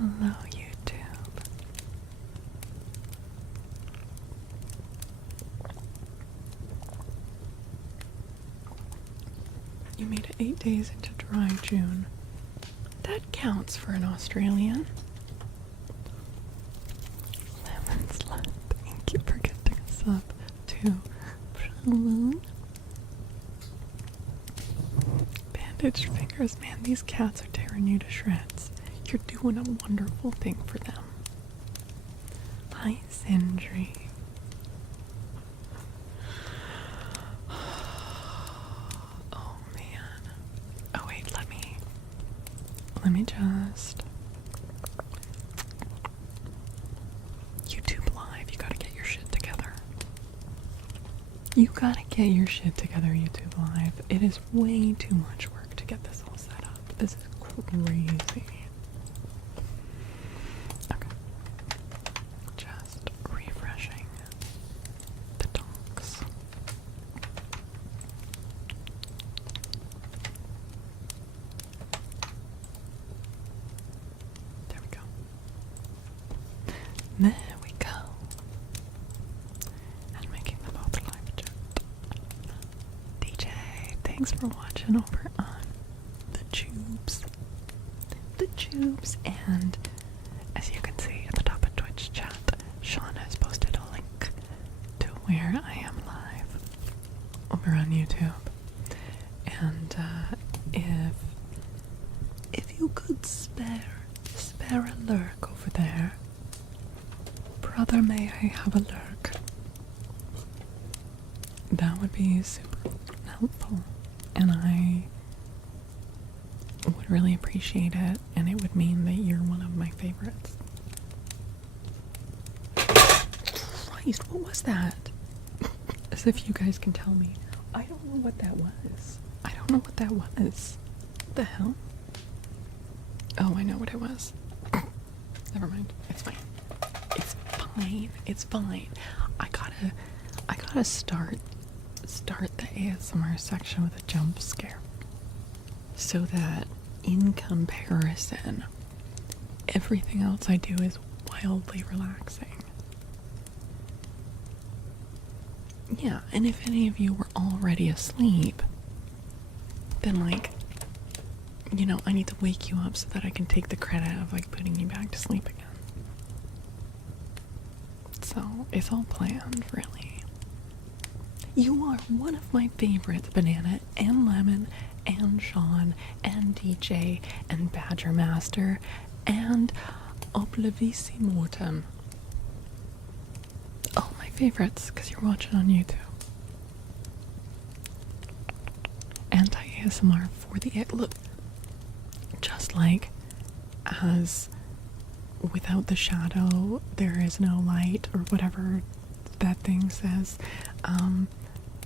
Hello, YouTube. You made it 8 days into dry June. That counts for an Australian. Lemon Slut, thank you for getting us up to Balloon. Bandaged fingers, man, these cats are tearing you to shreds. You're doing a wonderful thing for them. Hi, Sindri. Oh, man. Oh, wait, let me just... YouTube Live, you gotta get your shit together. You gotta get your shit together, YouTube Live. It is way too much work to get this all set up. This is crazy. Okay. Just refreshing the docs. There we go. There we go. And making them both live chat. DJ, thanks for watching over on the tubes. The tubes, and as you can see at the top of Twitch chat, Sean has posted a link to where I am live over on YouTube. And if you could spare a lurk over there, brother, may I have a lurk? That would be super helpful, and I would really appreciate it, and it would mean that you're one of my favorites. Christ, what was that? As if you guys can tell me. I don't know what that was. I don't know what that was. What the hell? Oh, I know what it was. Never mind. It's fine. It's fine. It's fine. I gotta start the ASMR section with a jump scare, so that in comparison, everything else I do is wildly relaxing. Yeah, and if any of you were already asleep, then like, you know, I need to wake you up so that I can take the credit of like putting you back to sleep again. So it's all planned, really. You are one of my favorites, Banana and Lemon and Sean and DJ and Badger Master and Oblivissimortem. All my favorites, because you're watching on YouTube. Anti-ASMR for the... Look, just like as without the shadow, there is no light, or whatever that thing says,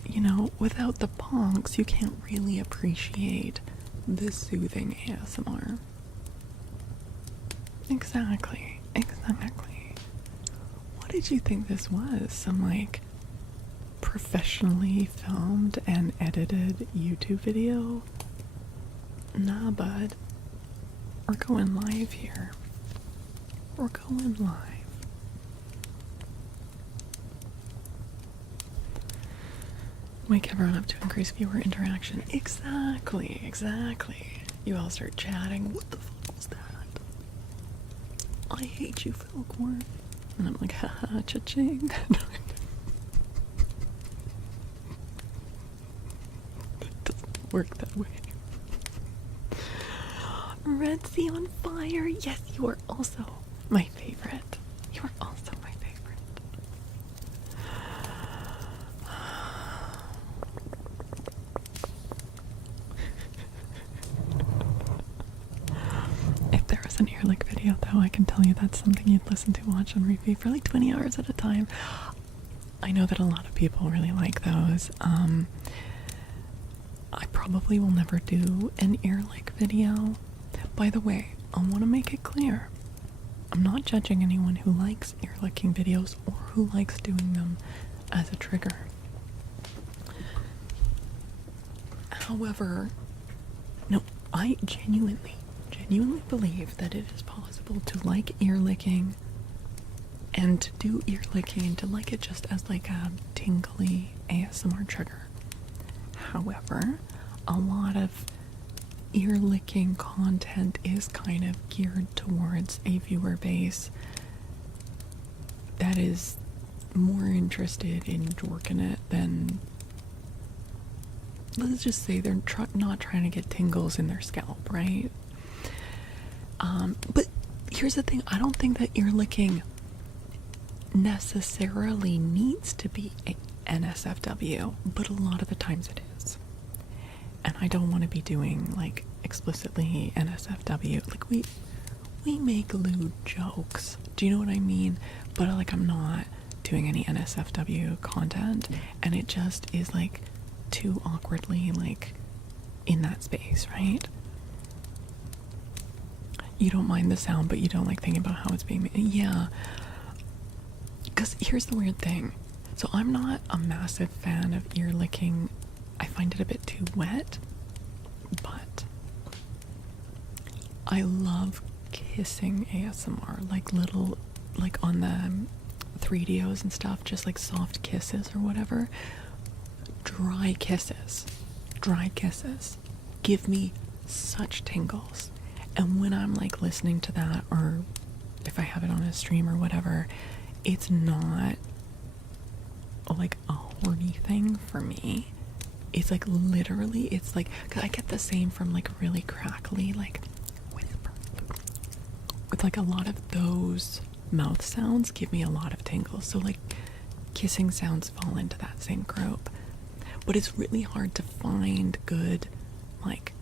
you know, without the bonks, you can't really appreciate the soothing ASMR. Exactly. What did you think this was? Some, like, professionally filmed and edited YouTube video? Nah, bud. We're going live here. We're going live. Wake everyone up to increase viewer interaction. Exactly. You all start chatting. What the fuck was that? I hate you, Faolkor. And I'm like, haha, cha-ching. It doesn't work that way. Red Sea on Fire. Yes, you are also my favorite. You are also my favorite. If there was an earlick video, though, I can tell you that's something you'd listen to, watch, and repeat for like 20 hours at a time. I know that a lot of people really like those. I probably will never do an earlick video. By the way, I want to make it clear, I'm not judging anyone who likes ear-licking videos or who likes doing them as a trigger. However, no, I genuinely genuinely believe that it is possible to like ear licking and to do ear licking and to like it just as like a tingly ASMR trigger. However, a lot of ear licking content is kind of geared towards a viewer base that is more interested in jorking it than, let's just say, they're not trying to get tingles in their scalp, right? But here's the thing, I don't think that ear licking necessarily needs to be NSFW, but a lot of the times it is. And I don't want to be doing like explicitly NSFW. Like we make lewd jokes. Do you know what I mean? But like I'm not doing any NSFW content, and it just is like too awkwardly like in that space, right? You don't mind the sound, but you don't like thinking about how it's being made. Yeah. Because here's the weird thing. So I'm not a massive fan of ear licking. I find it a bit too wet, but I love kissing ASMR, like little, like on the 3DOs and stuff, just like soft kisses or whatever. Dry kisses give me such tingles. And when I'm like listening to that, or if I have it on a stream or whatever, it's not like a horny thing for me. It's like literally, it's like, cause I get the same from like really crackly, like whisper. With like a lot of those mouth sounds give me a lot of tingles. So like kissing sounds fall into that same group. But it's really hard to find good like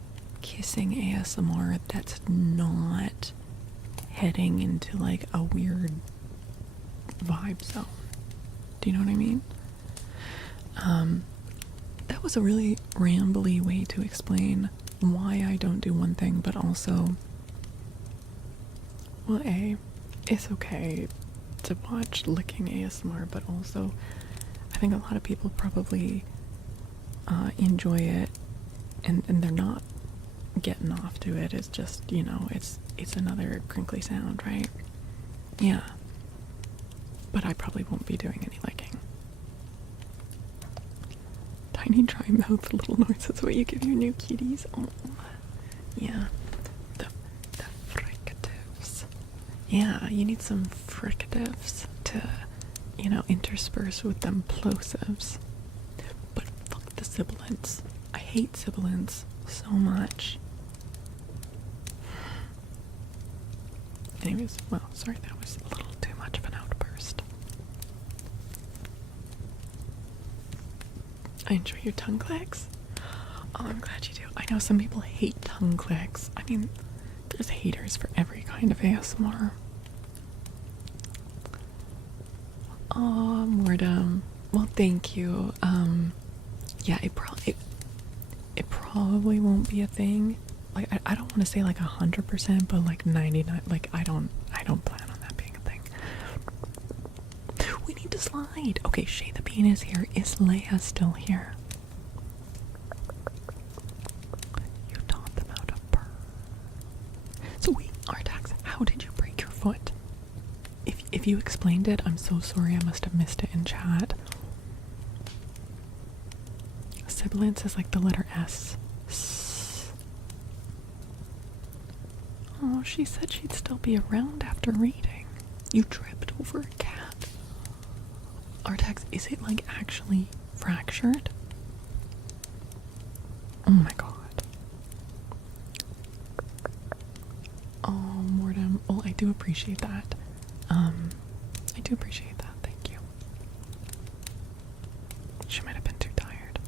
kissing ASMR that's not heading into like a weird vibe zone. Do you know what I mean? That was a really rambly way to explain why I don't do one thing, but also, well, it's okay to watch licking ASMR, but also I think a lot of people probably enjoy it, and they're not getting off to it. It's just, you know, it's another crinkly sound, right? Yeah. But I probably won't be doing any licking. Tiny dry mouth little noises, what you give your new kitties. Oh, yeah. The fricatives. Yeah, you need some fricatives to, you know, intersperse with them plosives. But fuck the sibilants. I hate sibilants so much. Anyways, well, sorry, that was a little too much of an outburst. I enjoy your tongue clicks. Oh, I'm glad you do. I know some people hate tongue clicks. I mean, there's haters for every kind of ASMR. Oh, Mordem. Well, thank you. Yeah, it probably won't be a thing. Like, I don't want to say like 100%, but like 99. Like, I don't plan on that being a thing. We need to slide. Okay, Shay the Bean is here. Is Leia still here? You taught them how to purr. So wait, Artax, how did you break your foot? If you explained it, I'm so sorry. I must have missed it in chat. Sibilance is like the letter S. Oh, she said she'd still be around after reading. You tripped over a cat. Artax, is it like actually fractured? Oh my god. Oh, Mordem. Well, I do appreciate that. I do appreciate that. Thank you. She might have been too tired.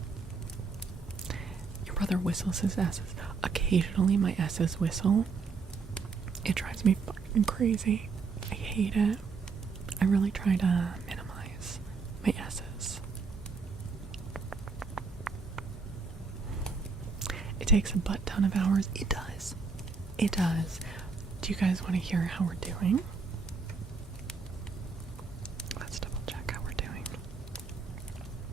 Your brother whistles his S's. Occasionally my S's whistle. It drives me fucking crazy. I hate it. I really try to minimize my S's. It takes a butt ton of hours. It does. It does. Do you guys want to hear how we're doing? Let's double check how we're doing.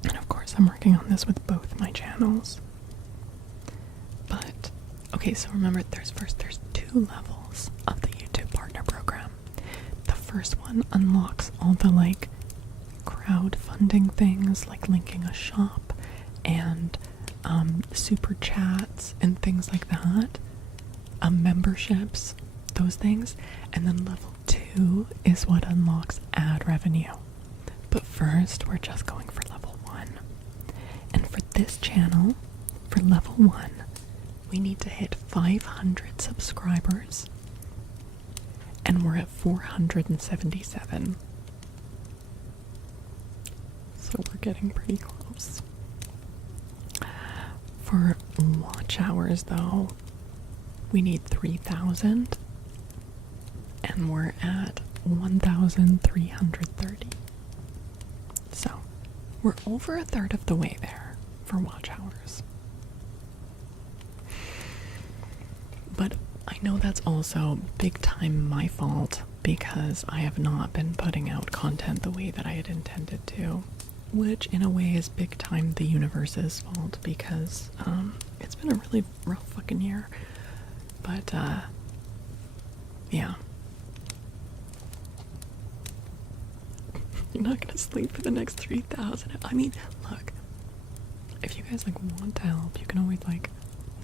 And of course, I'm working on this with both my channels. But, Okay, so remember, there's 2 levels of the YouTube Partner Program. The first one unlocks all the, like, crowdfunding things, like linking a shop and super chats and things like that, memberships, those things. And then level 2 is what unlocks ad revenue. But first, we're just going for level 1. And for this channel, for level 1, we need to hit 500 subscribers. And we're at 477. So we're getting pretty close. For watch hours, though, we need 3,000. And we're at 1,330. So we're over a third of the way there for watch hours. But I know that's also big time my fault because I have not been putting out content the way that I had intended to, which in a way is big time the universe's fault because it's been a really rough fucking year. But yeah. You're not gonna sleep for the next 3,000. I mean, look, if you guys like want to help, you can always like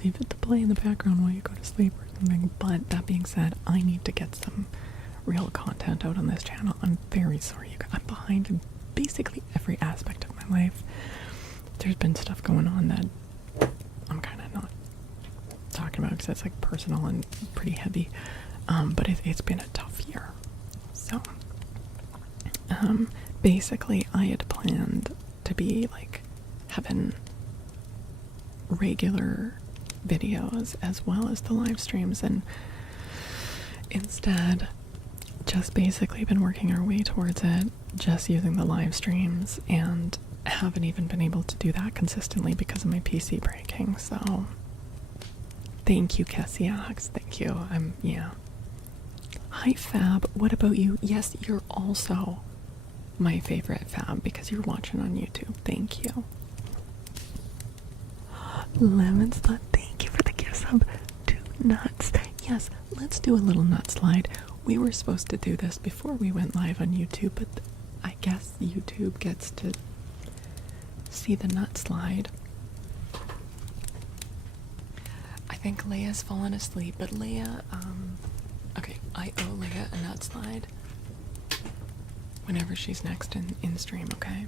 leave it to play in the background while you go to sleep or something. But that being said, I need to get some real content out on this channel. I'm very sorry, you guys. I'm behind in basically every aspect of my life. There's been stuff going on that I'm kind of not talking about because it's like personal and pretty heavy. But it's been a tough year. So basically I had planned to be like having regular videos as well as the live streams, and instead just basically been working our way towards it, just using the live streams, and haven't even been able to do that consistently because of my PC breaking. So thank you, Cassiax. Thank you. Yeah. Hi Fab, what about you? Yes, you're also my favorite Fab because you're watching on YouTube. Thank you. Lemon Slut, thank you for the gift sub. 2 nuts. Yes, let's do a little nut slide. We were supposed to do this before we went live on YouTube, but I guess YouTube gets to see the nut slide. I think Leia's fallen asleep, but Leia, okay, I owe Leia a nut slide whenever she's next in stream, okay?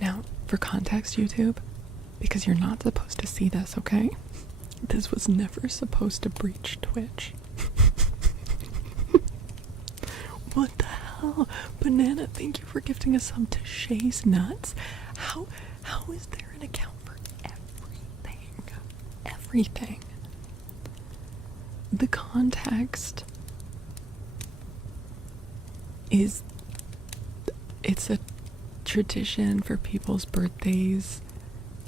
Now, for context, YouTube, because you're not supposed to see this, okay? This was never supposed to breach Twitch. What the hell? Banana, thank you for gifting a sub to Shay's Nuts. How is there an account for everything? Everything. The context is, it's a tradition for people's birthdays.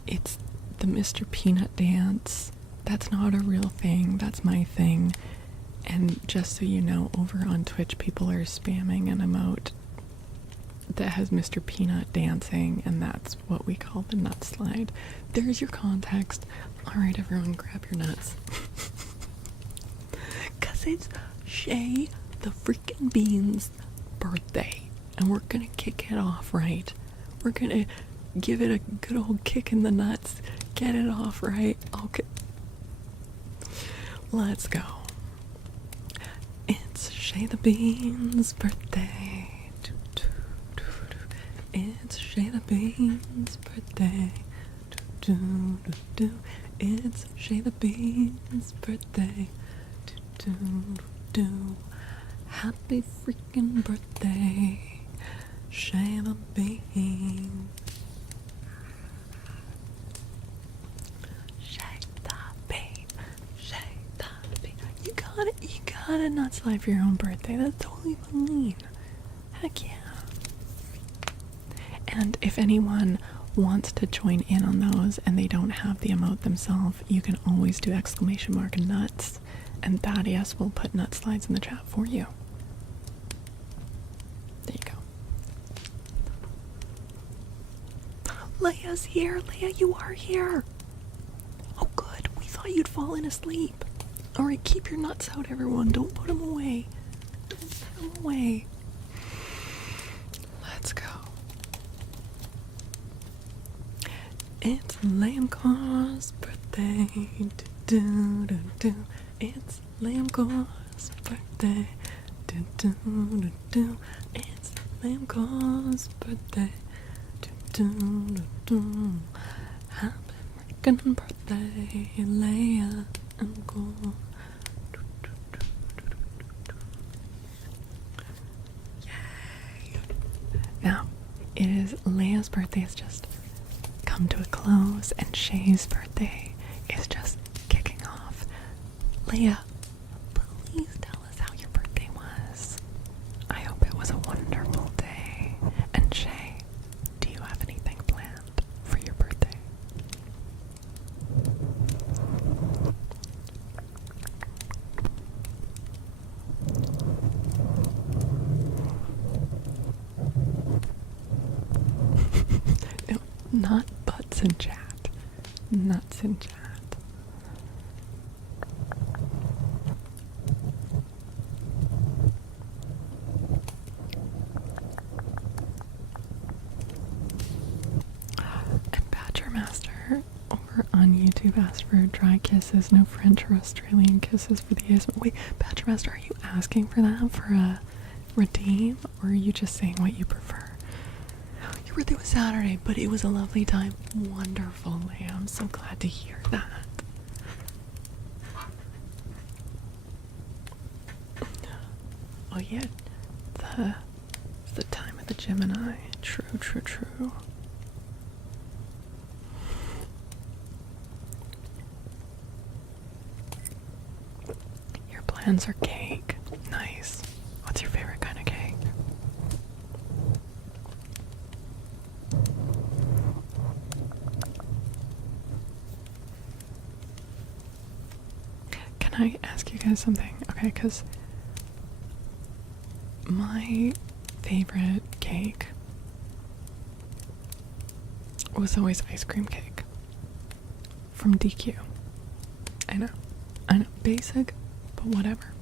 It's the Mr. Peanut dance. That's not a real thing. That's my thing. And just so you know, over on Twitch, people are spamming an emote that has Mr. Peanut dancing, and that's what we call the nut slide. There's your context. Alright, everyone, grab your nuts. Because it's Shay the freaking Bean's birthday. And we're gonna kick it off right. We're gonna give it a good old kick in the nuts. Get it off right. Okay. Let's go. It's Shay the Bean's birthday. It's Shay the Bean's birthday. It's Shay the Bean's birthday. Happy freaking birthday, Shay the Bean. Shay the Bean. Shay the Bean. You gotta not slide for your own birthday. That's totally fine. Heck yeah. And if anyone wants to join in on those and they don't have the emote themselves, you can always do !nuts, and Thaddeus will put nut slides in the chat for you. There you go. Leia's here. Leia, you are here. Oh, good. thought you'd fallen asleep. Alright, keep your nuts out, everyone. Don't put them away. Don't put them away. Let's go. It's Faolkor's birthday. Do, do, do. It's Faolkor's birthday. Do, do, do, do. It's Faolkor's birthday. Do, do, do, do. Happy freaking birthday, Leia and Cor. Yay! Now, it is Leia's birthday has just come to a close, and Shay's birthday is just kicking off. Leia, please tell us how your birthday was. I hope it was a wonderful day. And Shay, do you have anything planned for your birthday? No, not butts in chat. Nuts in chat. And Badger Master over on YouTube asked for dry kisses, no French or Australian kisses for the ASMR. Wait, Badger Master, are you asking for that for a redeem, or are you just saying what you prefer? Your birthday was Saturday, but it was a lovely time. Wonderful, Leia. I'm so glad to hear that. Oh yeah, the time of the Gemini. True, true, true. Your plans are cake. Nice. What's your favorite kind of cake? Can I ask you guys something? Okay, because my favorite cake was always ice cream cake from DQ. I know, basic, but whatever.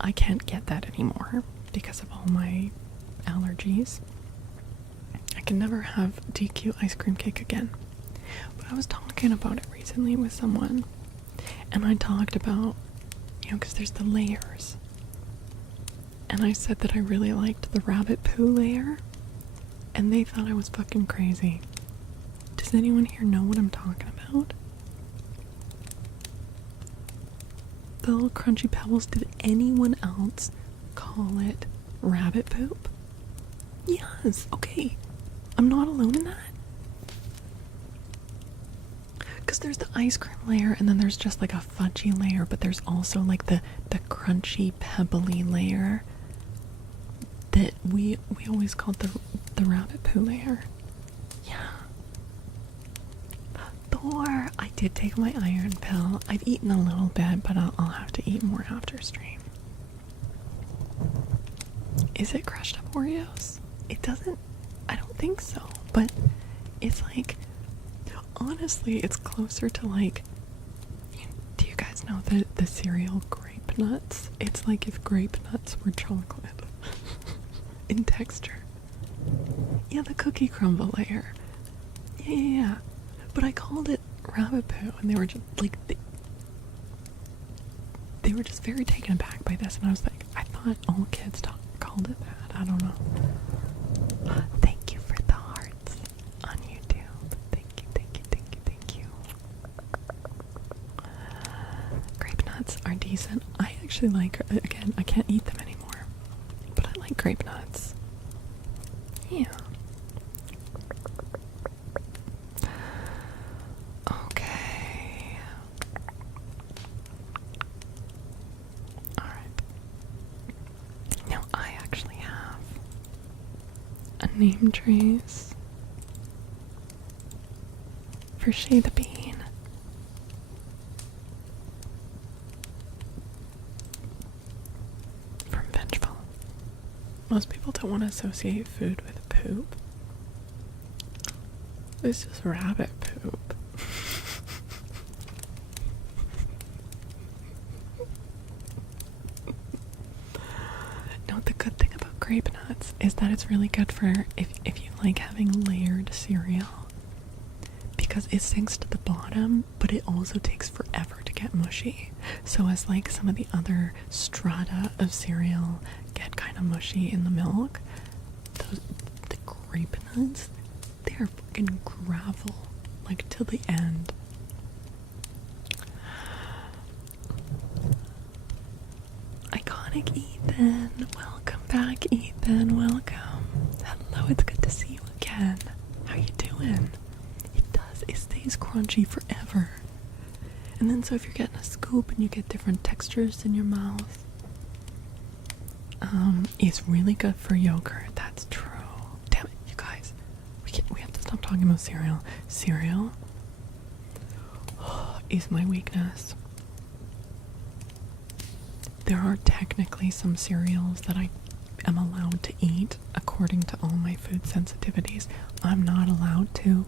I can't get that anymore because of all my allergies. I can never have DQ ice cream cake again. But I was talking about it recently with someone, and I talked about, because there's the layers. And I said that I really liked the rabbit poo layer, and they thought I was fucking crazy. Does anyone here know what I'm talking about? The little crunchy pebbles, did anyone else call it rabbit poop? Yes, okay. I'm not alone in that. Because there's the ice cream layer, and then there's just like a fudgy layer, but there's also like the crunchy pebbly layer that we always called the rabbit poo layer. Yeah. Thor, I did take my iron pill. I've eaten a little bit, but I'll have to eat more after stream. Is it crushed up Oreos? It doesn't, I don't think so, but it's like, honestly, it's closer to like, do you guys know the cereal Grape Nuts? It's like if Grape Nuts were chocolate in texture. Yeah, the cookie crumble layer. Yeah. But I called it rabbit poo, and they were just like, they were just very taken aback by this, and I was like, I thought all kids called it that. I don't know. Thank you for the hearts on YouTube. Thank you, thank you, thank you, thank you. Grape nuts are decent. I actually like, again, I can't eat them anymore, but I like grape nuts. Yeah. Okay. Alright. Now I actually have a name trace for Shay the Bean. From Vengeful. Most people don't want to associate food with poop. It's just rabbit poop. good thing about grape nuts is that it's really good for if you like having layered cereal, because it sinks to the bottom, but it also takes forever to get mushy. So as like some of the other strata of cereal get kind of mushy in the milk, the grape nuts, they're fucking gravel, like till the end. Iconic Ethan, welcome back, Ethan, welcome. Hello, it's good to see you again. How you doing? It stays crunchy forever. And then so if you're getting a scoop and you get different textures in your mouth, it's really good for yogurt. That's true. Damn it, you guys, we have to stop talking about cereal. Cereal is my weakness. There are technically some cereals that I am allowed to eat according to all my food sensitivities. I'm not allowed to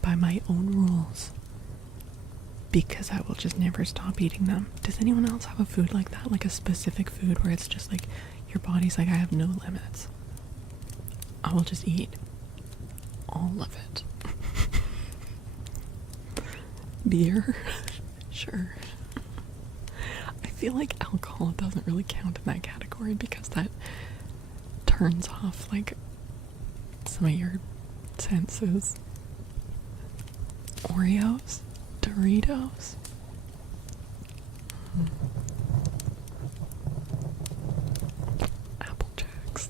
by my own rules, because I will just never stop eating them. Does anyone else have a food like that? Like a specific food where it's just like your body's like, I have no limits. I will just eat all of it. Beer? Sure. I feel like alcohol doesn't really count in that category because that turns off like some of your senses. Oreos? Doritos? Apple Jacks.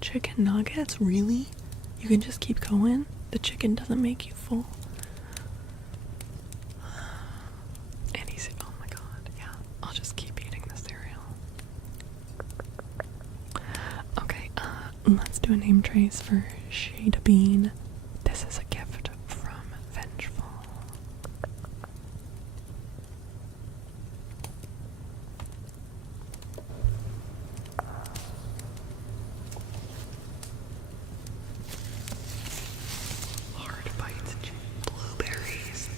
Chicken nuggets? Really? You can just keep going? The chicken doesn't make you full? Oh my god, yeah. I'll just keep eating the cereal. Okay, let's do a name trace for Shade Bean. This is a gift from Vengeful. Hard bites, blueberries.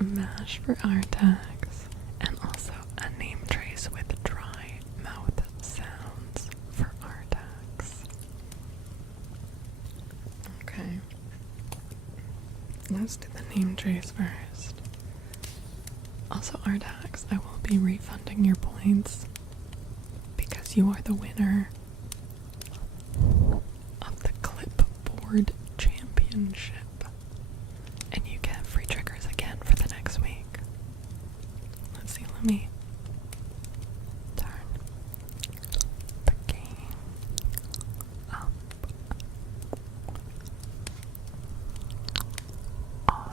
Mash for Artax, and also a name trace with dry mouth sounds for Artax. Okay, let's do the name trace first. Also, Artax, I will be refunding your points tags, you are the winner of the Clipboard Championship. And you get free triggers again for the next week. Let's see, let me turn the game up on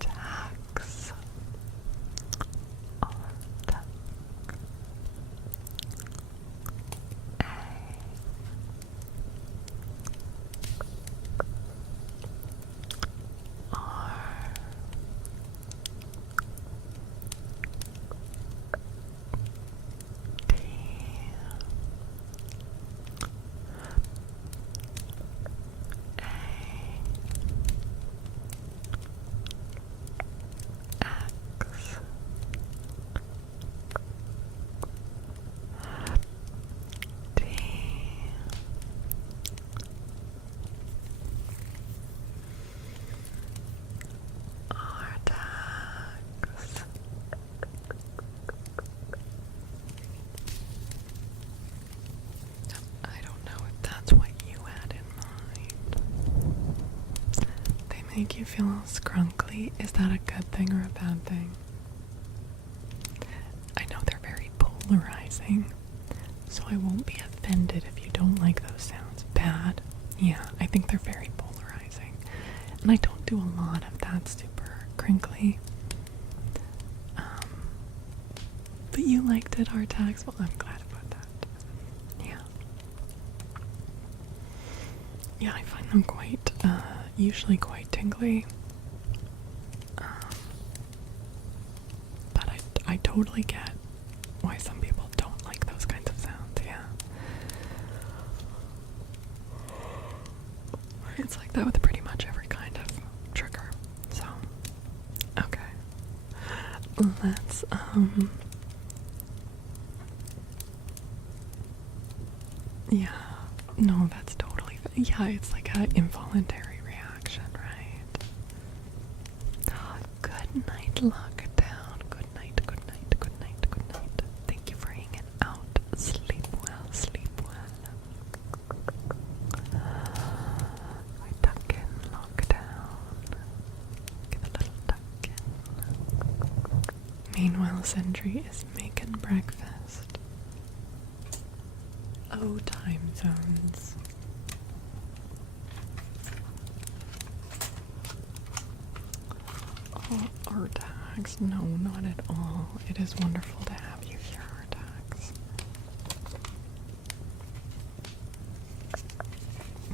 tags. On tags. Make you feel scrunkly. Is that a good thing or a bad thing? I know they're very polarizing, so I won't be offended if you don't like those sounds. Bad? Yeah, I think they're very polarizing. And I don't do a lot of that super crinkly. But you liked it, our tags. Well, I'm glad about that. Yeah. Yeah, I find them quite, usually quite tingly. But I totally get why some people don't like those kinds of sounds, yeah. It's like that with pretty much every kind of trigger, so, okay. Let's, yeah, no, that's totally, yeah, it's like an involuntary reaction, right? Good night, lockdown. Good night, good night, good night, good night. Thank you for hanging out. Sleep well, sleep well. I tuck in, lockdown. Give a little tuck in. Meanwhile, Sentry is making breakfast. Oh, time zones. Oh, Artax. No, not at all. It is wonderful to have you here, Artax.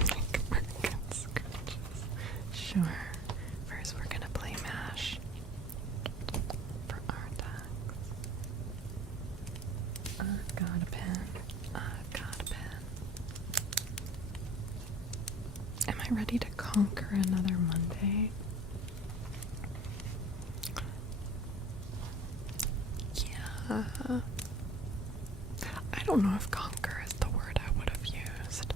Like American scratches. Sure. First, we're gonna play MASH for Artax. I've got a pen. I've got a pen. Am I ready to conquer another Monday? Yeah. I don't know if conquer is the word I would have used.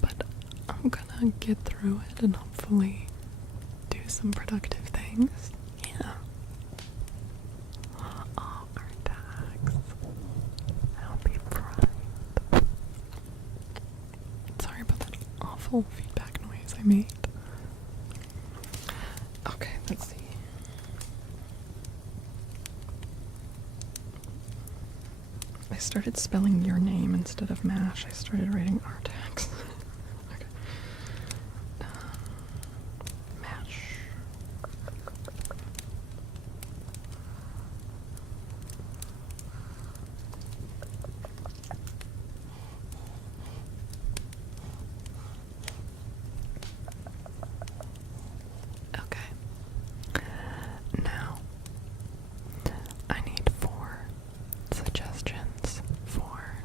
But I'm gonna get through it and hopefully do some productive things. Yeah. Oh, our tags. I'll be fried. Sorry about that awful feedback noise I made. Okay, let's see. I started spelling your name instead of MASH. I started writing Artax. Okay. MASH. Okay. Now, I need 4 suggestions for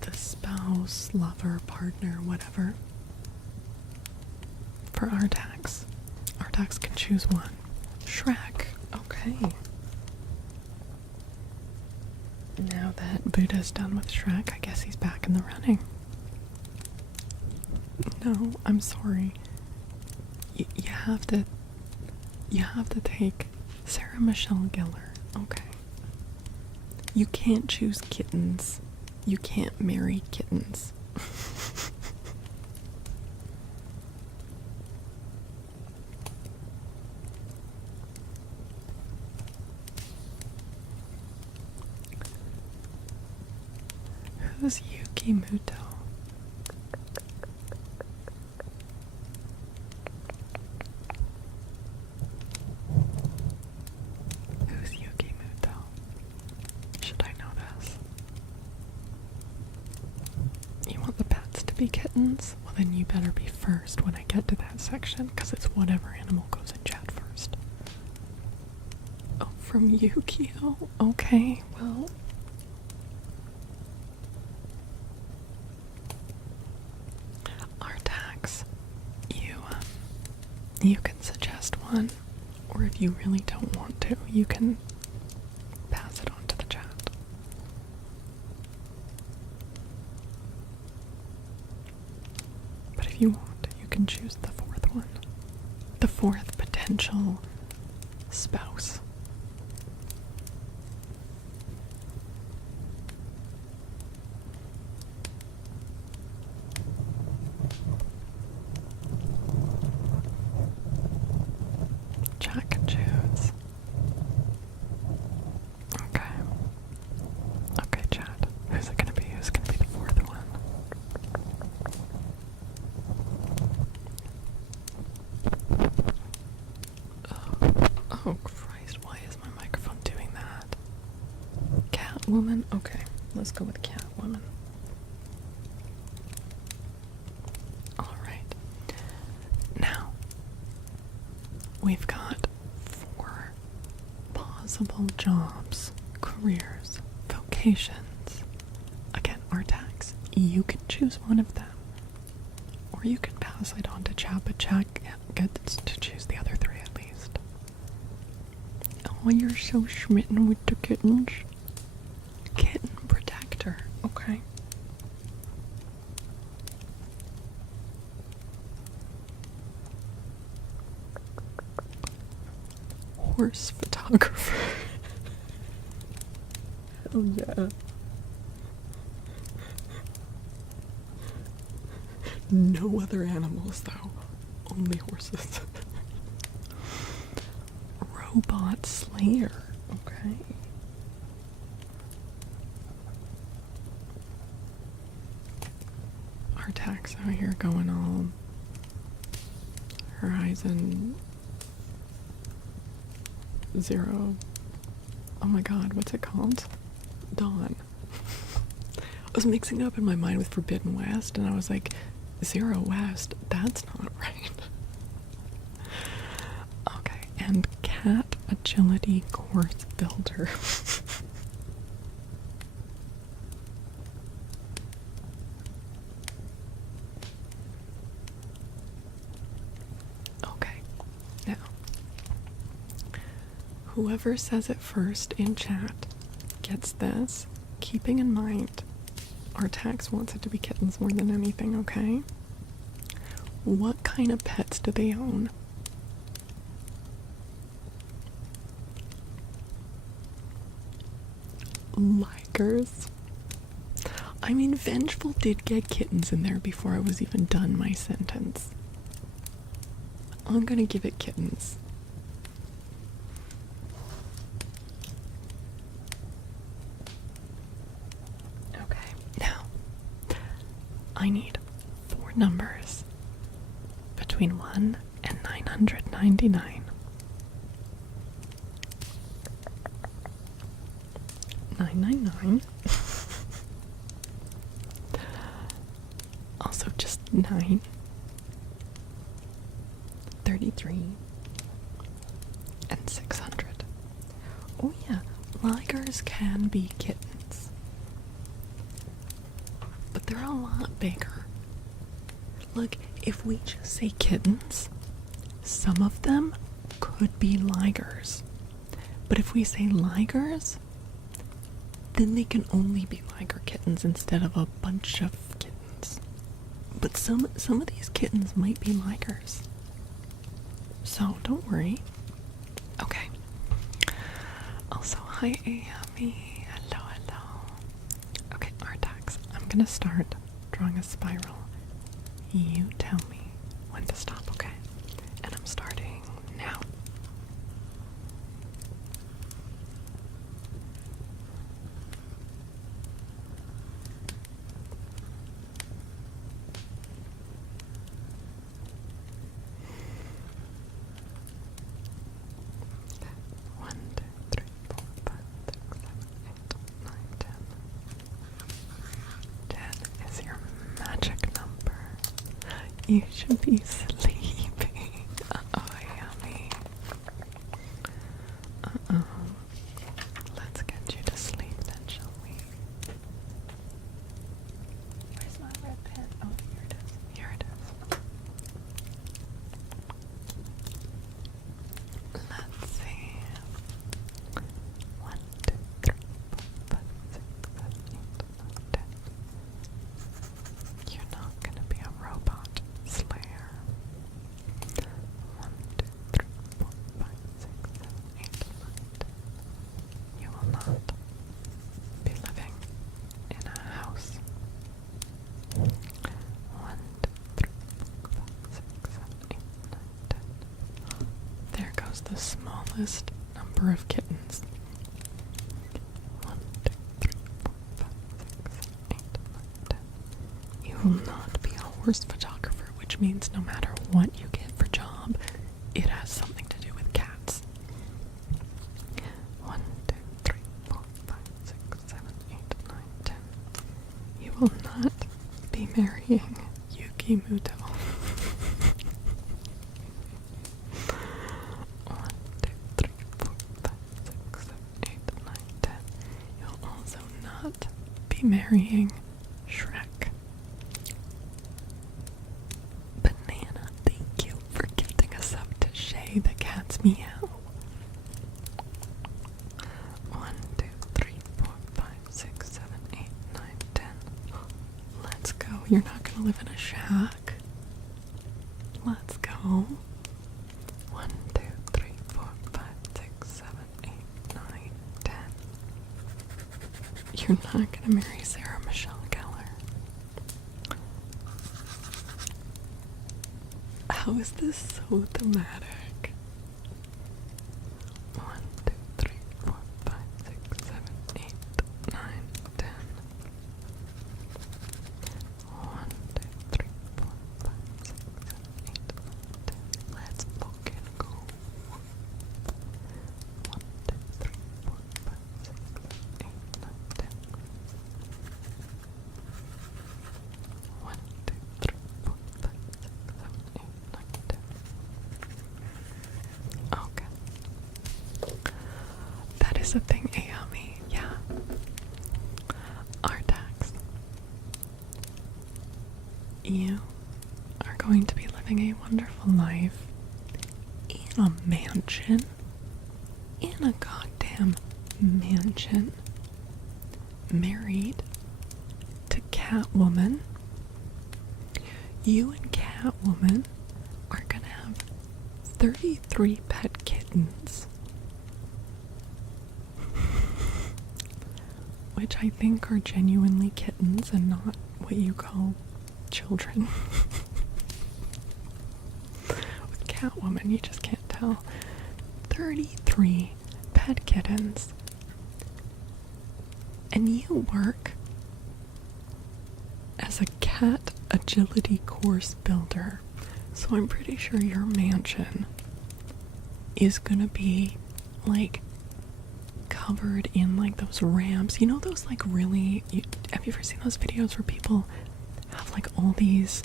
the spouse, lover, partner, whatever, for Artax. Artax can choose one. Shrek. Okay. Now that Buddha's done with Shrek, I guess he's back in the running. No, I'm sorry. You have to take Sarah Michelle Gellar. Okay. You can't choose kittens. You can't marry kittens. Who's Yuki Muto? Who's Yuki Muto? Should I know this? You want the pets to be kittens? Well, then you better be first when I get to that section, because it's whatever animal goes in chat first. Oh, from Yukio? Okay, well. Artax, you can suggest one, or if you really don't want to, you can pass it on to the chat. But if you want, you can choose the fourth one. The fourth potential spouse. Chat can choose. Okay. Okay, chat. Who's it gonna be? Who's gonna be the fourth one? Oh Christ, why is my microphone doing that? Catwoman? Okay, let's go with Catwoman. Alright. Now, we've got 4 possible jobs, careers, vocations. Again, Artax, you can choose one of them. Or you can pass it on to chat, but chat gets to choose the other 3 at least. Oh, you're so smitten with the kittens. Kitten protector. Okay. Horse photographer. Oh yeah. No other animals though. Only horses. Robot slayer. Okay. Artax out here going all Horizon Zero. Oh my god, what's it called? Dawn. I was mixing it up in my mind with Forbidden West, and I was like, Zero West? That's not right. Okay, and Cat Agility Course Builder. Okay, now, whoever says it first in chat gets this, keeping in mind Artax wants it to be kittens more than anything, okay? What kind of pets do they own? Ligers. I mean, Vengeful did get kittens in there before I was even done my sentence. I'm gonna give it kittens. Okay, now I need 4 numbers between 1 and 999. 999. Also just 9. 33. And 600. Oh yeah, ligers can be kittens. But they're a lot bigger. Look, if we just say kittens, some of them could be ligers. But if we say ligers, then they can only be liger kittens instead of a bunch of kittens. But some of these kittens might be ligers. So don't worry. Okay. Also, hi Amy. Hello, gonna start drawing a spiral. You tell me when to stop, okay? And I'm starting now. One, two, three, 4, 5, 6, 7, 8, 9, 10. 10 is your magic number. You should be sleeping. Uh-oh, yummy. Uh-oh. Let's get you to sleep then, shall we? Where's my red pen? Oh, here it is. Here it is. Let's see. 1, 2, 3, 4, 5, 6, 7, 8, 9, 10. You're not gonna be a robot slayer. 1, 2, 3, 4, 5, 6, 7, 8, 9, 10. You will not be living in a house. 1, 2, 3, 4, 5, 6, 7, 8, 9, 10. There goes the smallest number of kittens. 1, 2, 3, 4, 5, 6, 7, 8, 9, 10. You will not be a horse photographer, which means no matter what you get for job, it has something to do with cats. 1, 2, 3, 4, 5, 6, 7, 8, 9, 10. You will not be marrying Yuki Muto. 1, 2, 3, 4, 5, 6, 7, 8, 9, 10. You'll also not be marrying Shrek. Banana, thank you for gifting us up to Shay the cat's meow. 1, 2, 3, 4, 5, 6, 7, 8, 9, 10. Let's go. You're not gonna live in a shack. Let's go. 1, 2, 3, 4, 5, 6, 7, 8, 9, 10. You're not gonna marry Sarah Michelle Gellar. How is this so thematic? 1, 2, 3, 4, 5, 6, 7, 8, 9, 10. 1, 2, 3, 4, 5, 6, 7, 8, 9, 10. Let's fucking go. 1, 2, 3, 4, 5, 6, 7, 8, 9, 10. 1, 2, 3, 4, 5, 6, 7, 8, 9, 10. Okay. That is a thing, Ayami. Yeah. Artax. You are going to be living a wonderful life in a mansion. In a goddamn mansion. Married to Catwoman. You and Catwoman are gonna have 33 pet kittens. Which I think are genuinely kittens and not what you call children. With Catwoman, you just can't tell. 33 pet kittens. And you work as a cat agility course builder. So I'm pretty sure your mansion is gonna be like covered in like those ramps. You know those like really, have you ever seen those videos where people have like all these,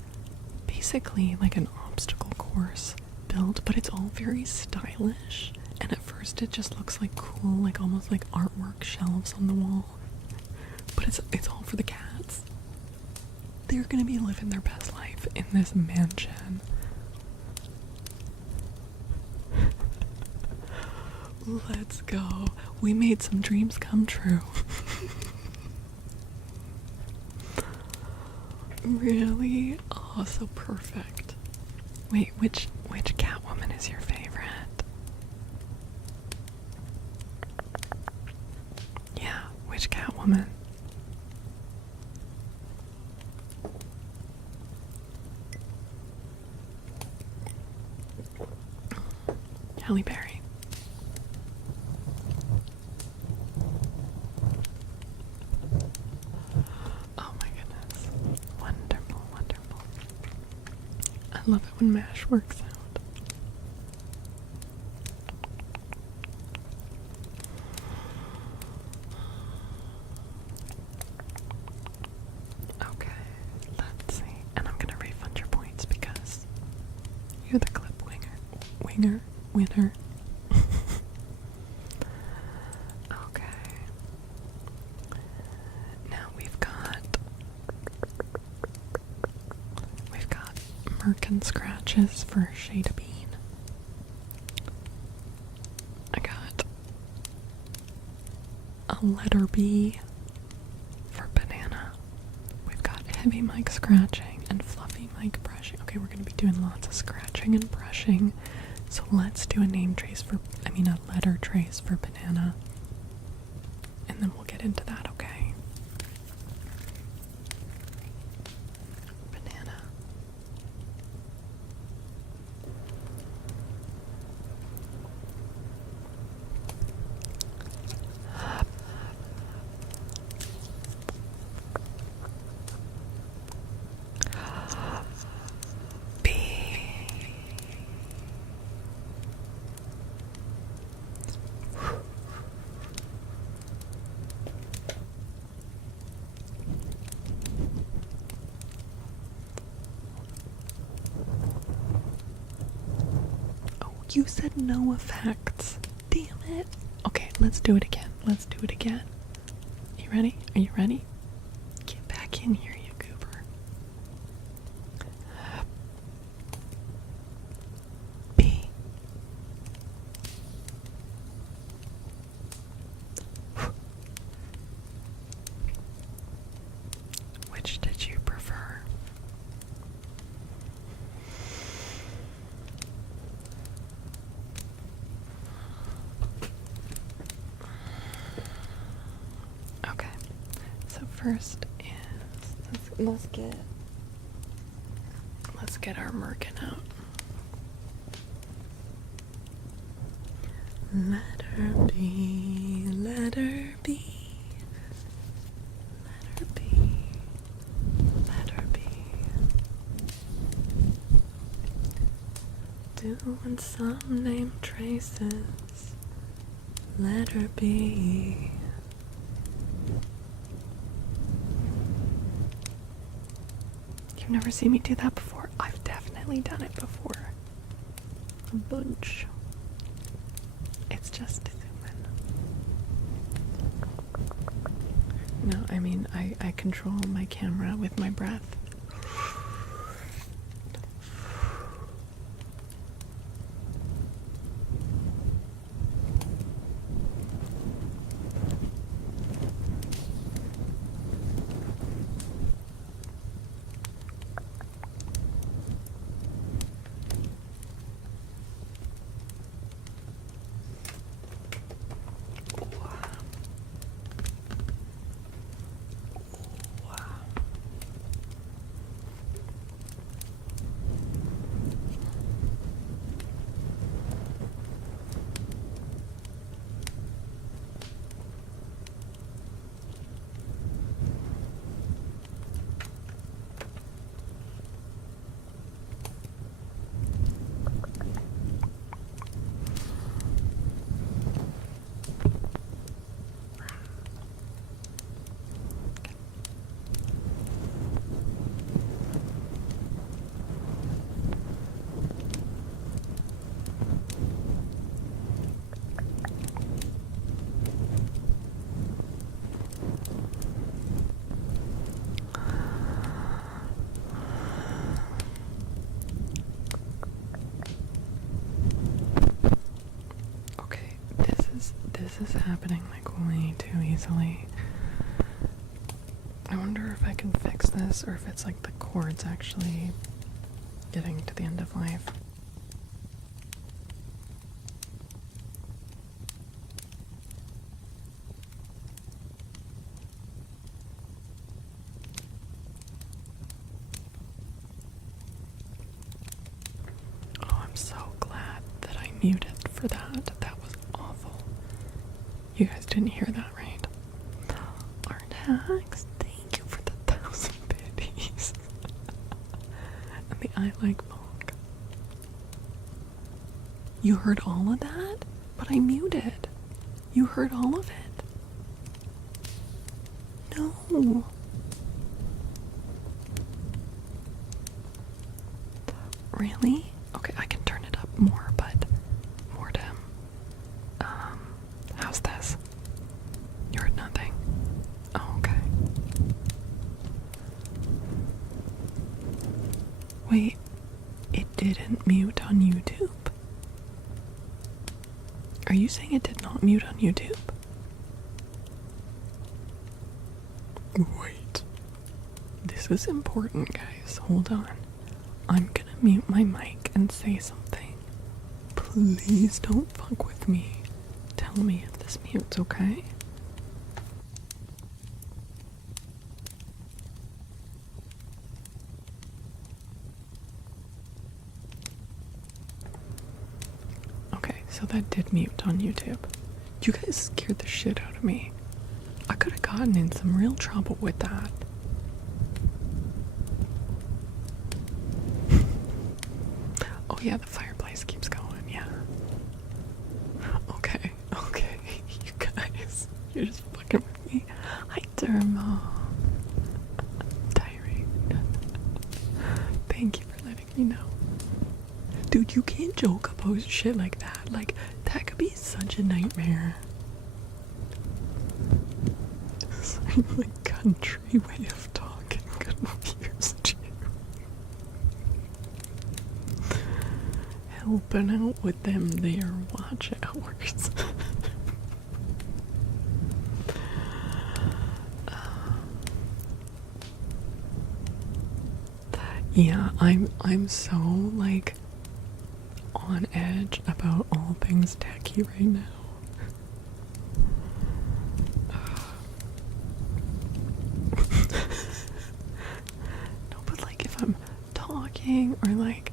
basically like an obstacle course built, but it's all very stylish, and at first it just looks like cool, like almost like artwork shelves on the wall, but it's all for the cats. They're gonna be living their best life in this mansion. Let's go. We made some dreams come true. Really? Oh, so perfect. Wait, which Catwoman is your favorite? Yeah, which Catwoman? Halle Berry. Oh my goodness. Wonderful, wonderful. I love it when MASH works out. Okay, let's see. And I'm gonna refund your points because you're the clip winner. Okay. Now we've got Merkin scratches for Shade of Bean. I got a letter B for banana. We've got heavy mic scratching and fluffy mic brushing. Okay, we're gonna be doing lots of scratching and brushing. So let's do a letter trace for banana. And then we'll get into that, okay? Banana. You said no effects. Damn it. Okay, let's do it again. You ready? Are you ready? Get back in here, you goober. B. Which did you prefer? First is let's get our Merkin out. Letter B, letter B, letter B, letter B. Doing some name traces. Letter B. You've never seen me do that before? I've definitely done it before. A bunch. It's just human. No, I mean, I control my camera with my breath. This is happening like way too easily. I wonder if I can fix this or if it's like the cord's actually getting to the end of life. Oh, I'm so glad that I muted for that. That was awful. You guys didn't hear that, right? Artax, thank you for the 1,000 biddies. And the I like Monk. You heard all of that? But I muted. You heard all of it. No. Really? Okay, I can turn it up more, but more dim. How's this? You heard nothing? Oh, okay. Wait, it didn't mute on YouTube? Are you saying it did not mute on YouTube? Wait. This is important, guys. Hold on. I'm gonna mute my mic and say something. Please don't fuck with me. Tell me if this mutes, okay? Okay, so that did mute on YouTube. You guys scared the shit out of me. I could have gotten in some real trouble with that. Oh yeah, the fireplace keeps going, yeah. Okay, you guys, you're just fucking with me. Hi, Dermo. Diary. Thank you for letting me know. Dude, you can't joke about shit like that. Like, that could be such a nightmare. My country way of talking confused you. Helping out with them their watch hours. Yeah, I'm so like on edge about all things techie right now. No, but like if I'm talking or like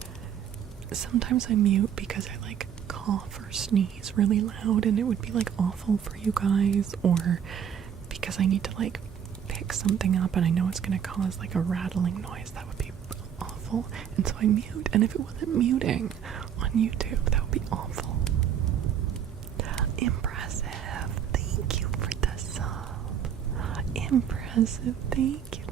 sometimes I mute because I like cough or sneeze really loud and it would be like awful for you guys, or because I need to like pick something up and I know it's gonna cause like a rattling noise that would be awful, and so I mute. And if it wasn't muting on YouTube, that would be awful. Impressive. Thank you for the sub. Impressive. Thank you.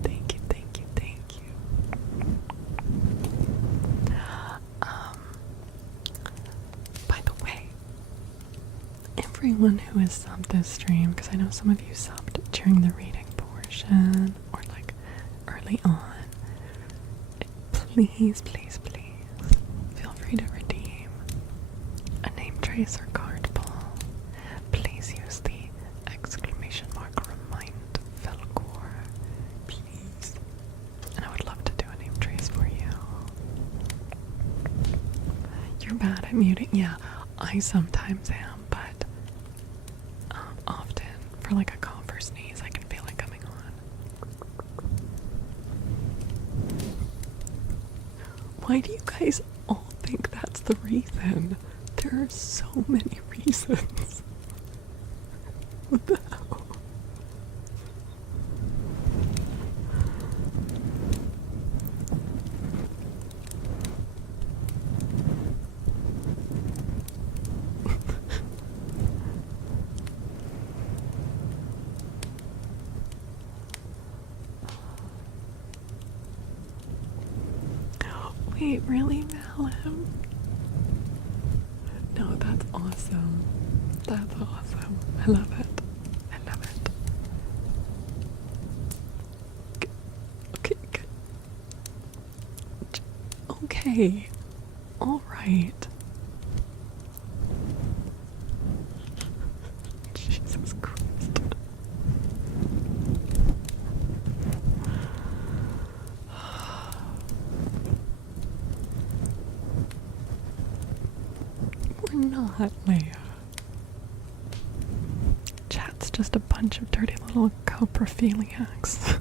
By the way, everyone who has subbed this stream, because I know some of you subbed during the reading portion or like early on, please feel free to redeem a name trace or card pull. Please use the exclamation mark remind Faolkor, please. And I would love to do a name trace for you. You're bad at muting. Yeah, I sometimes am, but often for like a cough or sneeze, I can feel it coming on. Why do you guys all think that's the reason? There are so many reasons. What the hell? Wait, really, Malum? No, that's awesome. That's awesome. I love it. Okay, good. Okay. Alright. Jesus Christ. We're not, Leia. Chat's just a bunch of dirty little coprophiliacs.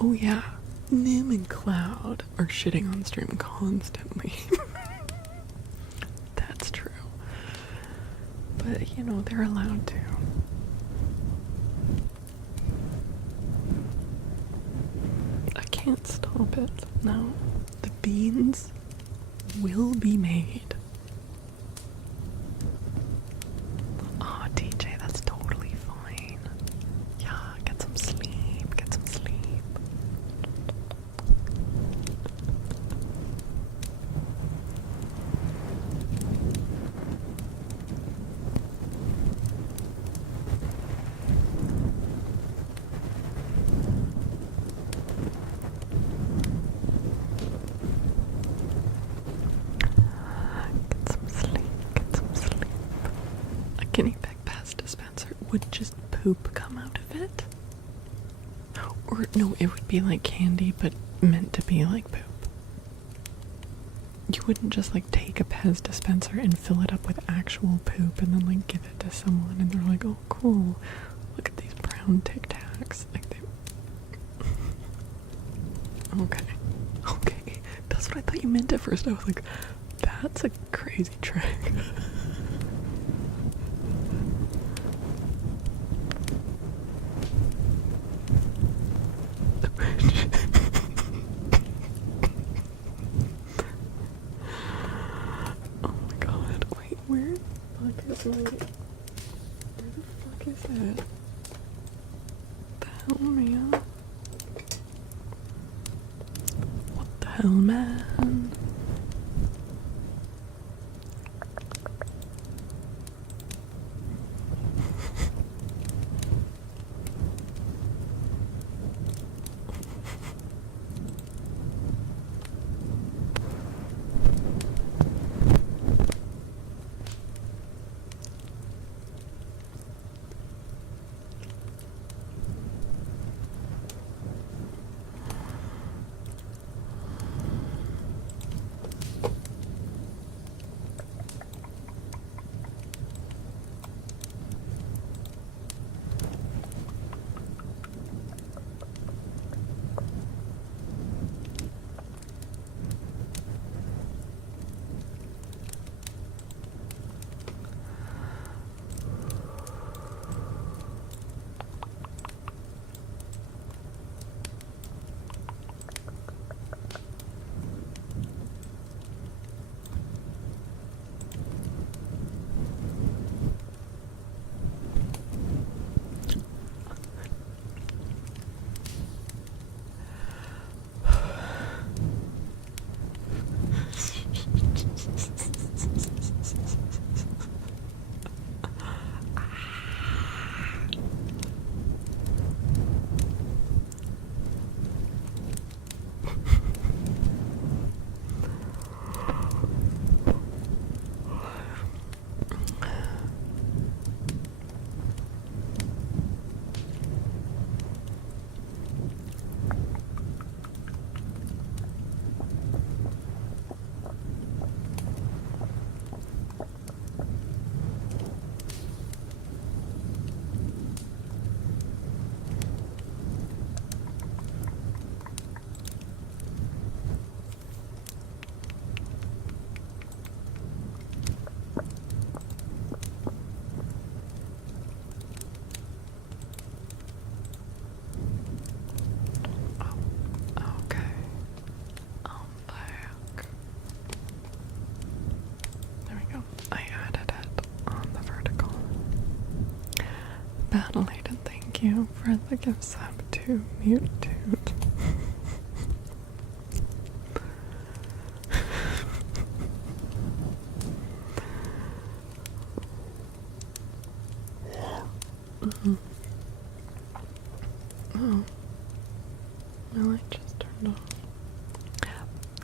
Oh yeah, Nim and Cloud are shitting on stream constantly. That's true. But, you know, they're allowed to. I can't stop it. No. The beans will be made. Oh, DJ, that's totally fine. Yeah, get some sleep. Get some sleep. Get some sleep. Get some sleep. A guinea pig pass dispenser would just poop come out of it? Or no, it would be like candy, but meant to be like poop. You wouldn't just like take a Pez dispenser and fill it up with actual poop and then like give it to someone and they're like, oh cool, look at these brown Tic Tacs. Like they... Okay, that's what I thought you meant at first. I was like, that's a crazy trick. Oh my god, wait, where the fuck is that? The hell, man? What the hell, man? Battle-aided, thank you for the gift sub to Mute Toot. Oh. My light just turned off.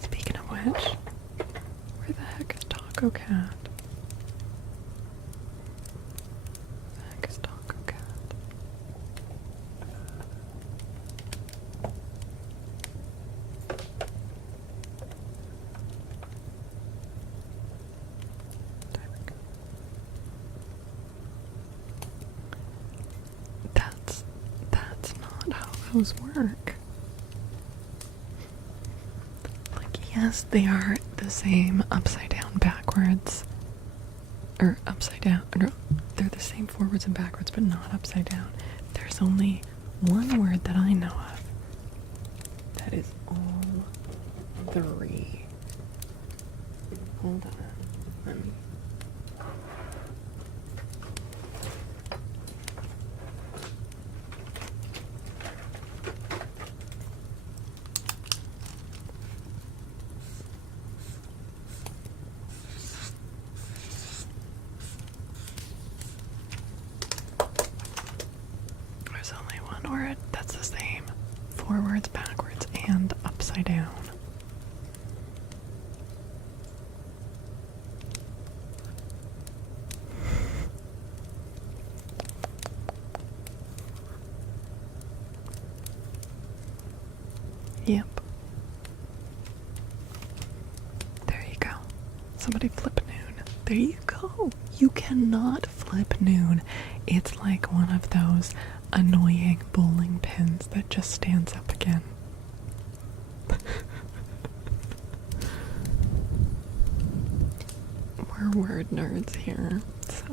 Speaking of which, where the heck is Taco Cat? That's not how those work. Yes, they are the same upside down, backwards. Or upside down. No, they're the same forwards and backwards, but not upside down. There's only one word that I know of that is all three. Hold on. Let me. There's only one word that's the same. Forwards, backwards, and upside down. Yep. There you go. Somebody flip noon. There you go. You cannot flip noon. It's like one of those annoying bowling pins that just stands up again. We're word nerds here, so.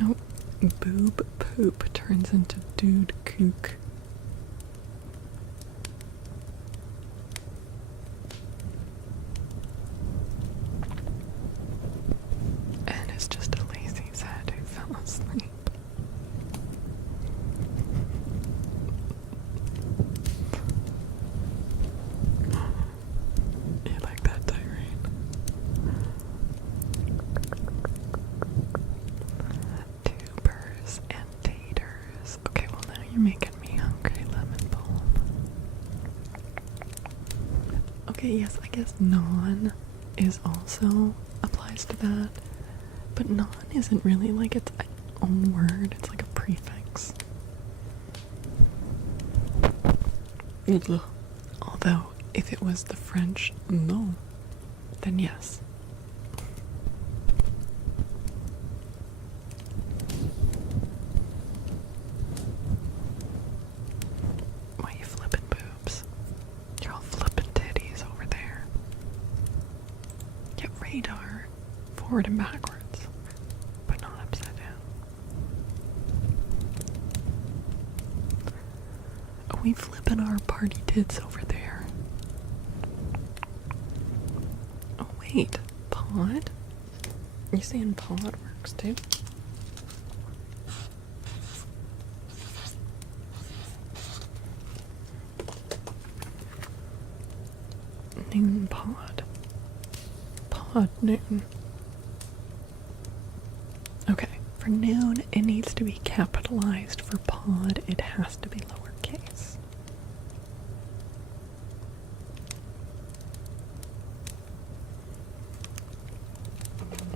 Nope. Boob poop turns into dude kook. And it's just a lazy sad who fell asleep. You like that tirade? Tubers and taters. Okay, well now you're making me hungry, lemon balm. Okay, yes, I guess non is also applies to that. But non isn't really like its own word, it's like a prefix. Ugh. Although, if it was the French no, then yes. Why are you flipping boobs? You're all flipping titties over there. Get radar, forward and backwards, but not upside down. Are we flipping our party tits over there? Oh wait, pod? You saying pod works too? Noon pod. Pod noon. Okay, for noon it needs to be capitalized. For pod it has to be lowercase.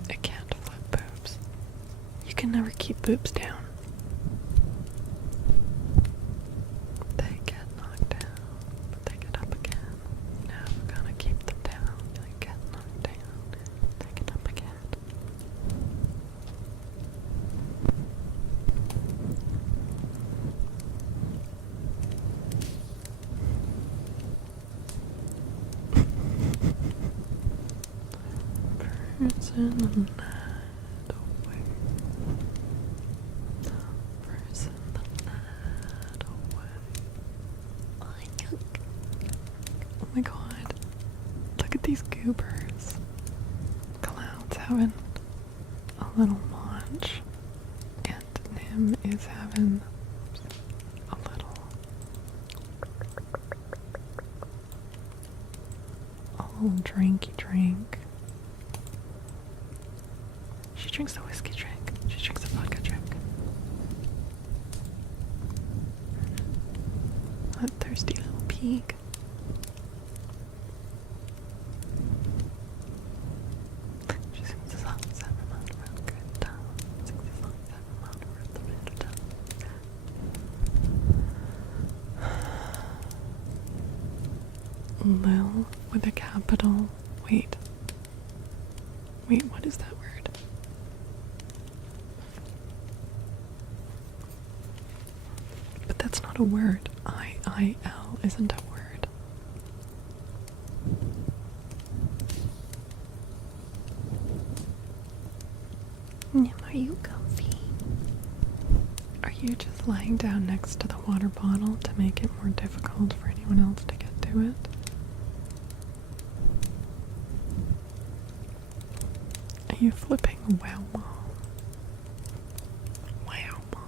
It can't flip boobs. You can never keep boobs down. They get knocked down, but they get up again. Never gonna keep them down. They get knocked down, they get up again. Person the night away. Person the night away. Oh my god. Look at these goobers. Cloud's having a little munch. And Nim is having a little drinky drink. She drinks a whiskey drink. She drinks a vodka drink. A thirsty little pig. She sings a song, 7 miles around good town. Sings a song, 7 miles around the middle town. Lil with a capital. Wait. That's not a word. I-I-L isn't a word. Are you comfy? Are you just lying down next to the water bottle to make it more difficult for anyone else to get to it? Are you flipping wow mom? Wow mom.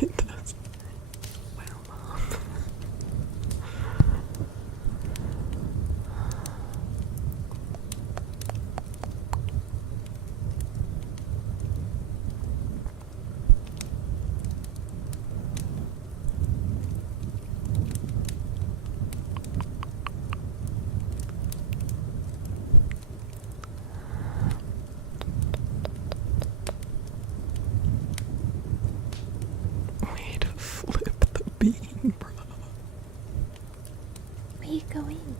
It does. Wow mom. Way to flip the bean, bro. Where you going?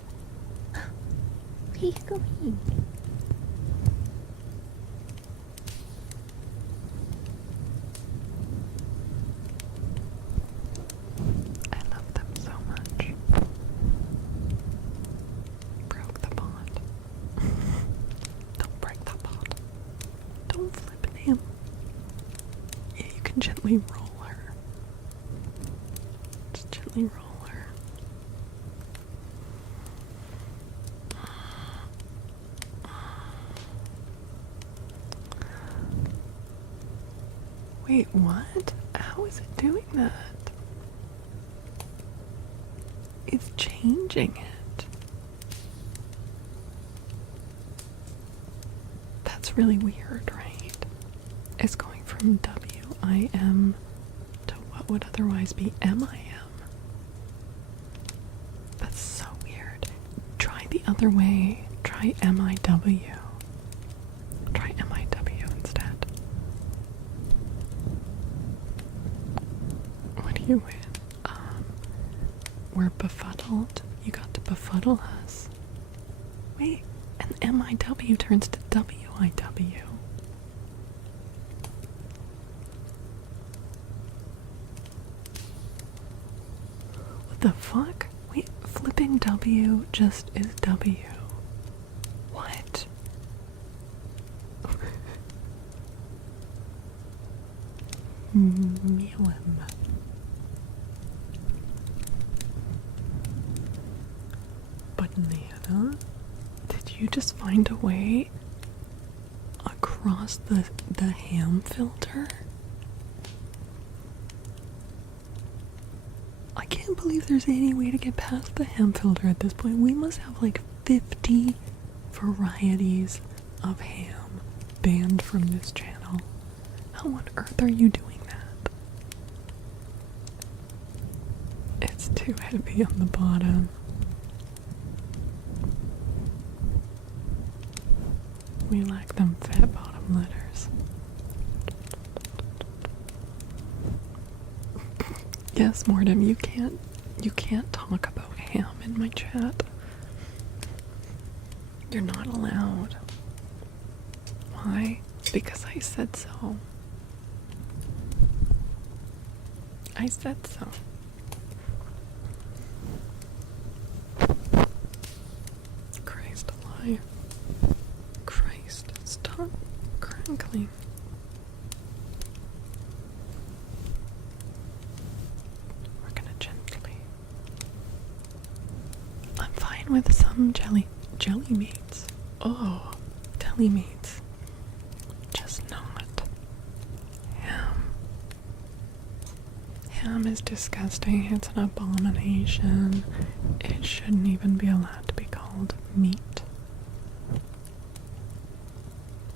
Where you going? I love them so much. Broke the pot. Don't break the pot. Don't flip him. Yeah, you can gently roll her. Just gently roll her. Wait, what? How is it doing that? It's changing it. That's really weird, right? It's going from W-I-M to what would otherwise be M-I-M. That's so weird. Try the other way. Try M-I-W. Try M-I-W instead. What do you win? We're befuddled. You got to befuddle us. Wait, and M-I-W turns to W-I-W. What the fuck? Wait, flipping W just is W. What? Mealum. Banana? Did you just find a way across the ham filter? I can't believe there's any way to get past the ham filter at this point. We must have like 50 varieties of ham banned from this channel. How on earth are you doing that? It's too heavy on the bottom. We lack them fat bottom letters. Yes, Mortem, you can't talk about ham in my chat. You're not allowed. Why? Because I said so. I said so. Christ alive. Christ, stop crinkling. We're gonna gently. I'm fine with some jelly meats. Oh, deli meats. Just not ham. Ham is disgusting. It's an abomination. It shouldn't even be allowed to be called meat.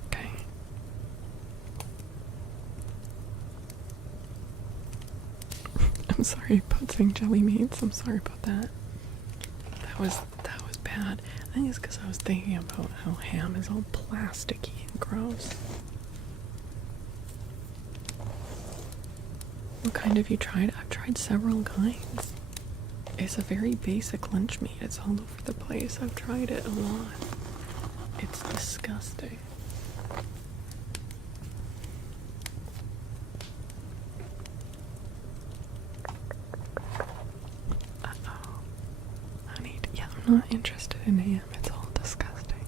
Okay. I'm sorry about saying jelly meats. I'm sorry about that. That was bad. I think it's because I was thinking about how ham is all plasticky and gross. What kind have you tried? I've tried several kinds. It's a very basic lunch meat. It's all over the place. I've tried it a lot. It's disgusting. Uh-oh. Honey, yeah, I'm not interested in ham. It's all disgusting.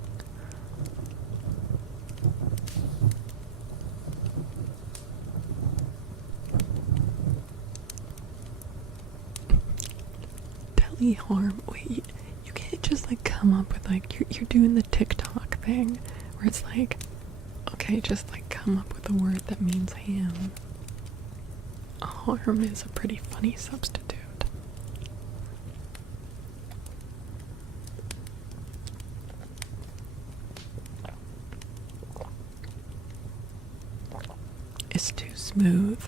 Deli harm. Wait, you can't just like come up with like you're doing the TikTok thing where it's like, okay, just like come up with a word that means ham. Harm is a pretty funny substitute. It's too smooth.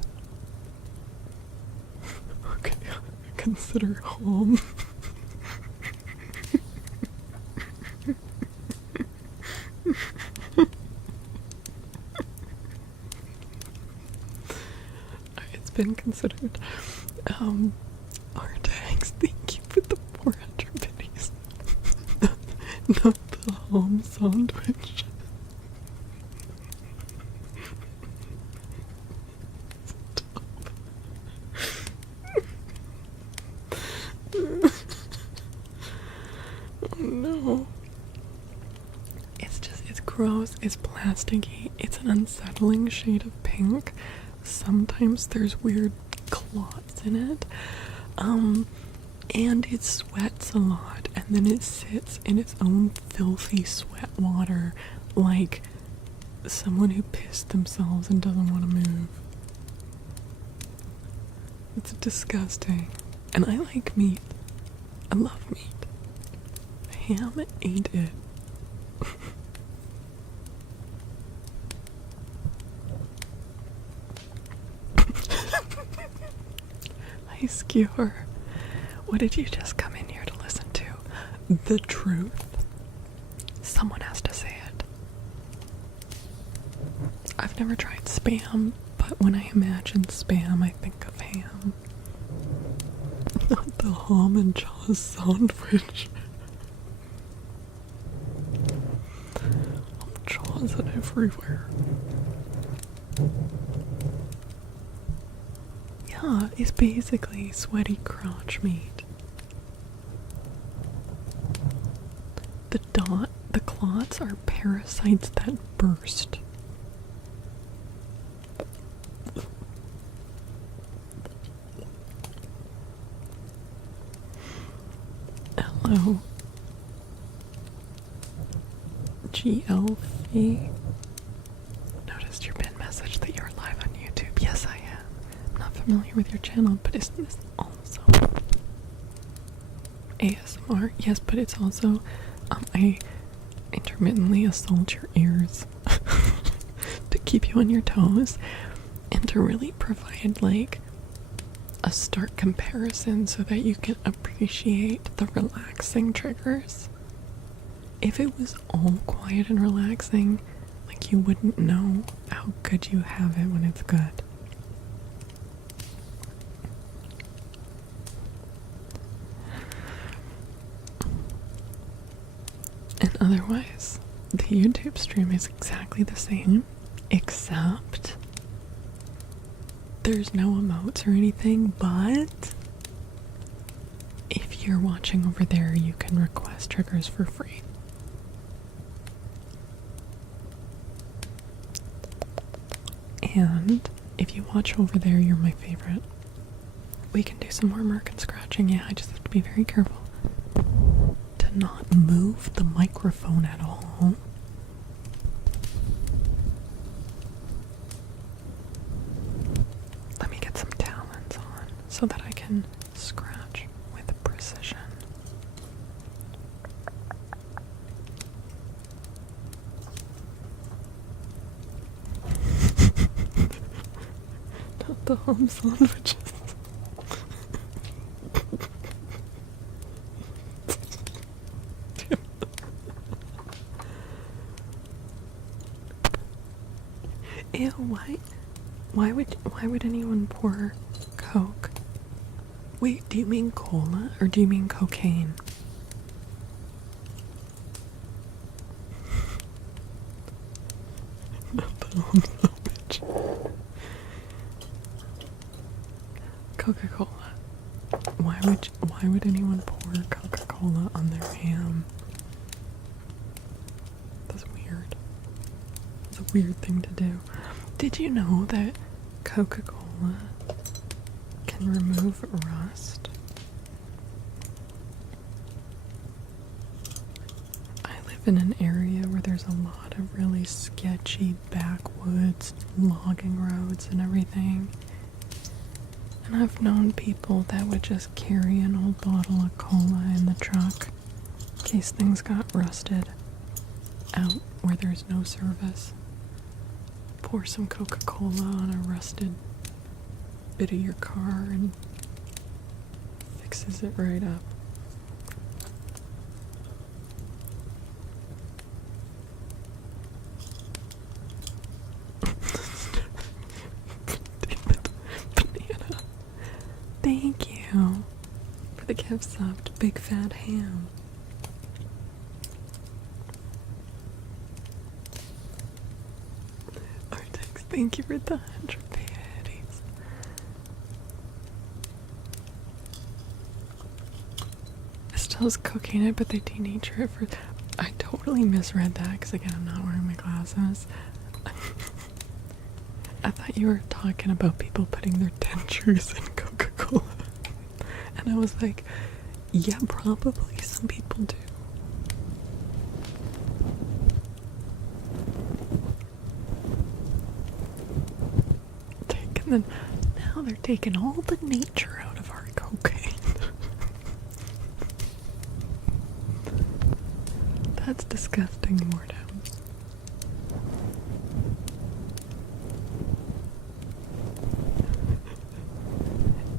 Okay, consider home. It's been considered. Artax, thank you for the 400 pennies. Not the home sandwich. Oh no. It's gross, it's plasticky, it's an unsettling shade of pink. Sometimes there's weird clots in it. And it sweats a lot, and then it sits in its own filthy sweat water like someone who pissed themselves and doesn't want to move. It's disgusting. And I like meat. I love meat. Ham ain't it. Hi, Skewer. What did you just come in here to listen to? The truth. Someone has to say it. I've never tried Spam, but when I imagine Spam, I think of ham. Not the Ham and Jaws sandwich. Jaws are everywhere. Yeah, it's basically sweaty crotch meat. The clots are parasites that burst. Hello. GLV. Noticed your pin message that you're live on YouTube. Yes, I am. I'm not familiar with your channel, but isn't this also ASMR? Yes, but it's also I intermittently assault your ears to keep you on your toes and to really provide like a stark comparison so that you can appreciate the relaxing triggers. If it was all quiet and relaxing, like you wouldn't know how good you have it when it's good. And otherwise, the YouTube stream is exactly the same, except there's no emotes or anything, but if you're watching over there, you can request triggers for free. And if you watch over there, you're my favorite. We can do some more Merkin scratching. Yeah, I just have to be very careful to not move the microphone at all. Let me get some talons on so that I can scratch with precision. Not the home sandwiches. Ew, Why would anyone pour Coke? Wait, do you mean cola or do you mean cocaine? Coca-Cola. Why would anyone pour Coca-Cola on their ham? That's weird. It's a weird thing to do. Did you know that Coca-Cola can remove rust? I live in an area where there's a lot of really sketchy backwoods, logging roads and everything. And I've known people that would just carry an old bottle of cola in the truck in case things got rusted out where there's no service. Pour some Coca-Cola on a rusted bit of your car and fixes it right up. Banana. Thank you for the gift sub to Big Fat Ham. Artex, thank you for the 100 patties. It still has cocaine in it, but they denature it for... I totally misread that because again, I'm not wearing my glasses. I thought you were talking about people putting their dentures in Coca-Cola. And I was like, yeah, probably some people do. And then now they're taking all the nature out of our cocaine. That's disgusting, Mordem.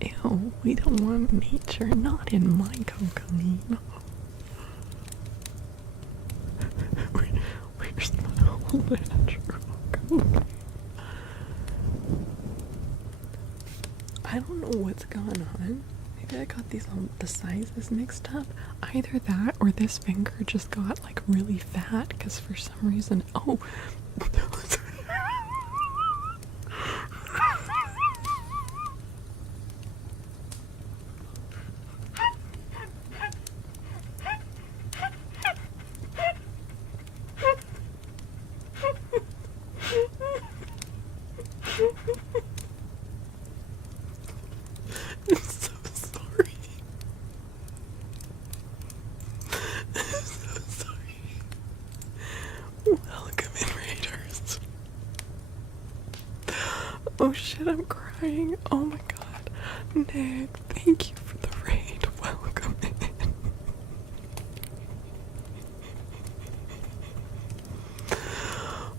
Ew, we don't want nature, not in my cocaine. Where's my whole natural coke? I don't know what's going on. Maybe I got the sizes mixed up. Either that or this finger just got like really fat because for some reason, oh. I'm so sorry. I'm so sorry. Welcome in, Raiders. Oh shit, I'm crying. Oh my god. Nick, thank you for the raid. Welcome in.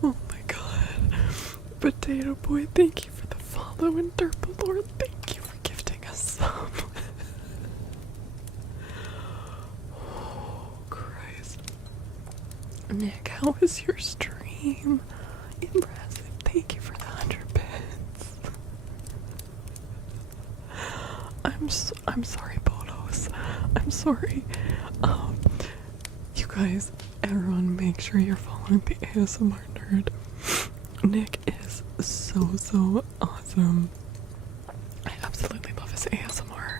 Oh my god. Potato Boy, thank you for the follow, and Derpalord, thank you for gifting us some. Oh, Christ. Nick, how was your stream? Impressive. Thank you for the 100 bits. I'm sorry, Bodos. I'm sorry. You guys, everyone, make sure you're following the ASMR nerd. Nick is so awesome. I absolutely love his ASMR.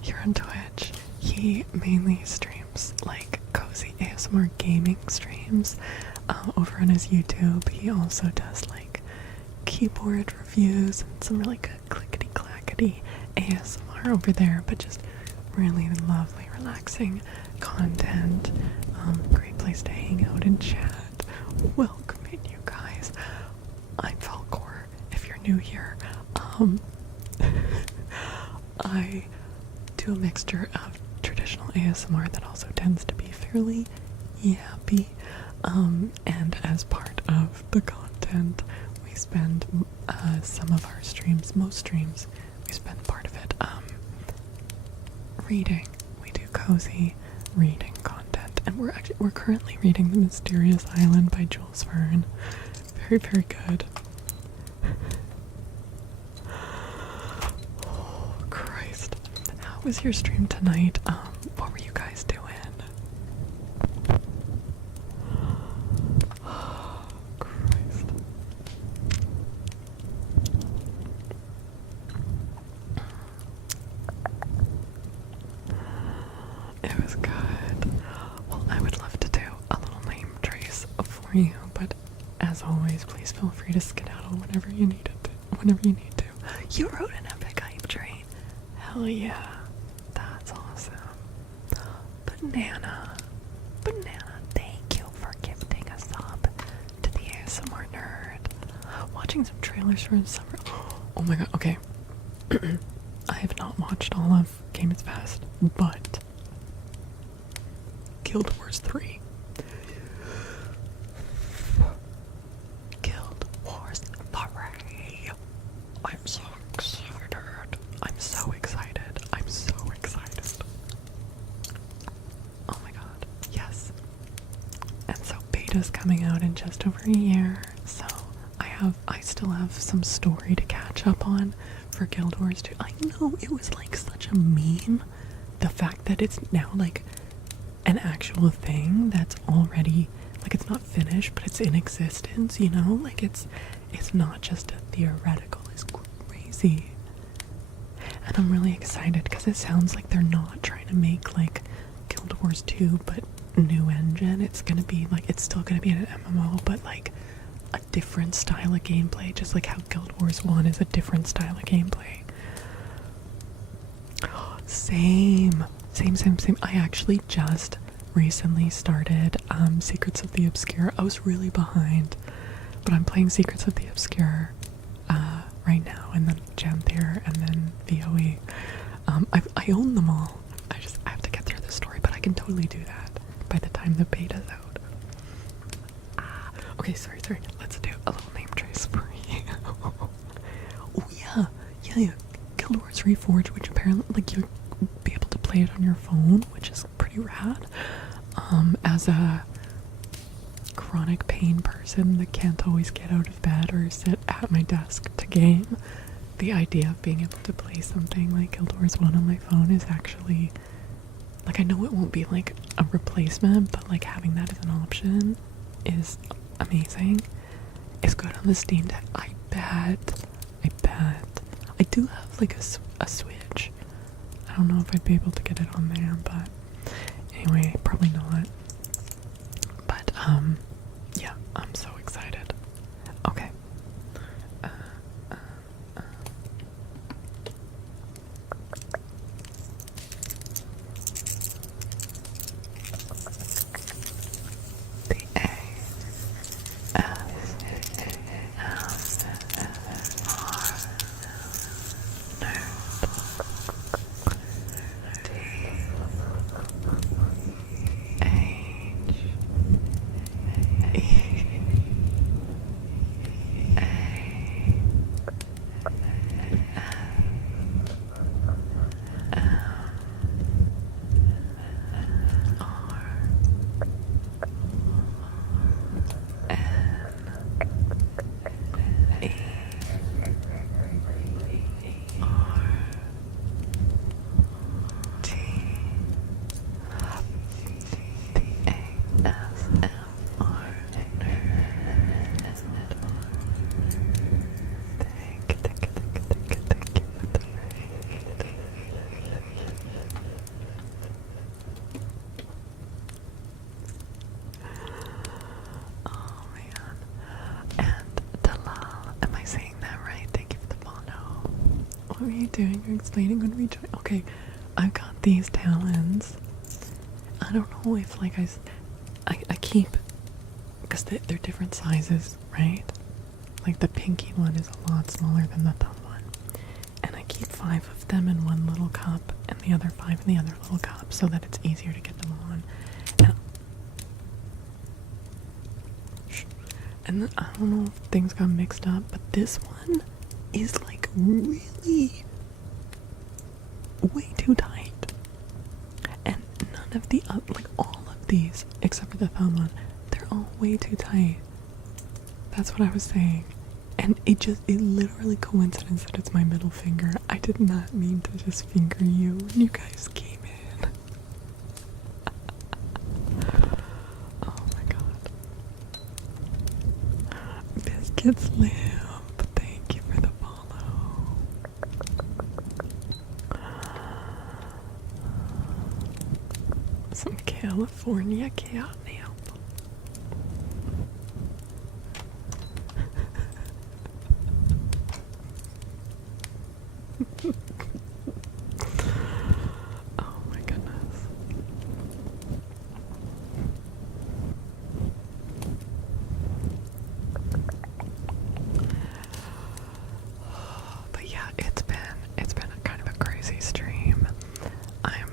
Here on Twitch, he mainly streams like cozy ASMR gaming streams. Over on his YouTube, he also does like keyboard reviews and some really good clickety clackety ASMR over there, but just really lovely, relaxing content. Great place to hang out and chat. Welcome in, you guys. I'm Faolkor, if you're new here. I do a mixture of traditional ASMR that also tends to be fairly yappy. And as part of the content, we spend some of our streams, most streams, we spend part of it reading. We do cozy reading content, and we're currently reading The Mysterious Island by Jules Verne. Very good. how was your stream tonight? What were you guys doing? Christ. It was good. Well, I would love to do a little name trace for you, but as always, please feel free to skedaddle whenever you need it. Whenever you need to. You rode an epic hype train. Hell yeah. That's awesome. Banana, thank you for gifting a sub to the ASMR nerd. Watching some trailers for summer. Oh my god, okay. I have not watched all of Game is Fast, but Guild Wars 3. Guild Wars 3. I'm so excited. I'm so excited. I'm so excited. Oh my god, yes. And so beta's coming out in just over a year, so I still have some story to catch up on for Guild Wars 2. I know, it was like such a meme. The fact that it's now like an actual thing that's already, like, it's not finished, but it's in existence, you know? Like, it's not just a theoretical, it's crazy. And I'm really excited because it sounds like they're not trying to make like Guild Wars 2 but new engine. It's gonna be like, it's still gonna be an MMO, but like a different style of gameplay, just like how Guild Wars 1 is a different style of gameplay. Same. I actually just recently started Secrets of the Obscure. I was really behind, but I'm playing Secrets of the Obscure right now, and then Janthir, and then VOE. I own them all. I have to get through the story, but I can totally do that by the time the beta's out. Okay, sorry. Let's do a little name trace for you. Oh yeah. Guild Wars Reforged, which apparently, like, you'll be able to play it on your phone, which is pretty rad. As a chronic pain person that can't always get out of bed or sit at my desk to game, the idea of being able to play something like Guild Wars 1 on my phone is actually, like, I know it won't be like a replacement, but like having that as an option is amazing. It's good on the Steam Deck. I bet. I do have like a Switch. I don't know if I'd be able to get it on there, but anyway, probably not. But yeah, I'm so excited. Okay. The What were you doing? You're explaining when we join. Okay, I've got these talons. I don't know if, like, I keep, because they're different sizes, right? Like, the pinky one is a lot smaller than the thumb one. And I keep 5 of them in one little cup and the other 5 in the other little cup so that it's easier to get them on. And then, I don't know if things got mixed up, but this one is like really way too tight, and none of the like all of these except for the thumb one, they're all way too tight. That's what I was saying. And And it literally coincidence that it's my middle finger. I did not mean to just finger you when you guys came in. Oh my god. Biscuits Limp, thank you for the follow. Some California catnip. Oh my goodness. But yeah, it's been a kind of a crazy stream. I've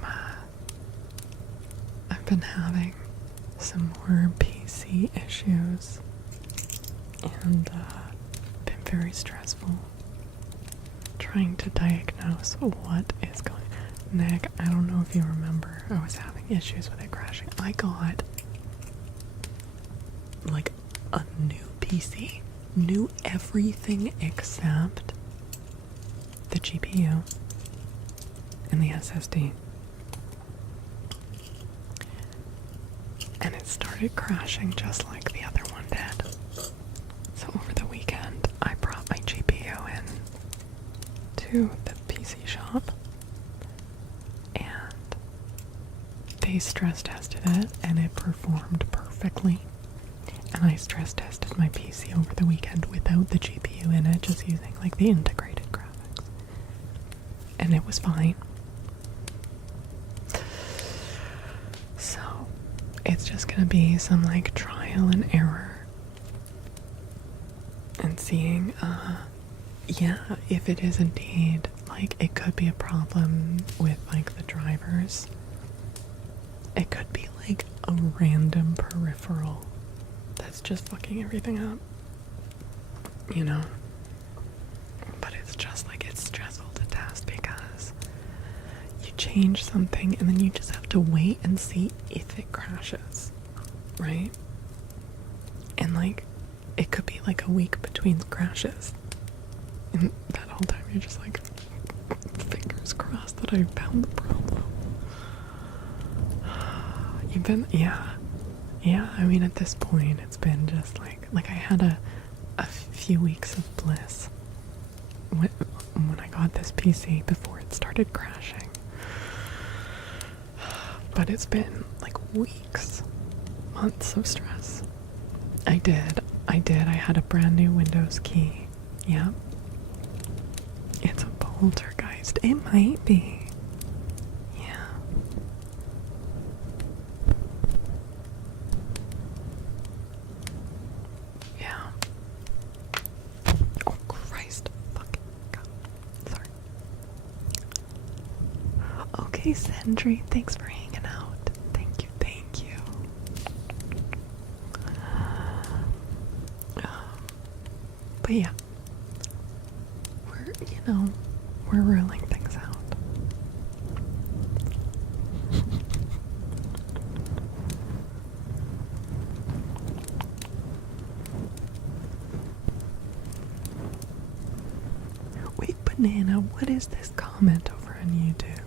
been having some more PC issues and been very stressful trying to diagnose what is going on. Nick, I don't know if you remember, I was having issues with it crashing. I got like a new PC, new everything except the GPU and the SSD. And it started crashing just like the other one did. So over the weekend, I brought my GPU in to the PC shop and they stress tested it and it performed perfectly. And I stress tested my PC over the weekend without the GPU in it, just using like the integrated graphics. And it was fine. So it's just gonna be some like trial and error and seeing yeah, if it is indeed like it could be a problem with like the drivers. It could be like a random peripheral that's just fucking everything up, you know. But it's just like it's stressful to test because you change something and then you just have to wait and see if it crashes, right? And like it could be like a week between crashes, and that whole time you're just like fingers crossed that I found the problem. You've been, yeah, I mean at this point it's been just like I had a few weeks of bliss when I got this PC before it started crashing. But it's been like weeks, months of stress. I did. I had a brand new Windows key. Yeah. It's a poltergeist. It might be. Yeah. Yeah. Oh Christ. Fucking God. Sorry. Okay, Sentry, thanks for hanging out. Thank you. But yeah, we're ruling things out. Wait, Banana, what is this comment over on YouTube?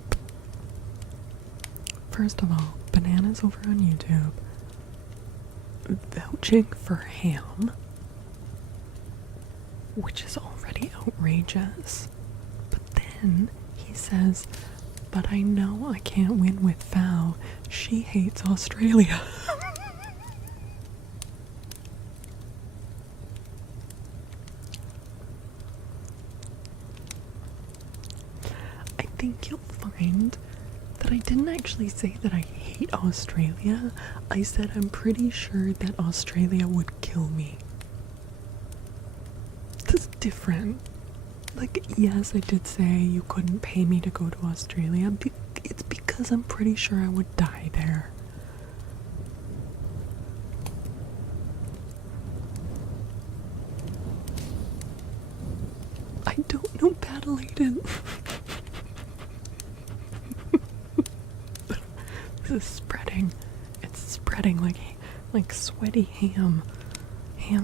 First of all, Banana's over on YouTube vouching for ham, which is already outrageous. But then he says, but I know I can't win with Fao. She hates Australia. I think you'll find that I didn't actually say that I hate Australia. I said I'm pretty sure that Australia would kill me. That's different. Like, yes, I did say you couldn't pay me to go to Australia. It's because I'm pretty sure I would die there. I don't know Battle Aiden. This is spreading. It's spreading like sweaty ham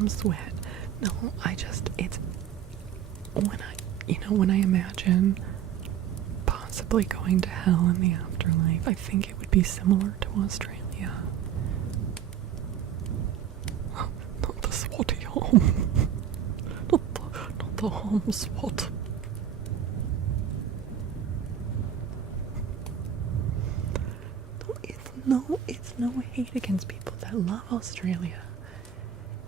sweat. No, it's when I imagine possibly going to hell in the afterlife, I think it would be similar to Australia. Not the swatty home. Not the home swat. It's no hate against people that love Australia.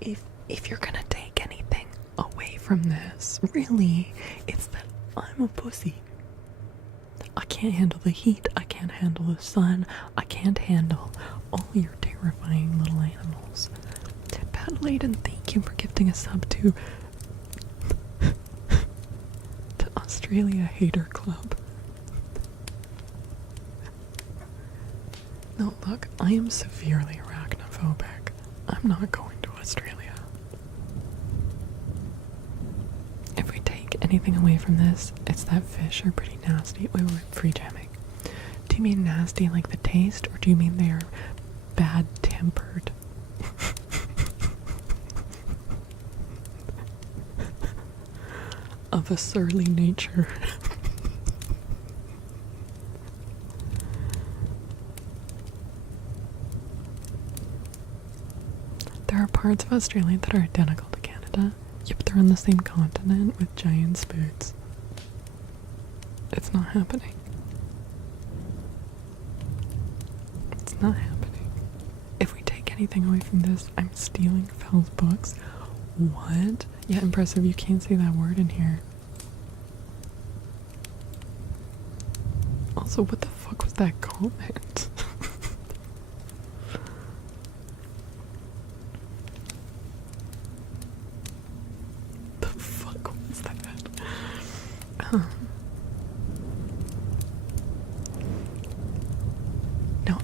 If you're gonna take anything away from this, really, it's that I'm a pussy. I can't handle the heat, I can't handle the sun, I can't handle all your terrifying little animals. Tip Adelaide, and thank you for gifting a sub to Australia Hater Club. No, look, I am severely arachnophobic. I'm not going to Australia. If we take anything away from this, it's that fish are pretty nasty. Wait, free jamming. Do you mean nasty like the taste, or do you mean they're bad-tempered? Of a surly nature. There are parts of Australia that are identical to Canada. Yep, they're on the same continent with giant spoots. It's not happening. It's not happening. If we take anything away from this, I'm stealing Fel's books. What? Yeah, impressive. You can't say that word in here. Also, what the fuck was that comment? The fuck was that? No,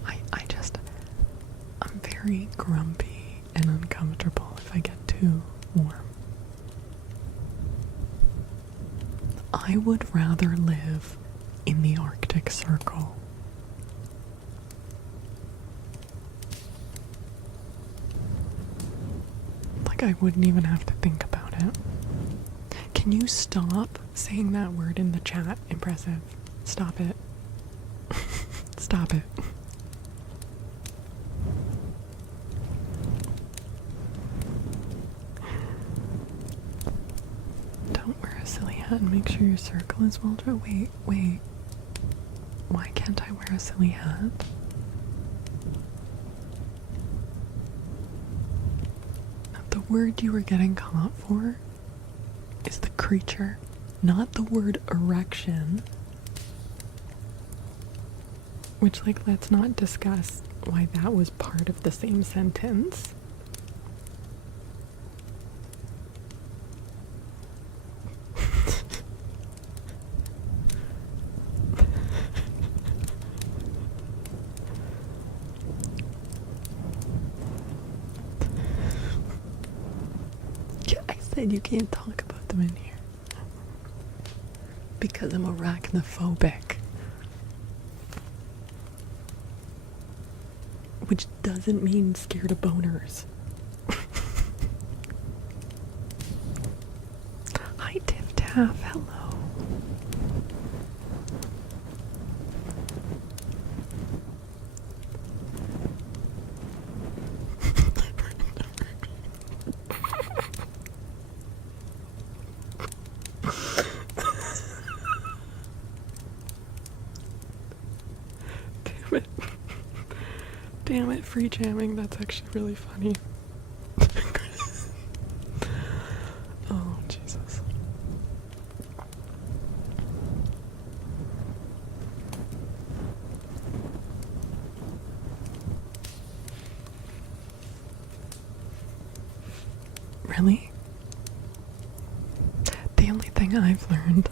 I'm very grumpy and uncomfortable if I get too warm. I would rather live in the Arctic Circle. Like, I wouldn't even have to think about it. Can you stop saying that word in the chat? Impressive. Stop it. Stop it. Don't wear a silly hat and make sure your circle is well drawn. Wait. Why can't I wear a silly hat? The word you were getting caught for is the creature, not the word erection. Which, like, let's not discuss why that was part of the same sentence. You can't talk about them in here because I'm arachnophobic, which doesn't mean scared of boners. Hi Tiff Taff, hello. Damn it, free jamming, that's actually really funny. Oh, Jesus. Really? The only thing I've learned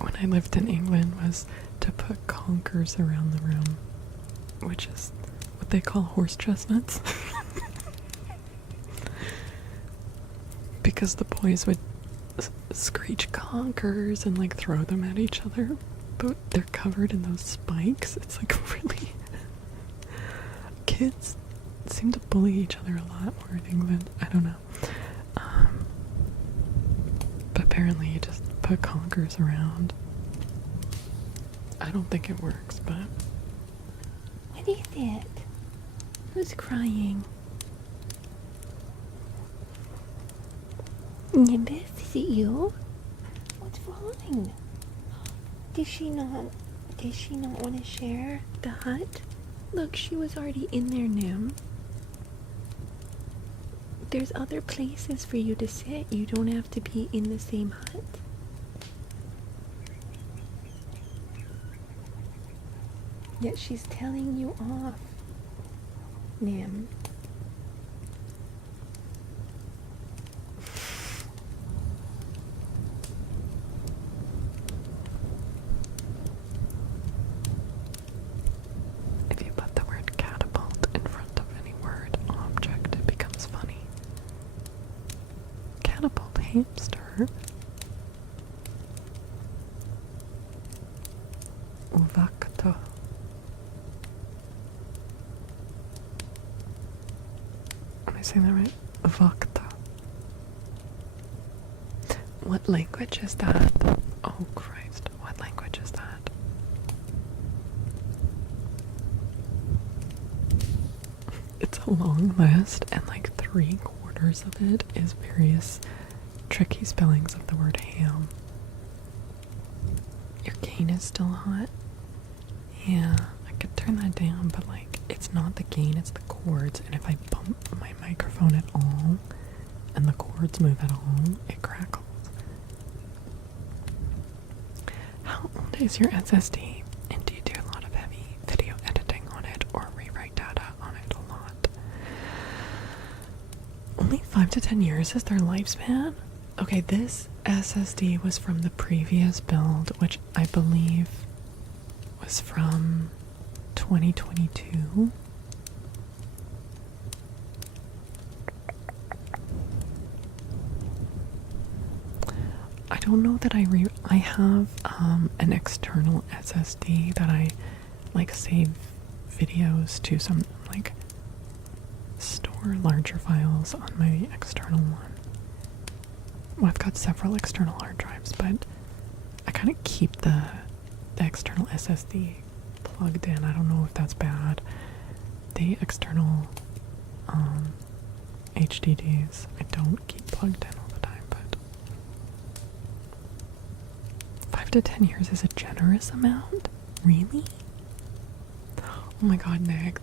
when I lived in England was to put conkers around the room, which is what they call horse chestnuts. Because the boys would screech conkers and like throw them at each other, but they're covered in those spikes. It's like really kids seem to bully each other a lot more in England. I don't know. Apparently you just put conkers around. I don't think it works, but... What is it? Who's crying? Nimbus, is it you? What's wrong? Did she not want to share the hut? Look, she was already in there, Nim. There's other places for you to sit. You don't have to be in the same hut. Yet she's telling you off, Nim. If you put the word catapult in front of any word object, it becomes funny. Catapult hamster. Vakta. Am I saying that right? Vakta. What language is that? Oh Christ, what language is that? It's a long list, and like 3/4 of it is various tricky spellings of the word ham. Your gain is still hot? Yeah, I could turn that down, but like, it's not the gain, it's the chords, and if I bump my microphone at all, and the chords move at all, it crackles. How old is your SSD? And do you do a lot of heavy video editing on it, or rewrite data on it a lot? Only 5 to 10 years is their lifespan? Okay, this SSD was from the previous build, which I believe was from 2022. I don't know that I have an external SSD that I like save videos to, some like store larger files on my external one. Well, I've got several external hard drives, but I kind of keep the external SSD plugged in. I don't know if that's bad. The external HDDs I don't keep plugged in all the time, but 5 to 10 years is a generous amount? Really? Oh my god, Nick,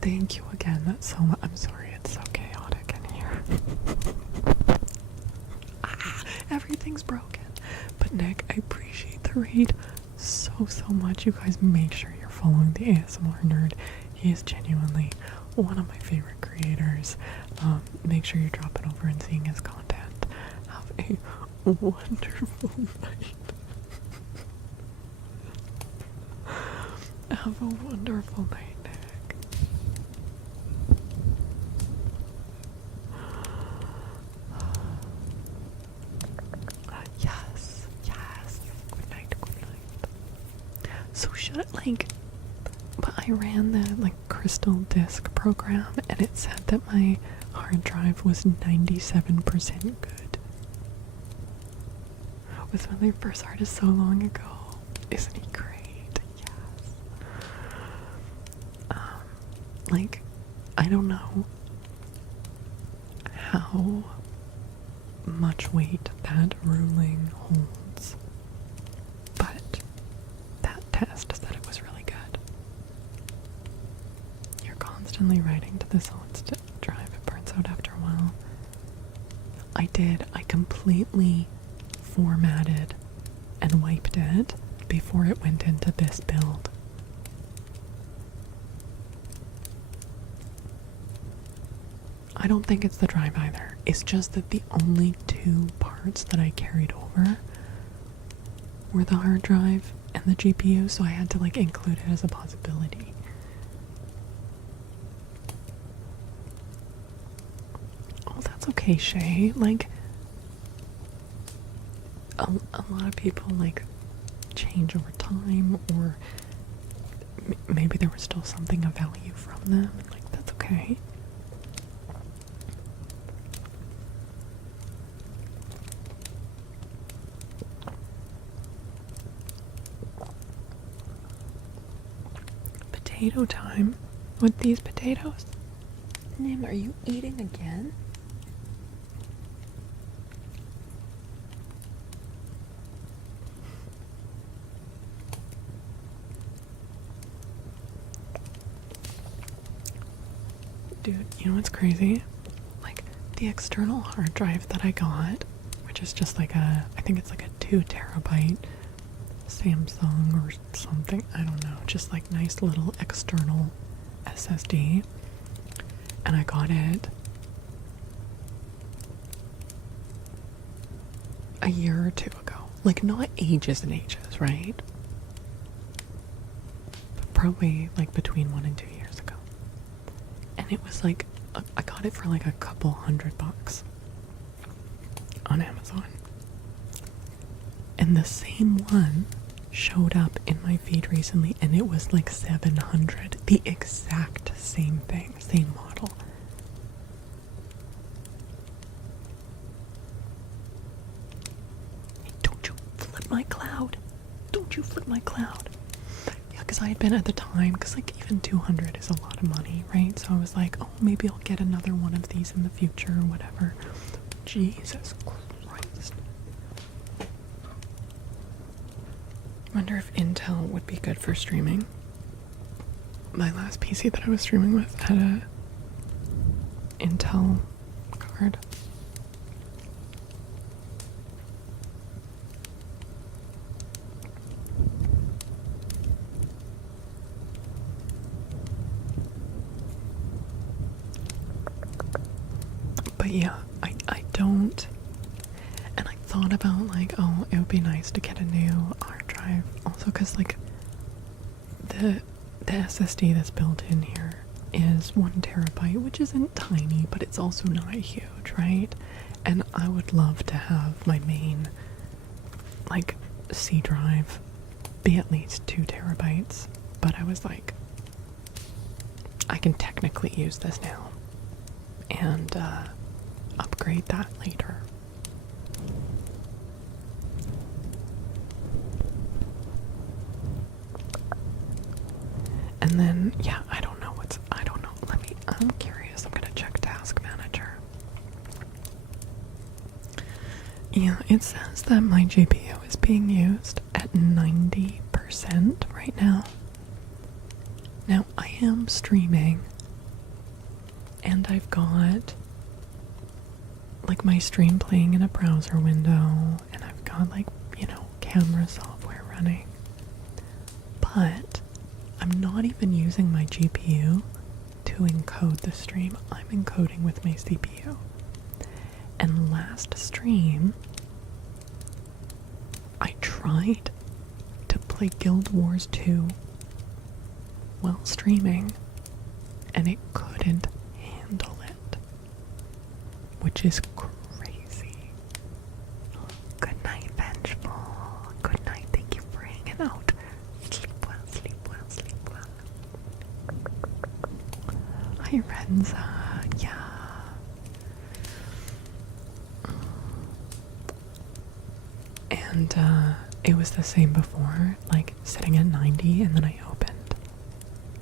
thank you again. That's so much. I'm sorry, it's so chaotic in here. Everything's broken. But Nick, I appreciate the raid so much. You guys make sure you're following the ASMR nerd. He is genuinely one of my favorite creators. Make sure you're dropping over and seeing his content. Have a wonderful night. Have a wonderful night, Nick. Yes. Good night. So should it but I ran the crystal disk program and it said that my hard drive was 97% good. Was when they first started so long ago. Isn't he great? Yes. I don't know how much weight that ruling holds, but that test said it was really good. You're constantly writing to the solid state drive. It burns out after a while. I completely formatted and wiped it before it went into this build. I don't think it's the drive either. It's just that the only 2 parts that I carried over were the hard drive and the GPU, so I had to include it as a possibility. Oh, that's okay, Shay. A lot of people change over time, or maybe there was still something of value from them, and that's okay. potato time with these potatoes. Nim, are you eating again? Dude, you know what's crazy? Like, the external hard drive that I got, which is just like I think it's like a 2 terabyte Samsung or something, I don't know, just like nice little external SSD. And I got it a year or 2 ago. Like, not ages and ages, right? But probably like between 1 and 2 years ago. And it was like, I got it for like a couple $100 on Amazon. And the same one showed up in my feed recently, and it was like $700. The exact same thing, same model. Hey, don't you flip my cloud. Don't you flip my cloud. Yeah, because I had been at the time, because like even 200 is a lot of money, right? So I was like, oh, maybe I'll get another one of these in the future or whatever. Jesus Christ. Wonder if Intel would be good for streaming. My last PC that I was streaming with had a Intel card. But yeah, I don't, and I thought about like, oh, it would be nice to get a new hard drive. Also, because like the SSD that's built in here is 1 terabyte, which isn't tiny, but it's also not huge, right? And I would love to have my main like C drive be at least 2 terabytes. But I was like, I can technically use this now and upgrade that later. And then, yeah, I don't know. I'm curious. I'm gonna check Task Manager. Yeah, it says that my GPU is being used at 90% right now. Now, I am streaming, and I've got like my stream playing in a browser window, and I've got like, you know, camera software running. But I'm not even using my GPU to encode the stream. I'm encoding with my CPU. And last stream, I tried to play Guild Wars 2 while streaming, and it couldn't handle it, which is crazy. Good night, Vengeful. Good night. Thank you for hanging out. Sleep well, sleep well, sleep well. Hi, Renza. Yeah. And it was the same before, like sitting at 90, and then I opened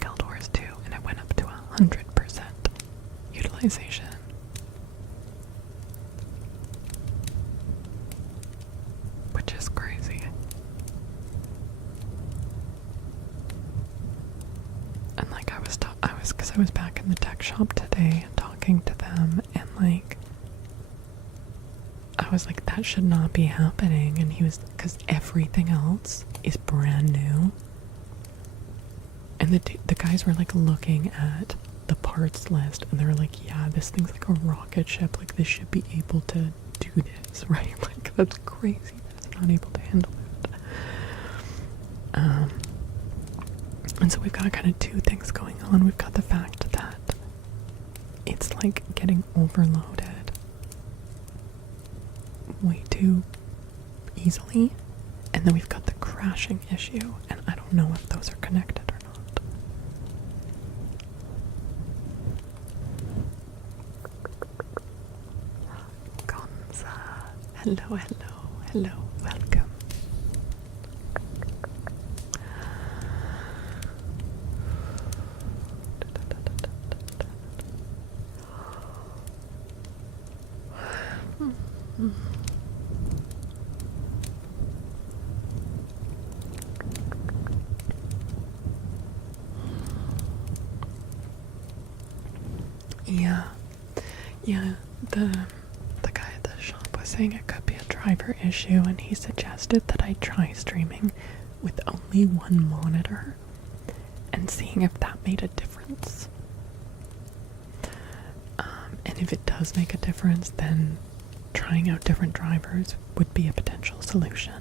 Guild Wars 2 and it went up to 100% utilization. Which is crazy. And like because I was back in the tech shop today and talking to them, and like I was like, that should not be happening. And he was, because everything else is brand new. And the guys were like looking at the parts list, and they were like, yeah, this thing's like a rocket ship. Like, this should be able to do this, right? Like, that's crazy that it's not able to handle it. And so we've got kind of two things going on. We've got the fact that it's like getting overloaded way too easily, and then we've got the crashing issue, and I don't know if those are connected or not. Gonza, hello, hello, hello, welcome. Yeah. Yeah, the guy at the shop was saying it could be a driver issue, and he suggested that I try streaming with only one monitor and seeing if that made a difference. And if it does make a difference, then trying out different drivers would be a potential solution.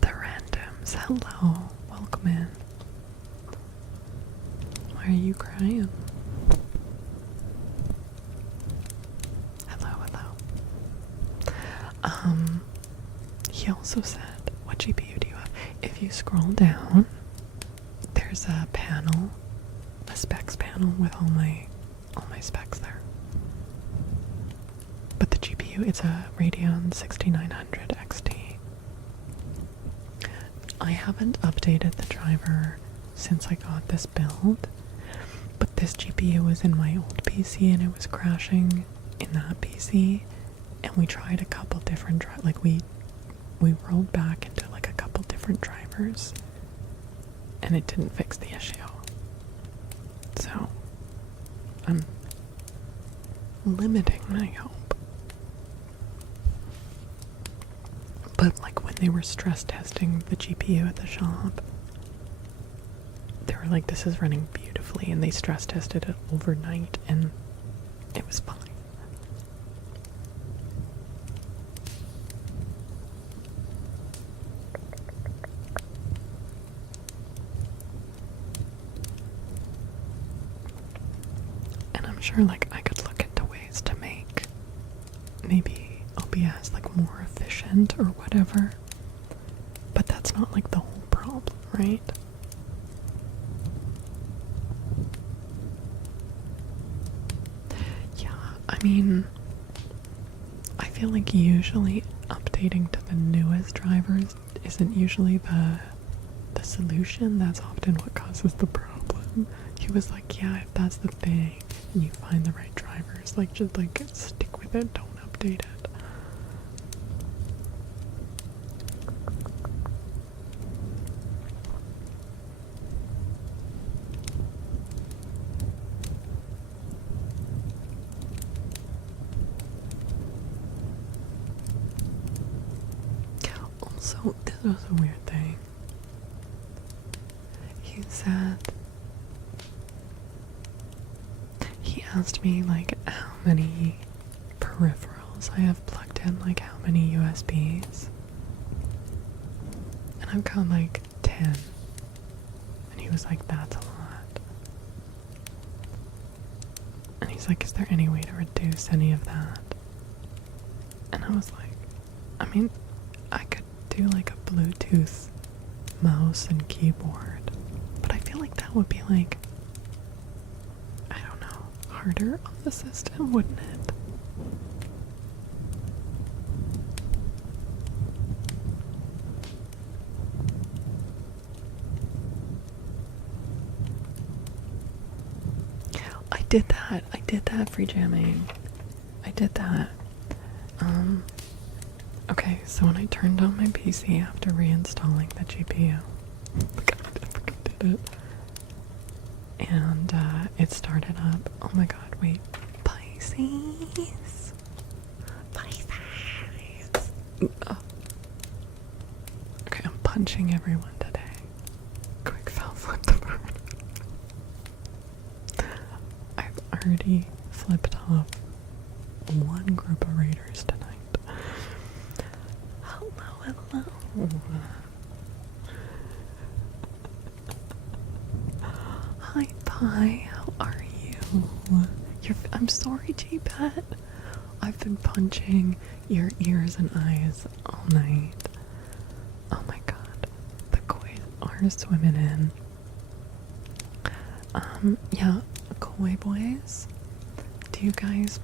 The randoms, hello, welcome in. Why are you crying? Hello. He also said, what GPU do you have? If you scroll down, there's a panel, a specs panel with all my specs there. But the GPU, it's a Radeon 6900 XT. I haven't updated the driver since I got this build, but this GPU was in my old PC and it was crashing in that PC, and we tried a couple different we rolled back into like a couple different drivers and it didn't fix the issue. So I'm limiting my hope. But like when they were stress testing the GPU at the shop, they were like, this is running beautifully, and they stress tested it overnight and it was fine. And I'm sure like I could look into ways to make maybe OBS like more efficient or whatever, but that's not like the whole problem, right? Yeah, I mean, I feel like usually updating to the newest drivers isn't usually the solution. That's often what causes the problem. He was like, yeah, if that's the thing, and you find the right drivers, like just like stick with it, don't update it. Also, this was a weird thing. He said, he asked me like how many peripherals I have plugged in, like how many USBs, and I've got like 10, and he was like, that's a lot. And he's like, is there any way to reduce any of that? And I was like, I mean, I could do like a Bluetooth mouse and keyboard, but I feel like that would be like, I don't know, harder on the system, wouldn't it? I did that free jamming. I did that. Okay, so when I turned on my PC after reinstalling the GPU, I did it. And it started up. Oh my god, wait. Pisces. Okay, I'm punching everyone today. Quick fell flip the bird. I've already flipped off one group of raiders tonight. Hello. Hi, Pie. How are you? I'm sorry, G-Pet. I've been punching your ears and eyes all night. Oh my god. The koi are swimming in. Yeah, koi boys. Do you guys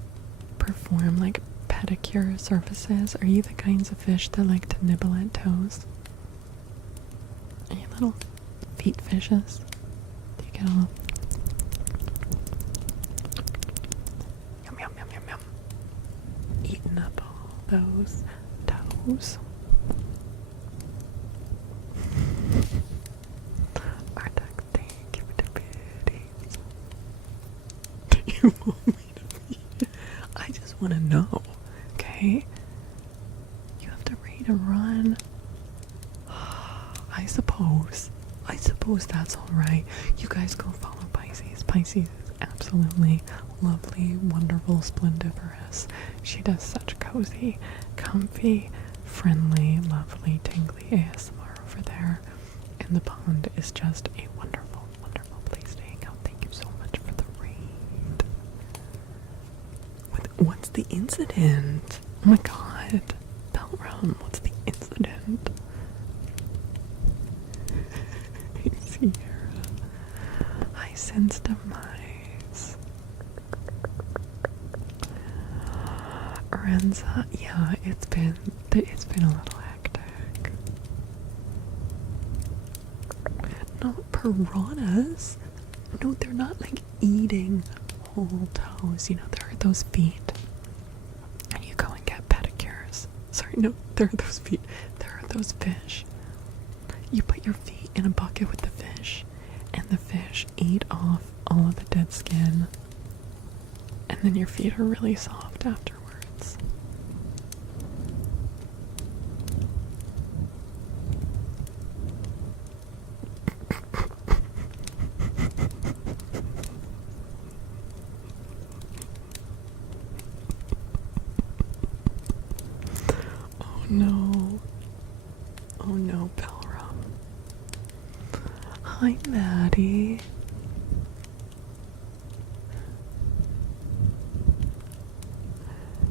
perform like pedicure services? Are you the kinds of fish that like to nibble at toes? Are you little feet fishes? Do you get all yum, eating up all those toes? Artak, thank you for the biddies. you want me to be? I just want to know, okay? You have to read and run. I suppose that's alright. You guys go follow Pisces. Pisces is absolutely lovely, wonderful, splendiferous. She does such cozy, comfy, friendly, lovely, tingly ASMR over there. And the pond is just a wonderful, wonderful place to hang out. Thank you so much for the raid. What's the incident? Oh my god. Belram, what's the incident? Hey, Sierra. I sense demise. Renza, yeah, it's been a little hectic. No, piranhas? No, they're not like eating whole toes. You know, there are those feet. And you go and get pedicures. Sorry, no, there are those feet. There are those fish. You put your feet in a bucket with the fish, and the fish eat off all of the dead skin. And then your feet are really soft afterwards. Oh no. Oh no, Belram. Hi, Maddie.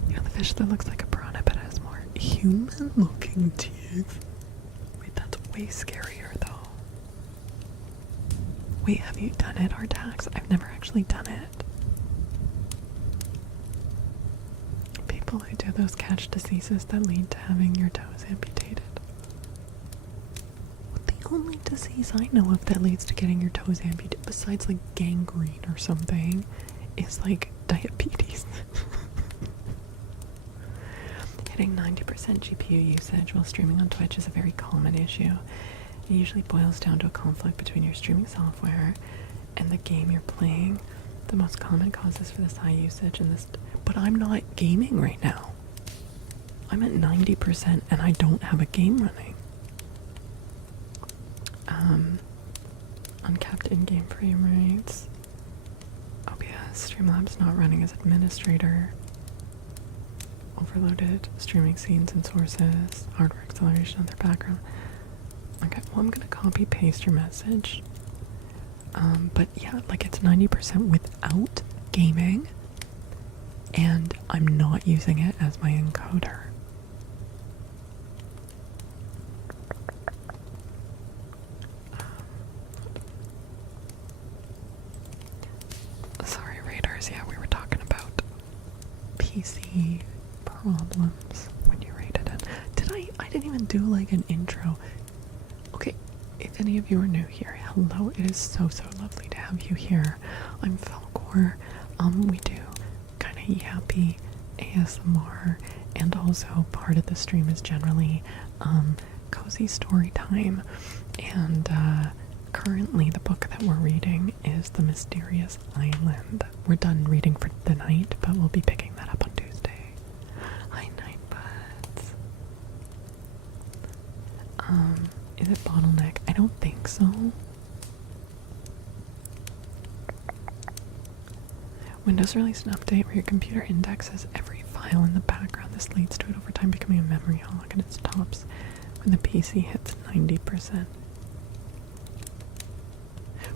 You know the fish that looks like a piranha but has more human-looking teeth? Wait, that's way scarier though. Wait, have you done it, Artax? I've never actually done it. People who do those catch diseases that lead to having your toes amputated. The only disease I know of that leads to getting your toes amputated, besides like gangrene or something, is like diabetes. Hitting 90% GPU usage while streaming on Twitch is a very common issue. It usually boils down to a conflict between your streaming software and the game you're playing. The most common causes for this high usage in this, but I'm not gaming right now. I'm at 90% and I don't have a game running. Uncapped in-game frame rates. OBS, Streamlabs not running as administrator. Overloaded streaming scenes and sources. Hardware acceleration on their background. Okay, well I'm gonna copy paste your message. But yeah, like it's 90% without gaming. And I'm not using it as my encoder. Sorry, Raiders. Yeah, we were talking about PC problems when you raided it. I didn't even do like an intro. Okay, if any of you are new here, hello. It is so lovely to have you here. I'm Faolkor. We do kind of yappy ASMR, and also part of the stream is generally cozy story time. And currently the book that we're reading is The Mysterious Island. We're done reading for the night, but we'll be picking that up on Tuesday. Hi, Nightbuds. Is it bottleneck? I don't think so. Windows released an update where your computer indexes every file in the background. This leads to it over time becoming a memory hog, and it stops when the PC hits 90%.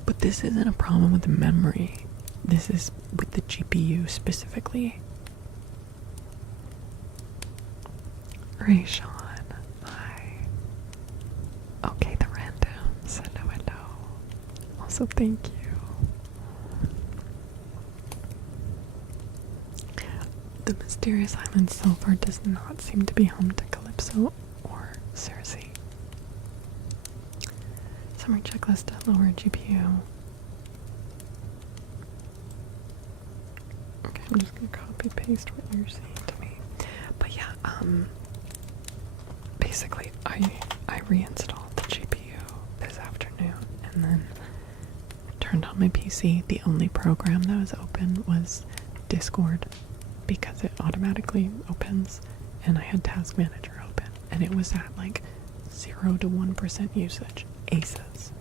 But this isn't a problem with the memory. This is with the GPU specifically. Rayshawn, hi. Okay, the randoms. Hello. Also, thank you. The Mysterious Island so far does not seem to be home to Calypso or Cersei. Summary checklist at lower GPU. Okay, I'm just gonna copy paste what you're saying to me. But yeah, basically I reinstalled the GPU this afternoon and then turned on my PC, the only program that was open was Discord because it automatically opens, and I had Task Manager open, and it was at like 0 to 1% usage. Aces.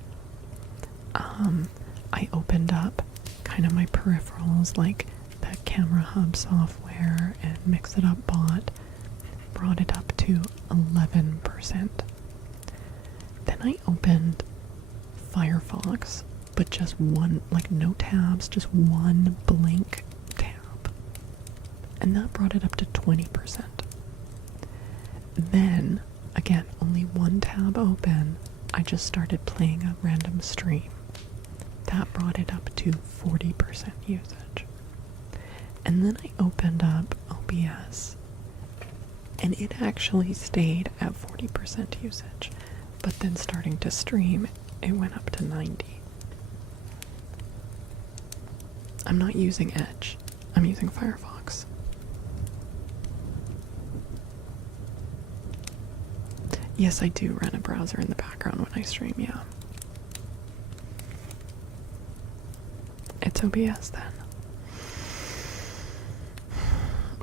I opened up kind of my peripherals, like the Camera Hub software and Mix It Up bot, brought it up to 11%. Then I opened Firefox, but just one, like no tabs, just one blank tab. And that brought it up to 20%. Then, again, only one tab open, I just started playing a random stream. That brought it up to 40% usage. And then I opened up OBS, and it actually stayed at 40% usage. But then starting to stream, it went up to 90. I'm not using Edge. I'm using Firefox. Yes, I do run a browser in the background when I stream, yeah. It's OBS then.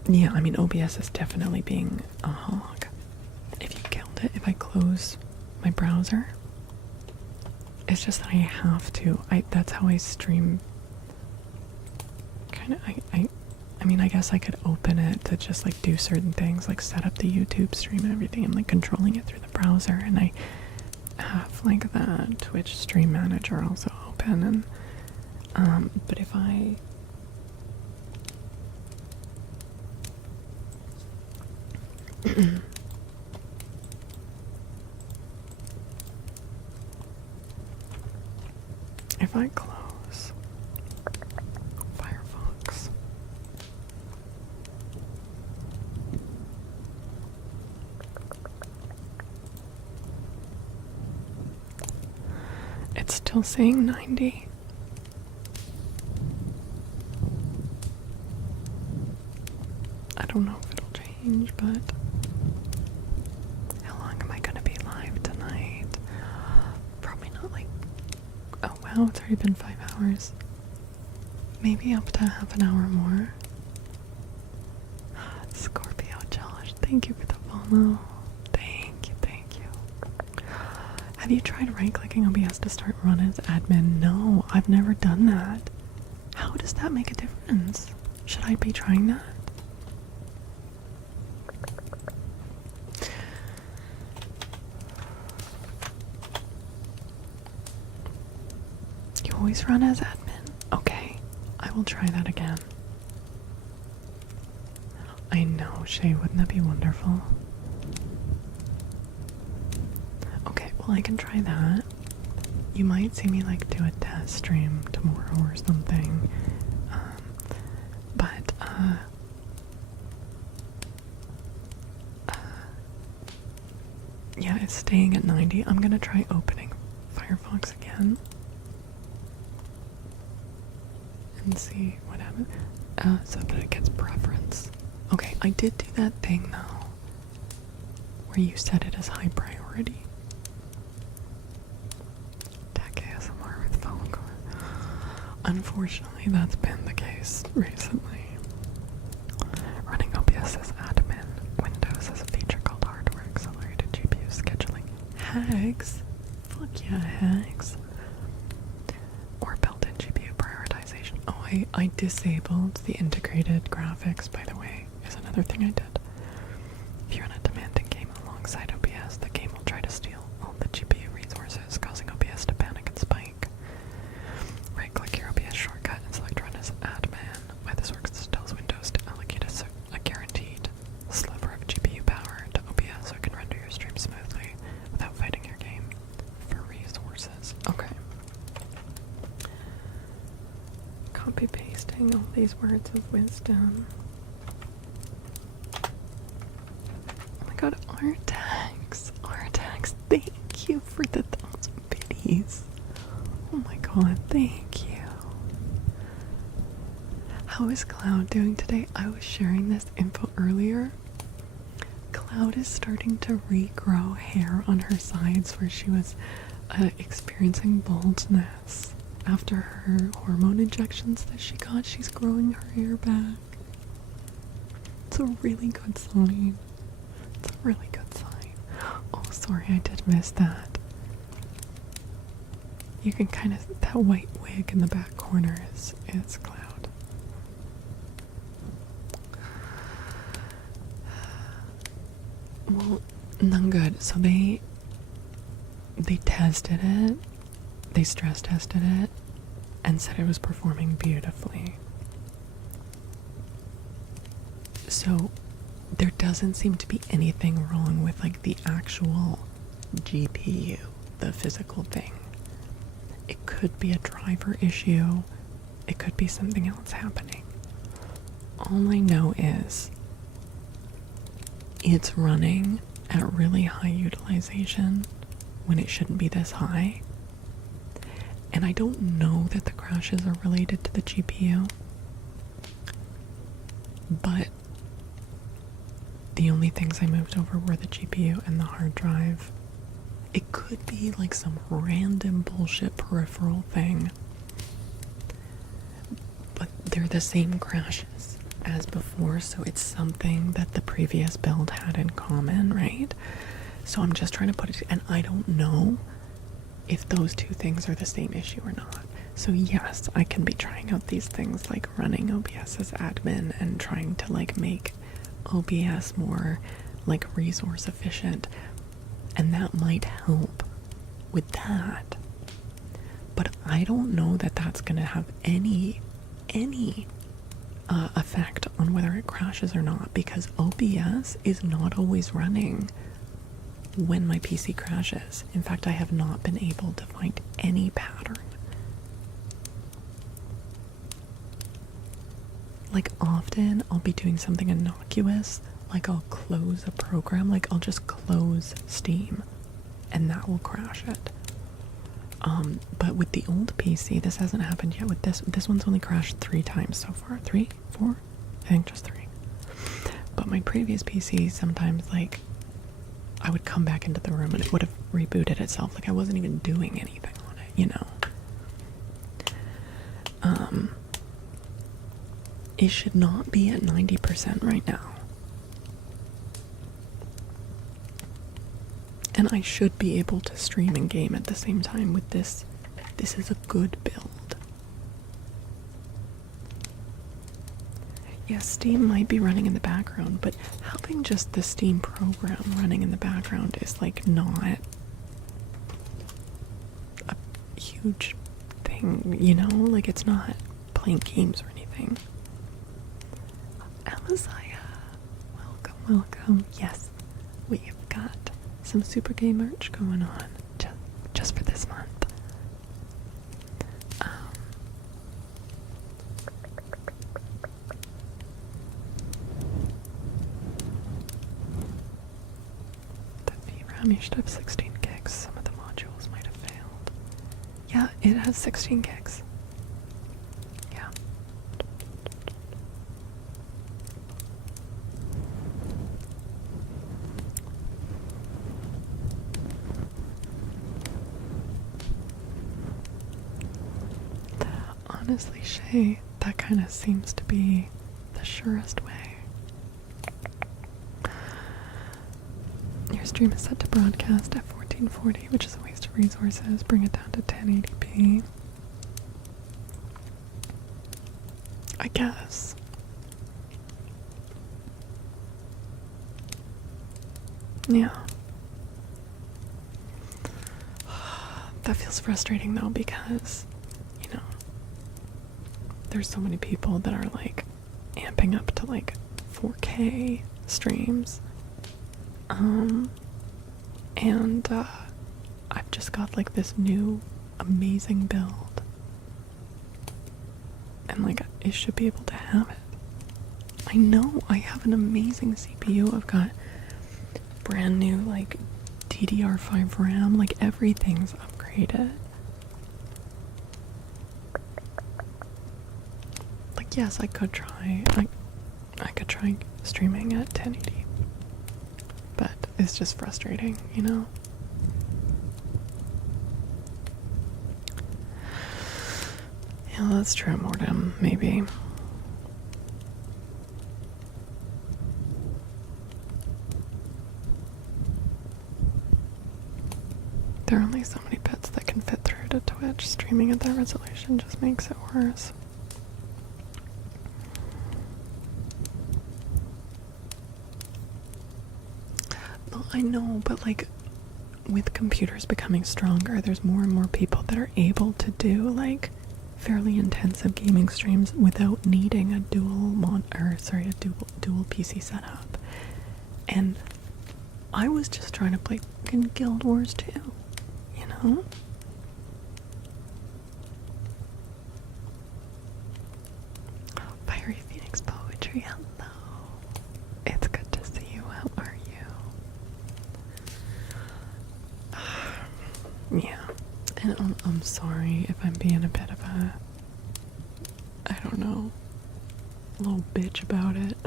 Yeah, I mean, OBS is definitely being a hog. If you killed it, if I close my browser, it's just that I have to. That's how I stream. Kind of, I mean, I guess I could open it to just like do certain things, like set up the YouTube stream and everything. I'm like controlling it through the browser, and I have like the Twitch stream manager also open, and but if I if I close Firefox, it's still saying 90. I don't know if it'll change, but how long am I gonna be live tonight? Probably not like, oh wow, it's already been 5 hours. Maybe up to half an hour more. Scorpio Josh, thank you for the follow. Thank you, thank you. Have you tried right-clicking OBS to start run as admin? No, I've never done that. How does that make a difference? Should I be trying that? You always run as admin? Okay, I will try that again. I know, Shay, wouldn't that be wonderful? Okay, well I can try that. You might see me like do a test stream tomorrow or something. Yeah, it's staying at 90. I'm gonna try opening Firefox again and see what happens. So that it gets preference. Okay, I did do that thing though, where you set it as high priority. Tech ASMR with Faolkor. Unfortunately, that's been the case recently. Running OBS as admin. Windows has a feature called hardware accelerated GPU scheduling. Hags? Fuck yeah, hags. Or built-in GPU prioritization. Oh, I disabled the integrated graphics, by the way, is another thing I did. If you're in a demanding game alongside OBS, the game will try to steal all the GPU resources, causing OBS to panic and spike. Right-click your OBS shortcut and select Run as Admin. Why this works is tells Windows to allocate a guaranteed sliver of GPU power to OBS so it can render your stream smoothly without fighting your game for resources. Okay. Copy pasting all these words of wisdom. Oh my god, Artax, thank you for the 1,000 biddies. Oh my god, thank you. How is Cloud doing today? I was sharing this info earlier. Cloud is starting to regrow hair on her sides where she was experiencing baldness. after her hormone injections that she got, she's growing her hair back. It's a really good sign. It's a really good sign. Oh, sorry, I did miss that. You can kind of, that white wig in the back corner is Cloud. Well, none good. So they tested it, they stress tested it, and said it was performing beautifully. So there doesn't seem to be anything wrong with like the actual GPU, the physical thing. It could be a driver issue. It could be something else happening. All I know is it's running at really high utilization when it shouldn't be this high. And I don't know that the crashes are related to the GPU. But the only things I moved over were the GPU and the hard drive. It could be like some random bullshit peripheral thing. But they're the same crashes as before, so it's something that the previous build had in common, right? So I'm just trying to put it, and I don't know if those two things are the same issue or not. So yes, I can be trying out these things like running OBS as admin and trying to like make OBS more like resource efficient, and that might help with that. But I don't know that that's going to have any effect on whether it crashes or not, because OBS is not always running when my PC crashes. In fact, I have not been able to find any pattern. Like often I'll be doing something innocuous, like I'll close a program, like I'll just close Steam and that will crash it. But with the old PC, this hasn't happened yet. With this one's only crashed 3 times so far. 3? 4? I think just 3. But my previous PC, sometimes like I would come back into the room and it would have rebooted itself. Like I wasn't even doing anything on it, you know. It should not be at 90% right now. And I should be able to stream and game at the same time with this. This is a good build. Yeah, Steam might be running in the background, but having just the Steam program running in the background is like not a huge thing, you know? Like it's not playing games or anything. Amaziah, welcome. Yes, we have got some Super Gay merch going on just for this month. The VRAM, you should have 16 gigs. Some of the modules might have failed. Yeah, it has 16 gigs. Yeah. Honestly, Shay, that kind of seems to be the surest way. Your stream is set to broadcast at 1440, which is a waste of resources. Bring it down to 1080p. I guess. Yeah. That feels frustrating though, because there's so many people that are like amping up to like 4K streams. And I've just got like this new amazing build. And like it should be able to have it. I know I have an amazing CPU. I've got brand new like DDR5 RAM, like everything's upgraded. Yes, I could try. I could try streaming at 1080, but it's just frustrating, you know. Yeah, that's true, Mortem. Maybe. There are only so many bits that can fit through to Twitch. Streaming at that resolution just makes it worse. Well, I know, but like, with computers becoming stronger, there's more and more people that are able to do like fairly intensive gaming streams without needing a dual PC setup. And I was just trying to play fucking Guild Wars 2, you know? Fiery Phoenix Poetry, hello. It's good to see you. How are you? Yeah. And I'm sorry if I'm being a bit of a, I don't know, little bitch about it.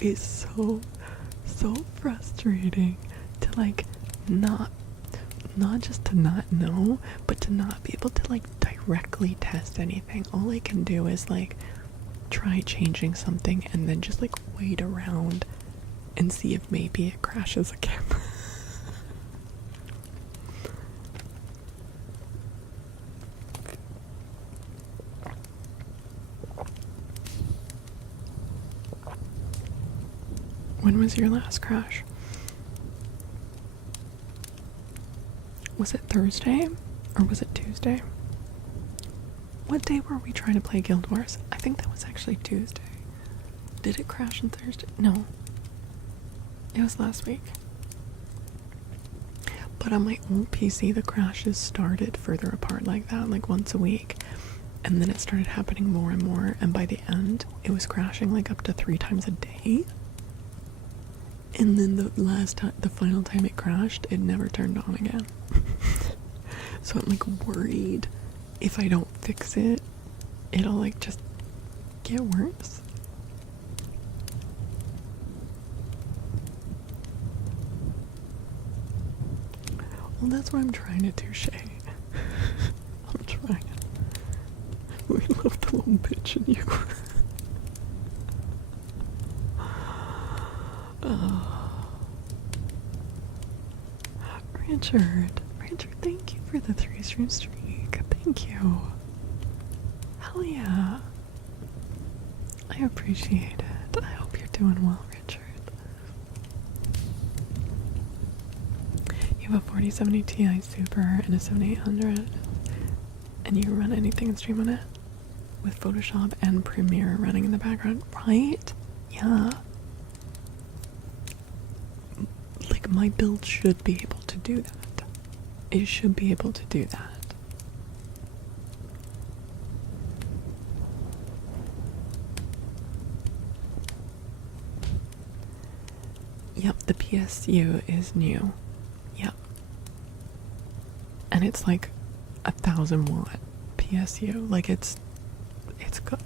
It's so frustrating to like not just to not know, but to not be able to like directly test anything. All I can do is like try changing something and then just like wait around and see if maybe it crashes again. When was your last crash? Was it Thursday or was it Tuesday? What day were we trying to play Guild Wars? I think that was actually Tuesday. Did it crash on Thursday? No. It was last week. But on my old PC, the crashes started further apart like that, like once a week. And then it started happening more and more. And by the end, it was crashing like up to 3 times a day. And then the final time it crashed, it never turned on again. So I'm like worried if I don't fix it, it'll like just get worse. Well, that's what I'm trying to do, Shay. I'm trying. We love the little bitch in you. Richard, thank you for the 3 stream streak. Thank you. Hell yeah. I appreciate it. I hope you're doing well, Richard. You have a 4070 Ti Super and a 7800, and you run anything and stream on it with Photoshop and Premiere running in the background, right? Yeah. Like, my build should be able to do that. It should be able to do that. Yep, the PSU is new. Yep. And it's like 1,000-watt PSU. Like, it's good.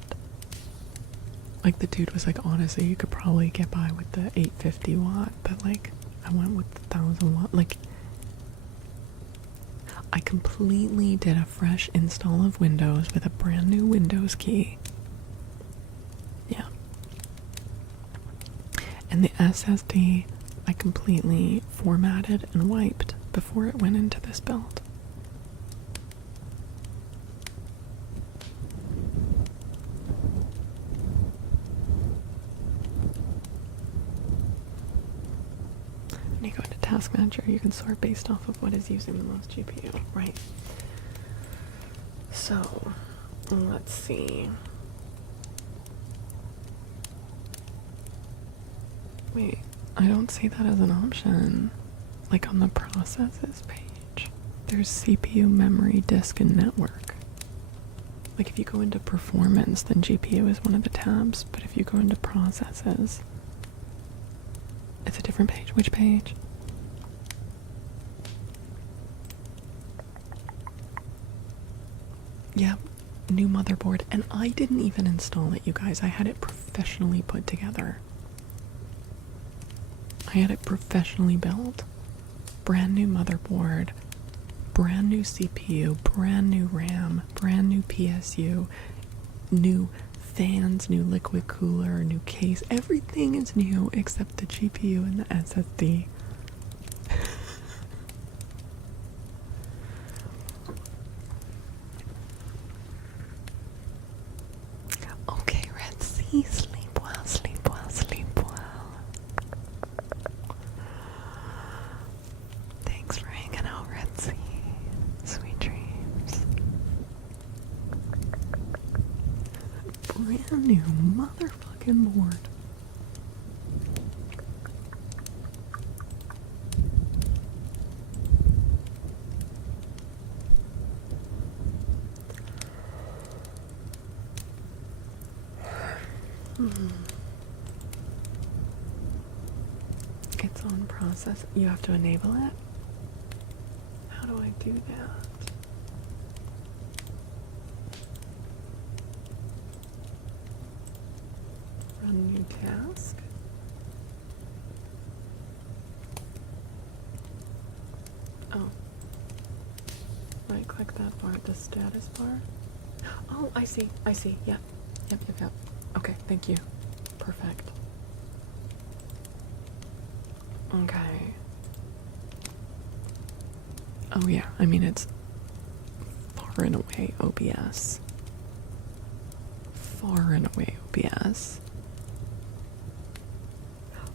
Like, the dude was like, honestly, you could probably get by with the 850-watt, but like, I went with the 1,000-watt. Like, I completely did a fresh install of Windows with a brand new Windows key. Yeah. And the SSD, I completely formatted and wiped before it went into this build. When you go into Task Manager, you can sort based off of what is using the most GPU, right? So, let's see. Wait, I don't see that as an option. Like on the processes page, there's CPU, memory, disk, and network. Like if you go into performance, then GPU is one of the tabs, but if you go into processes, it's a different page. Which page? Yeah, new motherboard. And I didn't even install it, you guys. I had it professionally put together. I had it professionally built. Brand new motherboard. brand new CPU, brand new RAM, brand new PSU, new fans, new liquid cooler, new case. Everything is new except the GPU and the SSD. Okay, Red Sea, sleep well, sleep well, sleep well. Thanks for hanging out, Red Sea. Sweet dreams. Brand new motherfucking board. It's on process. You have to enable it? How do I do that? Run new task? Oh. Right click that bar, the status bar. Oh, I see. Yep. Okay, thank you. Perfect. Okay. Oh yeah, I mean it's far and away OBS. Far and away OBS.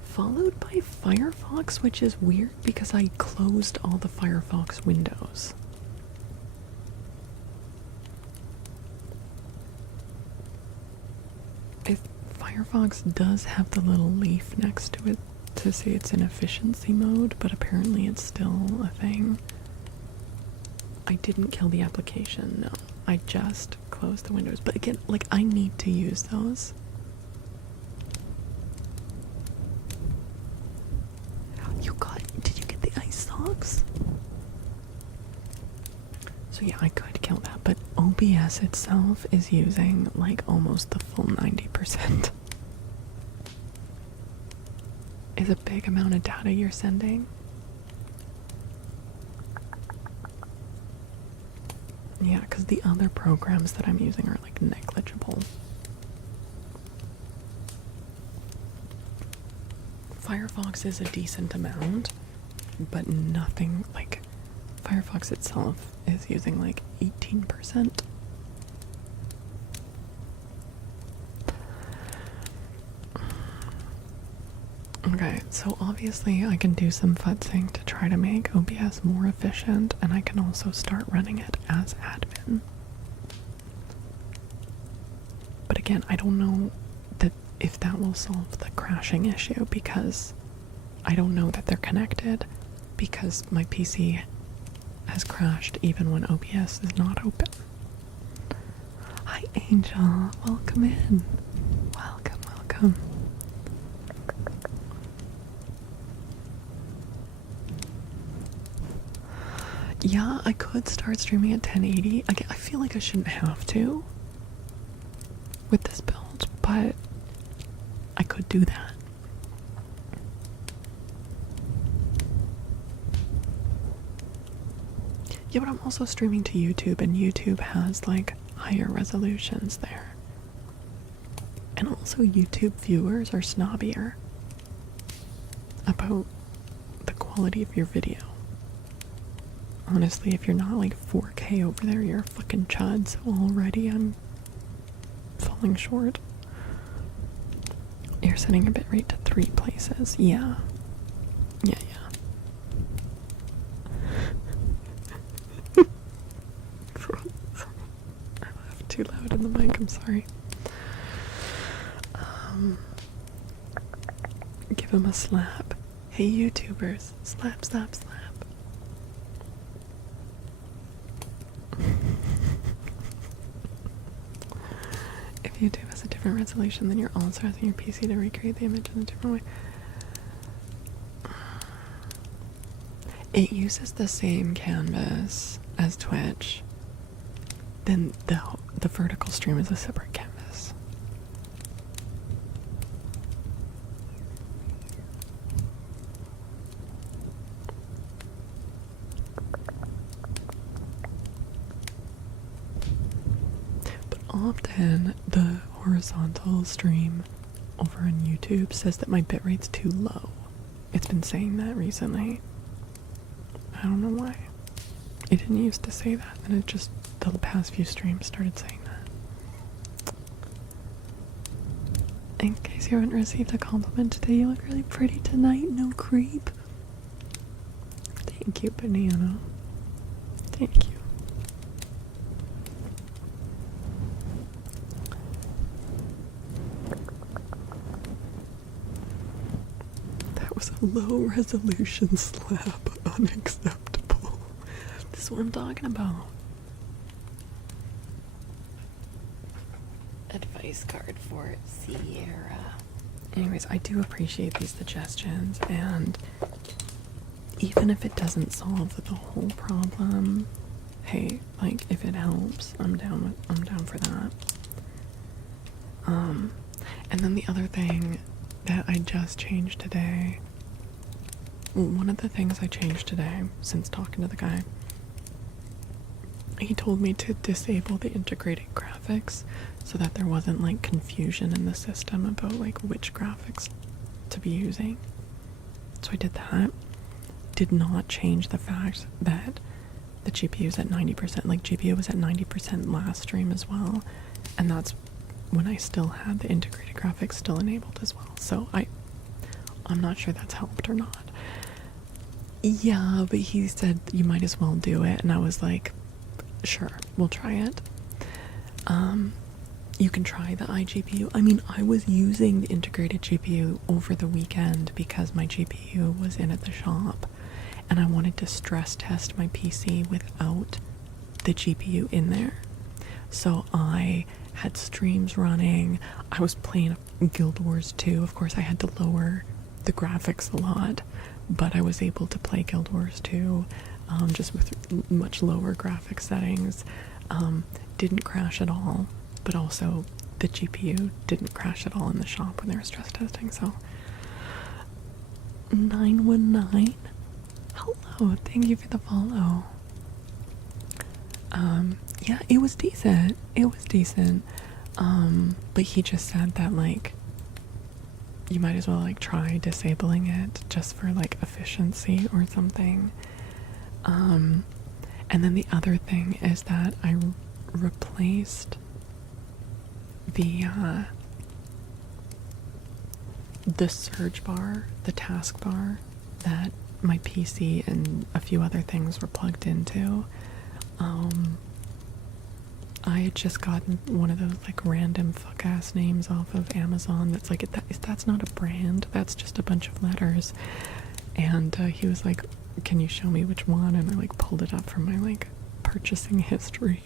Followed by Firefox, which is weird because I closed all the Firefox windows. Firefox does have the little leaf next to it to say it's in efficiency mode, but apparently it's still a thing. I didn't kill the application, no. I just closed the windows. But again, like, I need to use those. Did you get the ice socks? So yeah, I could kill that, but OBS itself is using like almost the full 90%. Is a big amount of data you're sending. Yeah, because the other programs that I'm using are like negligible. Firefox is a decent amount, but nothing like Firefox itself is using like 18%. Okay, so obviously I can do some futzing to try to make OBS more efficient, and I can also start running it as admin. But again, I don't know that if that will solve the crashing issue, because I don't know that they're connected, because my PC has crashed even when OBS is not open. Hi Angel, welcome in. Welcome. Yeah, I could start streaming at 1080. I feel like I shouldn't have to with this build, but I could do that. Yeah, but I'm also streaming to YouTube, and YouTube has like higher resolutions there. And also YouTube viewers are snobbier about the quality of your video. Honestly, if you're not like 4K over there, you're a fucking chud, so already I'm falling short. You're setting a bitrate to 3 places. Yeah. I laughed too loud in the mic, I'm sorry. Give him a slap. Hey YouTubers, slap. If YouTube has a different resolution, then you're also asking your PC to recreate the image in a different way. It uses the same canvas as Twitch. Then the vertical stream is a separate canvas. often the horizontal stream over on YouTube says that my bitrate's too low. It's been saying that recently. I don't know why. It didn't used to say that, and it just, the past few streams started saying that. In case you haven't received a compliment today, you look really pretty tonight, no creep. Thank you, Banana. Thank you. That was a low resolution slap. Unacceptable. This is what I'm talking about. Advice card for Sierra. Anyways, I do appreciate these suggestions, and even if it doesn't solve the whole problem, hey, like, if it helps, I'm down for that. And then the other thing that I just changed today, one of the things I changed today since talking to the guy, he told me to disable the integrated graphics so that there wasn't like confusion in the system about like which graphics to be using. So I did that. Did not change the fact that the GPU is at 90%. Like, GPU was at 90% last stream as well, and that's when I still had the integrated graphics still enabled as well. So I'm not sure that's helped or not. Yeah, but he said you might as well do it, and I was like, sure, we'll try it. You can try the iGPU. I mean, I was using the integrated GPU over the weekend because my GPU was in at the shop, and I wanted to stress test my PC without the GPU in there. So I had streams running. I was playing Guild Wars 2. Of course, I had to lower the graphics a lot, but I was able to play Guild Wars 2 just with much lower graphic settings. Didn't crash at all, but also the GPU didn't crash at all in the shop when they were stress testing. So 919, hello, thank you for the follow. Yeah, it was decent. But he just said that like you might as well like try disabling it just for like efficiency or something. And then the other thing is that I replaced the search bar, the task bar that my PC and a few other things were plugged into. I had just gotten one of those like random fuck ass names off of Amazon that's like, that's not a brand, that's just a bunch of letters. And he was like, can you show me which one? And I like pulled it up from my like purchasing history,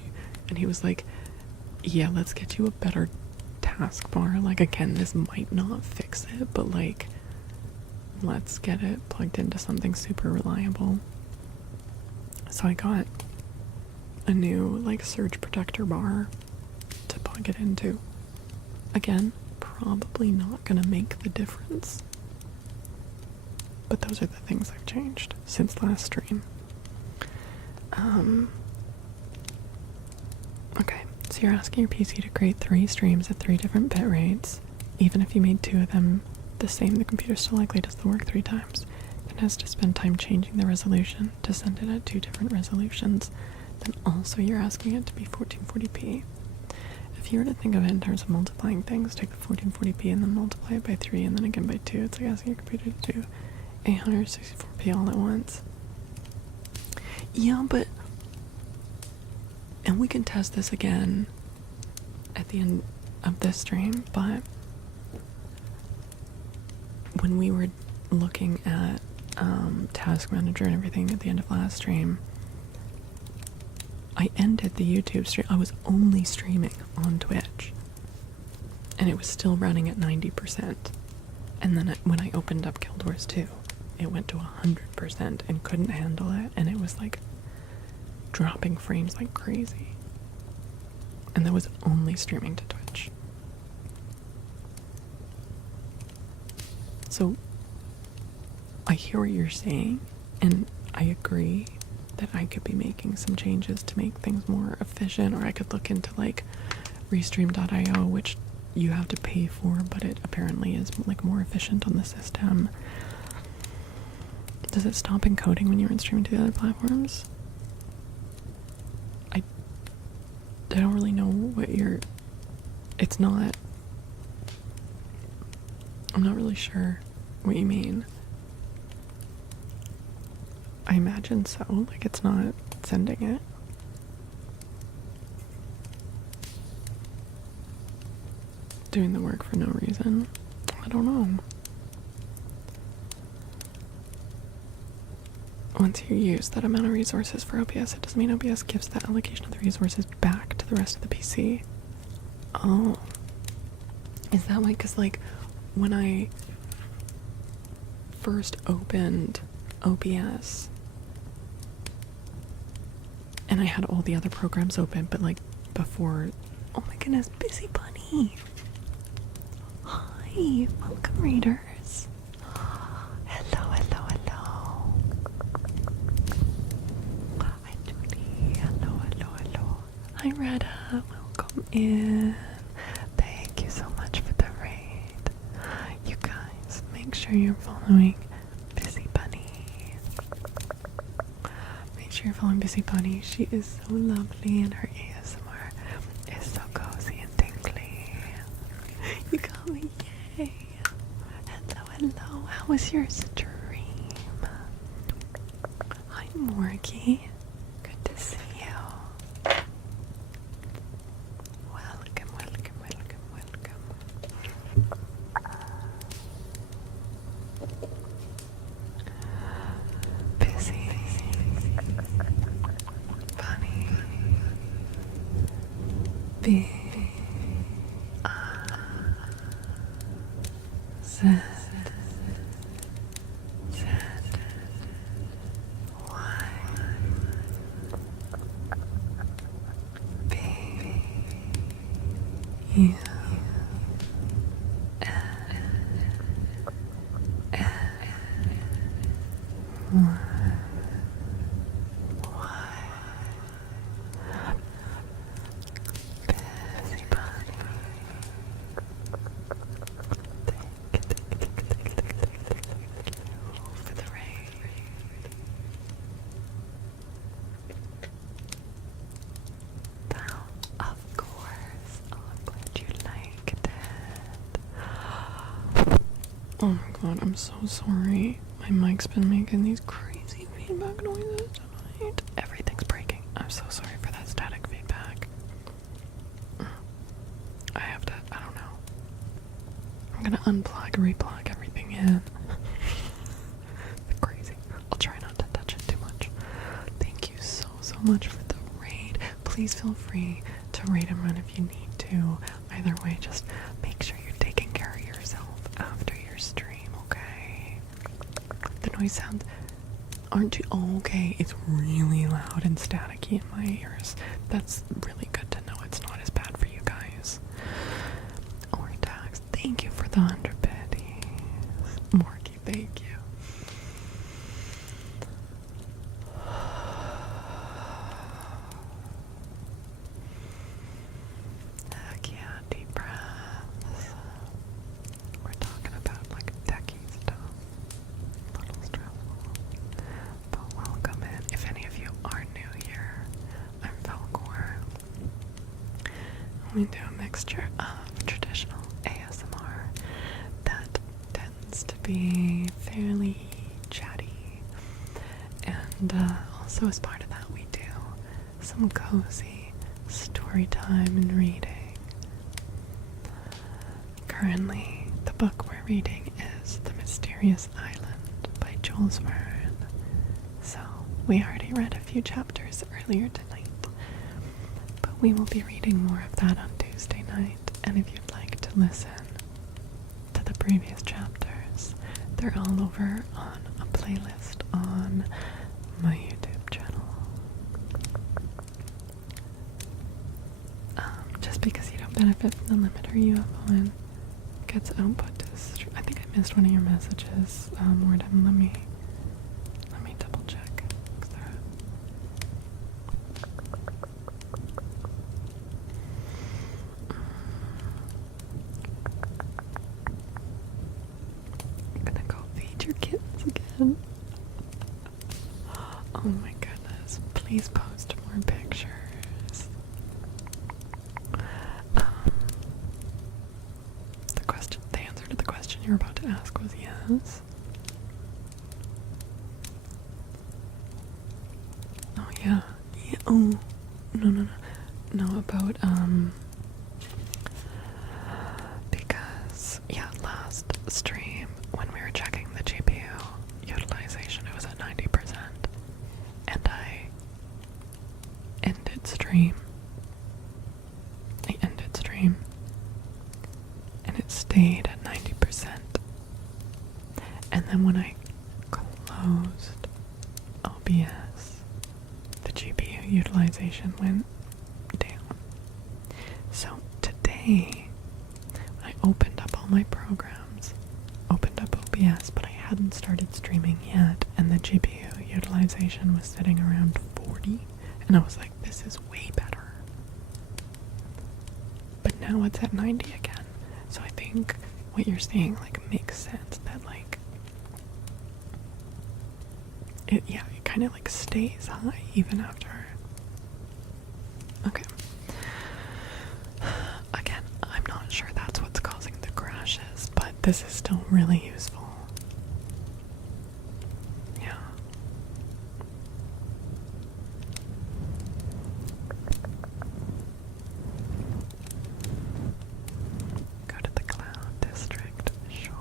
and he was like, yeah, let's get you a better taskbar. Like, again, this might not fix it, but like, let's get it plugged into something super reliable. So I got a new like surge protector bar to plug it into. Again, probably not gonna make the difference, but those are the things I've changed since last stream. Okay, so you're asking your PC to create 3 streams at 3 different bit rates. Even if you made 2 of them the same, the computer still likely does the work 3 times and has to spend time changing the resolution to send it at 2 different resolutions. Then also you're asking it to be 1440p. If you were to think of it in terms of multiplying things, take the 1440p and then multiply it by 3 and then again by 2. It's like asking your computer to do 864p all at once. Yeah, but, and we can test this again at the end of this stream, but when we were looking at Task Manager and everything at the end of last stream, I ended the YouTube stream. I was only streaming on Twitch, and it was still running at 90%. And then when I opened up Guild Wars 2, it went to 100% and couldn't handle it, and it was like dropping frames like crazy. And that was only streaming to Twitch. So I hear what you're saying, and I agree that I could be making some changes to make things more efficient, or I could look into like Restream.io, which you have to pay for, but it apparently is like more efficient on the system. Does it stop encoding when you're in streaming to the other platforms? I don't really know what it's not. I'm not really sure what you mean. I imagine so, like it's not sending it. Doing the work for no reason. I don't know. Once you use that amount of resources for OBS, it doesn't mean OBS gives that allocation of the resources back to the rest of the PC. Oh. Is that why? Because like when I first opened OBS and I had all the other programs open, but like before, oh my goodness, Busy Bunny. Hi, welcome readers. Hello, hello, hello. Hi Judy, hello, hello, hello. Hi Retta, welcome in. Thank you so much for the raid. You guys, make sure you're following Busy Bunny. Make sure you're following Busy Bunny. She is so lovely and her ASMR is so cozy and tingly. You got me, yay. Hello, hello. How was your stream? Hi, Morgie. Good to see you. Welcome, welcome, welcome, welcome. Busy. Bunny. Big. Z. Z. Y. B. U. N. N. Y. Busy Bunny. For the rain. Of course. Oh, I'm glad you liked it. Oh my god, I'm so sorry. My mic's been making these crazy feedback noises tonight. Everything's breaking. I'm so sorry for that static feedback. I have to, I don't know. I'm gonna unplug, replug everything in. Crazy. I'll try not to touch it too much. Thank you so much for the raid. Please feel free to raid and run if you need to. Either way, just make sure you're taking care of yourself after your stream, okay? The noise sounds aren't too okay. It's really loud and staticky in my ears. That's really good to know. It's not as bad for you guys. Or tax. Thank you for the 100 biddies. Morky, thank you. Heck yeah, deep breaths. We're talking about like techie stuff. A little stressful. But welcome in. If any of you are new here, I'm Faolkor. We do a mixture of traditional ASMR that tends to be fairly chatty, and also as part of that we do some cozy story time and reading. Currently, the book we're reading is The Mysterious Island by Jules Vert. So, we already read a few chapters earlier tonight, but we will be reading more of that on Tuesday night, and if you'd like to listen to the previous chapters, they're all over on a playlist on my YouTube channel. Just because you don't benefit from the limiter you have on gets output to the stream. I think I missed one of your messages, Morden. Let me double check. again. Oh my goodness. Please post more pictures. The answer to the question you're about to ask was yes. Oh yeah. Oh, no, about, because, yeah, last stream, when we were checking the GPU utilization, it was at 90%, and I ended stream, and it stayed at 90%, and then when I closed OBS, the GPU utilization went down. So today, when I opened up all my programs, opened up OBS, but I hadn't started streaming yet, and the GPU utilization was sitting around 40, and I was like, this is way better. But now it's at 90 again. So I think what you're saying, like, makes sense, that, like, it kind of, like, stays high even after. Okay. Again, I'm not sure that's what's causing the crashes, but this is still really useful. Yeah. Go to the cloud district, sure.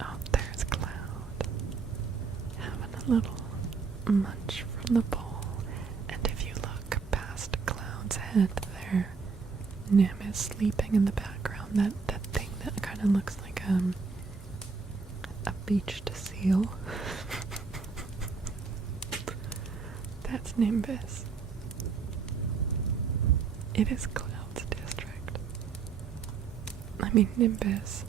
Oh, there's Cloud. Having a little munch from the bowl. And if you look past Cloud's head there, Nim is sleeping in the background. That thing that kind of looks like a beached seal. That's Nimbus. It is Cloud's district. I mean, Nimbus.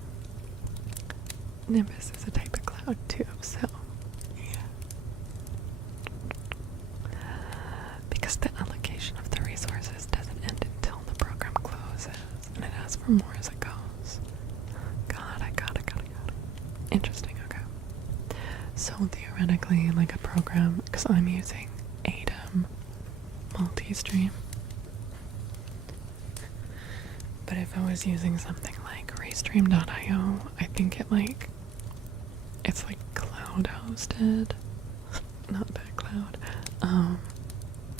Nimbus is a type of cloud too, so yeah. Because the allocation of the resources doesn't end until the program closes, and it asks for more as it goes. Got it. Interesting, okay. So theoretically, like a program, because I'm using ADEM multi-stream. But if I was using something like Restream.io, I think it's like cloud hosted. Not that cloud.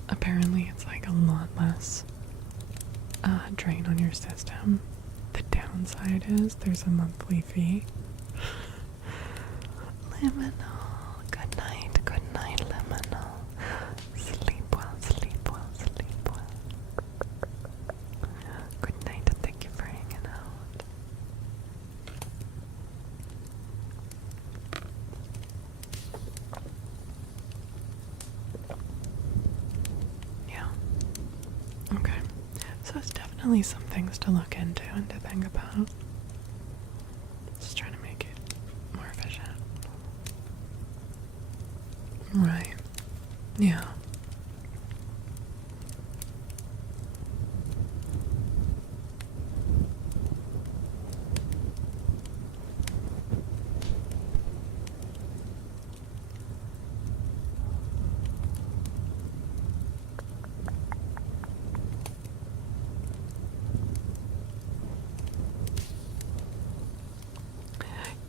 Apparently it's like a lot less drain on your system. The downside is there's a monthly fee. Liminal. Good night, Liminal. Sleep well. Good night, and thank you for hanging out. Yeah. Okay. So it's definitely some things to look into and to think about. Just trying to make it more efficient. Right. Yeah.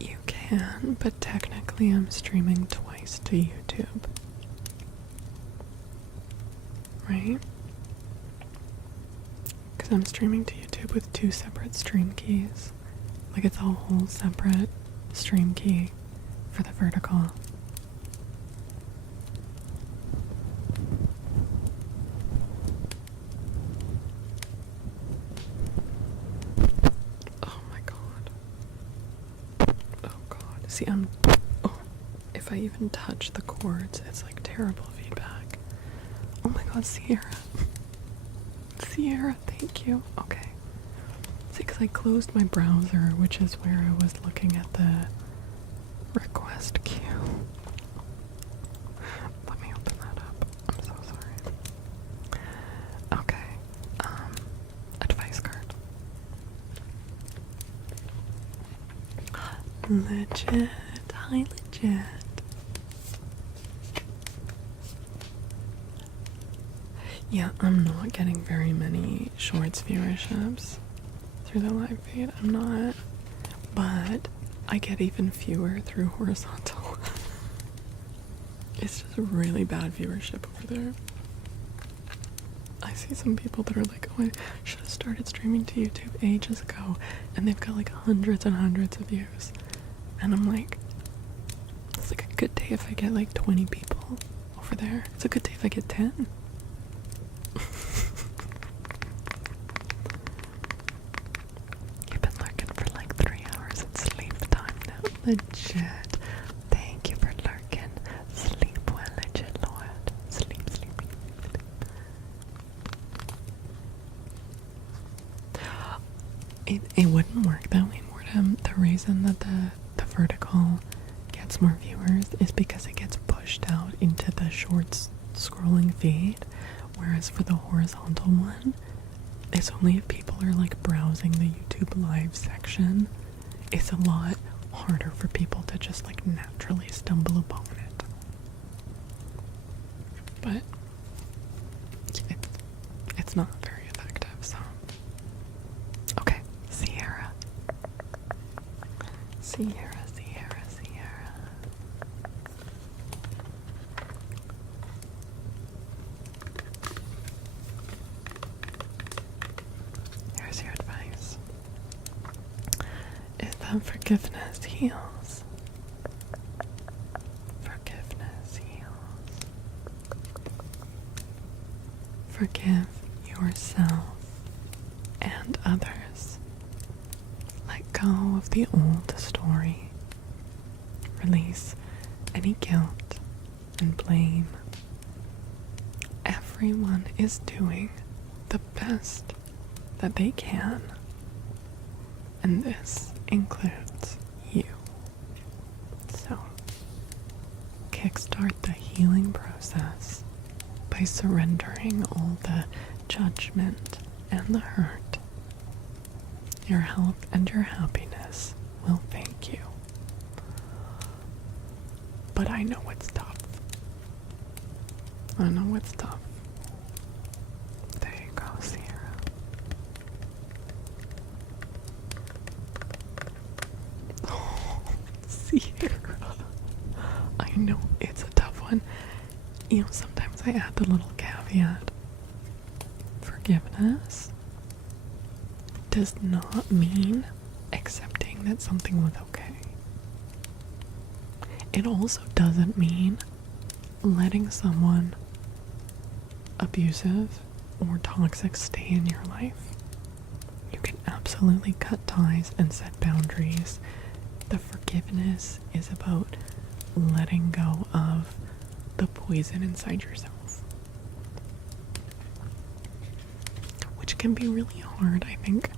You can, but technically I'm streaming twice to YouTube. Right? Because I'm streaming to YouTube with 2 separate stream keys. Like it's a whole separate stream key for the vertical. Oh my god. Oh god. See, if I even touch the cords, it's like terrible feedback. Oh my god, Sierra. Sierra, thank you. Okay. See, because I closed my browser, which is where I was looking at the request queue. Let me open that up. I'm so sorry. Okay. A device card. Legit. Hi, legit. Yeah, I'm not getting very many shorts viewerships through the live feed. I'm not. But I get even fewer through horizontal. It's just really bad viewership over there. I see some people that are like, oh, I should have started streaming to YouTube ages ago, and they've got like hundreds and hundreds of views. And I'm like, it's like a good day if I get like 20 people over there. It's a good day if I get 10. You've been lurking for like 3 hours. It's sleep time now. Legit. Thank you for lurking. Sleep well, legit, Lord. Sleep, sleep, sleep, sleep. It wouldn't work that way, Mortem. The reason that the vertical gets more viewers is because it gets pushed out into the shorts scrolling feed, whereas for the horizontal one, it's only if people are like browsing the YouTube live section. It's a lot harder for people to just like naturally stumble upon it. But it's not very effective, so. Okay, Sierra. Sierra. Here's your advice. Is that forgiveness heals. Forgiveness heals. Forgive yourself and others. Let go of the old story. Release any guilt and blame. Everyone is doing the best that they can, and this includes you. So, kickstart the healing process by surrendering all the judgment and the hurt. Your health and your happiness will thank you. But I know it's tough. I know it's tough. There you go, Sierra. Oh, Sierra. I know it's a tough one. You know, sometimes I add the little caveat. Forgiveness does not mean accepting that something was okay. It also doesn't mean letting someone abusive or toxic stay in your life. You can absolutely cut ties and set boundaries. The forgiveness is about letting go of the poison inside yourself, which can be really hard, I think,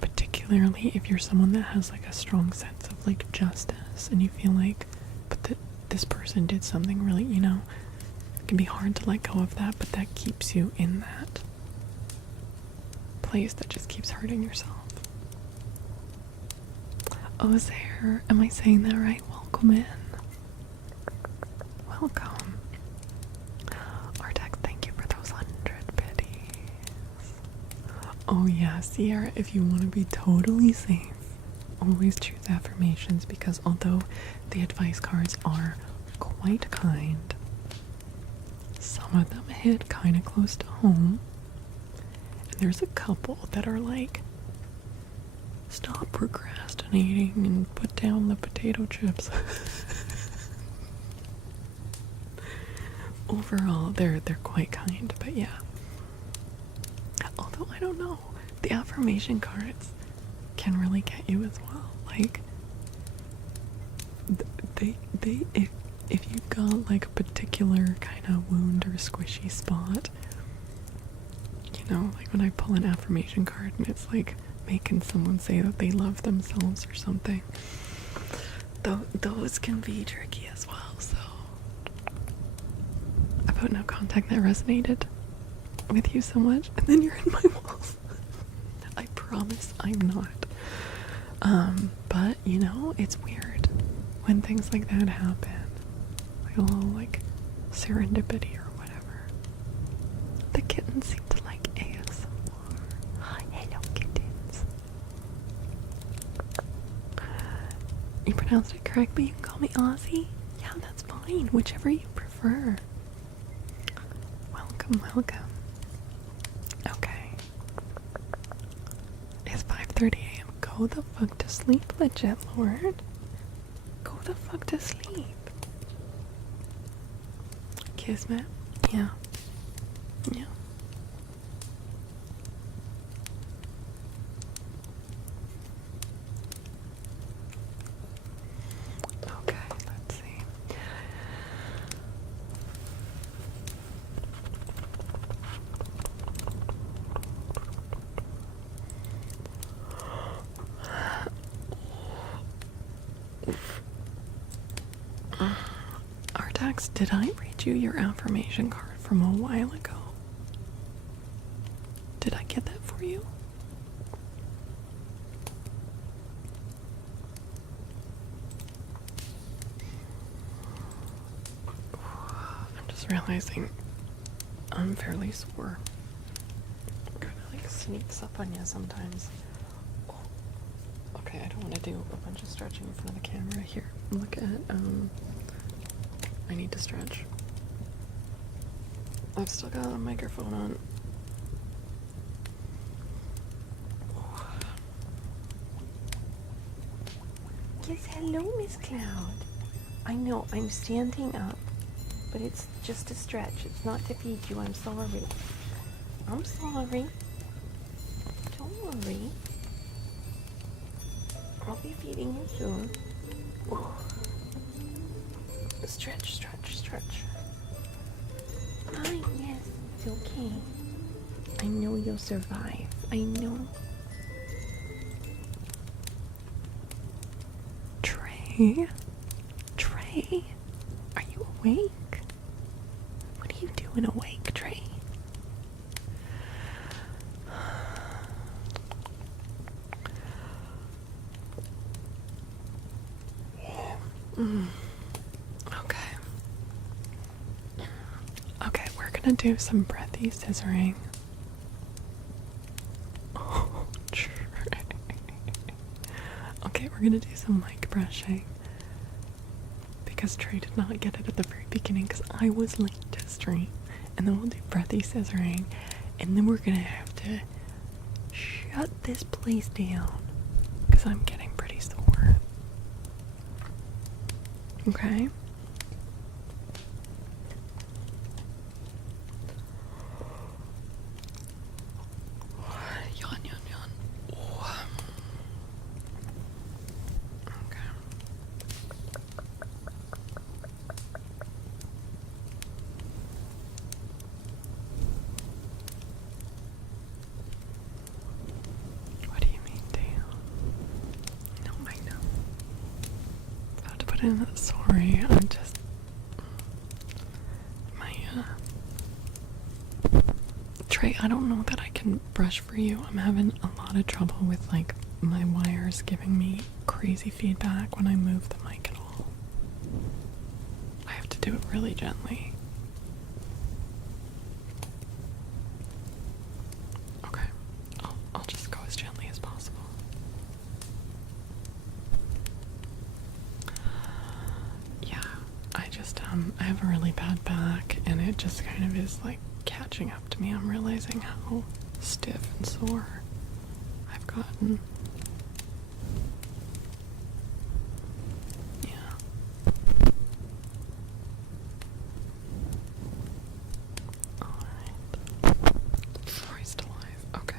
particularly if you're someone that has like a strong sense of like justice and you feel like, but this person did something really, you know, it can be hard to let go of that, but that keeps you in that place that just keeps hurting yourself. Oh, Zare, am I saying that right? Welcome in. Welcome. Artex, thank you for those 100 biddies. Oh yeah, Sierra, if you want to be totally safe, always choose affirmations, because although the advice cards are quite kind, some of them hit kind of close to home. And there's a couple that are like, stop procrastinating and put down the potato chips. Overall, they're quite kind, but yeah. Although I don't know, the affirmation cards can really get you as well. Like, they if you've got like a particular kind of wound or squishy spot, you know, like when I pull an affirmation card and it's like making someone say that they love themselves or something, those can be tricky as well. So about no contact that resonated with you so much, and then you're in my walls. I promise I'm not. But, you know, it's weird when things like that happen. Like a little, like, serendipity or whatever. The kittens seem to like ASMR. Hi, hello, kittens. You pronounced it correctly. You can call me Ozzy. Yeah, that's fine. Whichever you prefer. Welcome, welcome. Okay. It's 5:30 a.m. Go the fuck to sleep, legit, Lord. Go the fuck to sleep. Kismet? Yeah. Yeah. Okay, let's see. Artax, did I read you your affirmation card from a while ago? Did I get that for you? I'm just realizing I'm fairly sore. It kind of like sneaks up on you sometimes. Okay, I don't want to do a bunch of stretching in front of the camera. Here, look at, I need to stretch. I've still got a microphone on. Yes, hello, Miss Cloud. I know, I'm standing up, but it's just a stretch. It's not to feed you. I'm sorry. I'm sorry. Don't worry. I'll be feeding you soon. Ooh. Stretch, stretch, stretch. Hi, yes, it's okay. I know you'll survive. I know. Trey? Trey? Are you awake? What are you doing awake, Trey? Okay. Okay, we're gonna do some breathy scissoring. Oh, Trey. Okay, we're gonna do some mic brushing. Because Trey did not get it at the very beginning because I was late to stream. And then we'll do breathy scissoring. And then we're gonna have to shut this place down. Because I'm getting pretty sore. Okay? Yawn, yawn, yawn. Oh. Okay. What do you mean, Dale? No, I know. I have to put in sorry, I'm just my Trey, I don't know that I can brush for you. I'm having a lot of trouble with like my wires giving me crazy feedback when I move the mic at all. I have to do it really gently. Okay. I'll just go as gently as possible. Yeah, I just I have a really bad back and it just kind of is like catching up to me. I'm realizing how stiff and sore I've gotten. Yeah. Alright. Christ alive. Okay.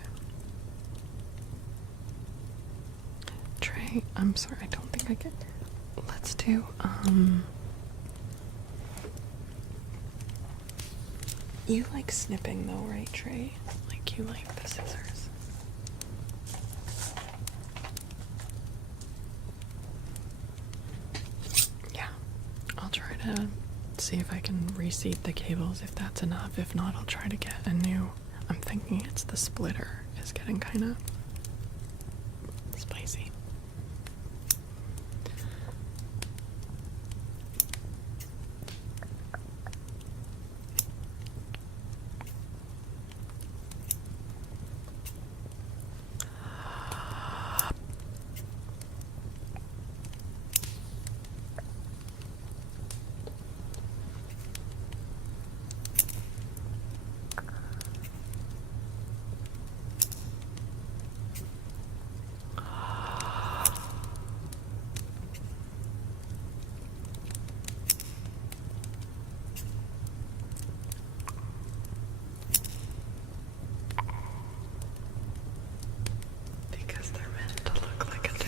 Trey, I'm sorry, I don't think I can. Let's do, you like snipping though, right, Trey? Like you like the scissors. Yeah. I'll try to see if I can reseat the cables if that's enough. If not, I'll try to get a new. I'm thinking it's the splitter is getting kind of spicy. because they're meant to look like a tiger.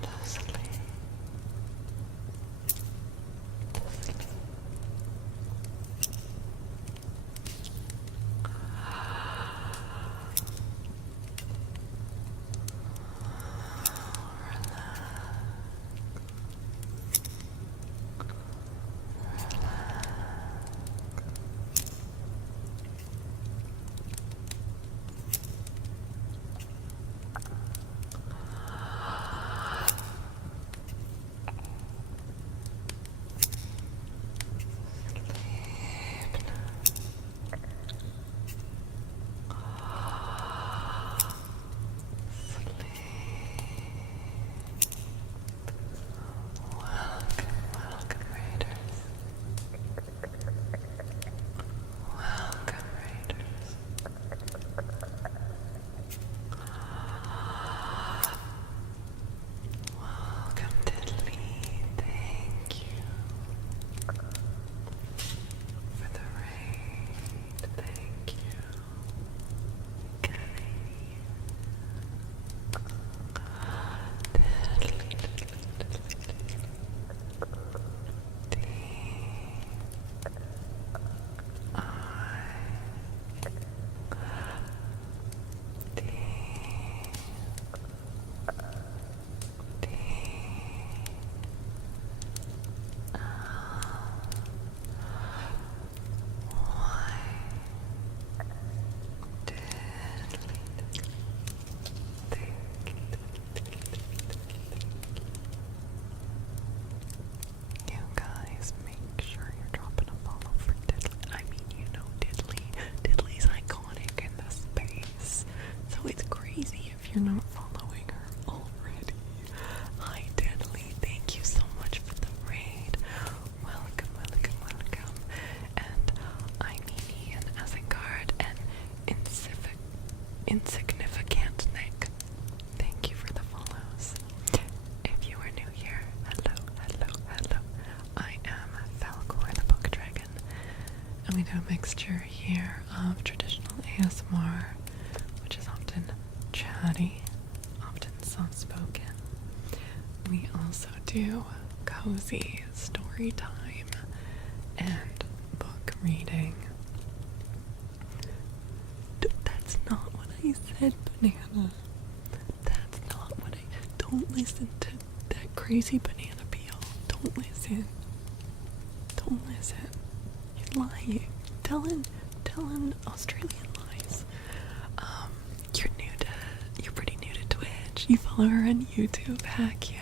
Go to sleep. You're not following her already. Hi, Deadly. Thank you so much for the raid. Welcome, welcome, welcome. And I'm Nini and Asengard and Insignificant Nick. Thank you for the follows. If you are new here, hello, hello, hello. I am Faolkor, the book dragon. And we do a mixture here of traditional ASMR, which is often chatty, often soft-spoken. We also do cozy story time and book reading. That's not what I said, Banana. That's not what I... Don't listen to that crazy banana peel. Don't listen. Don't listen. You're lying. Telling Australian lies. You're pretty new to Twitch. You follow her on YouTube. Heck yeah.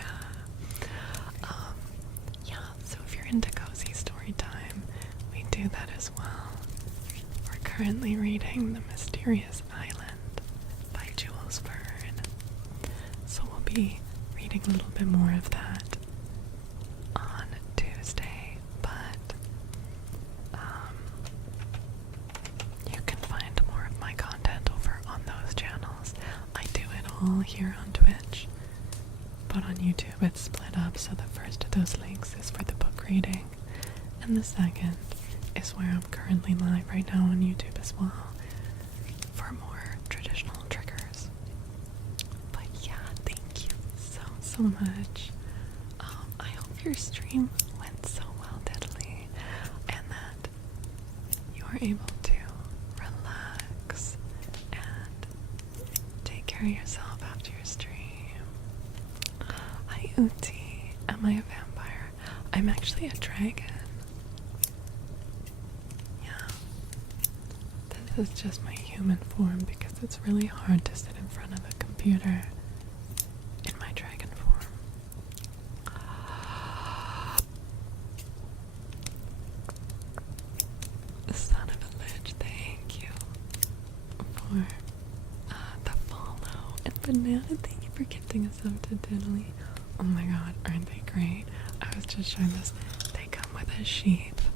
Yeah, so if you're into cozy story time, we do that as well. We're currently reading The Mysterious Island by Jules Vert. So we'll be reading a little bit more of that on Tuesday, but you can find more of my content over on those channels. I do it all here on Twitch, but on YouTube it's split up, so the first of those links is for the book reading, and the second is where I'm currently live right now on YouTube as well, for more traditional triggers. But yeah, thank you so much. I hope your stream went so well, Diddly, and that you are able to relax and take care of yourself after your stream. Hi, Uti. Am I a vampire? I'm actually a dragon. Yeah. This is just my human form because it's really hard to sit in front of a computer in my dragon Banana, thank you for gifting us up to Diddly. Oh my god, aren't they great? I was just showing this. They come with a sheath.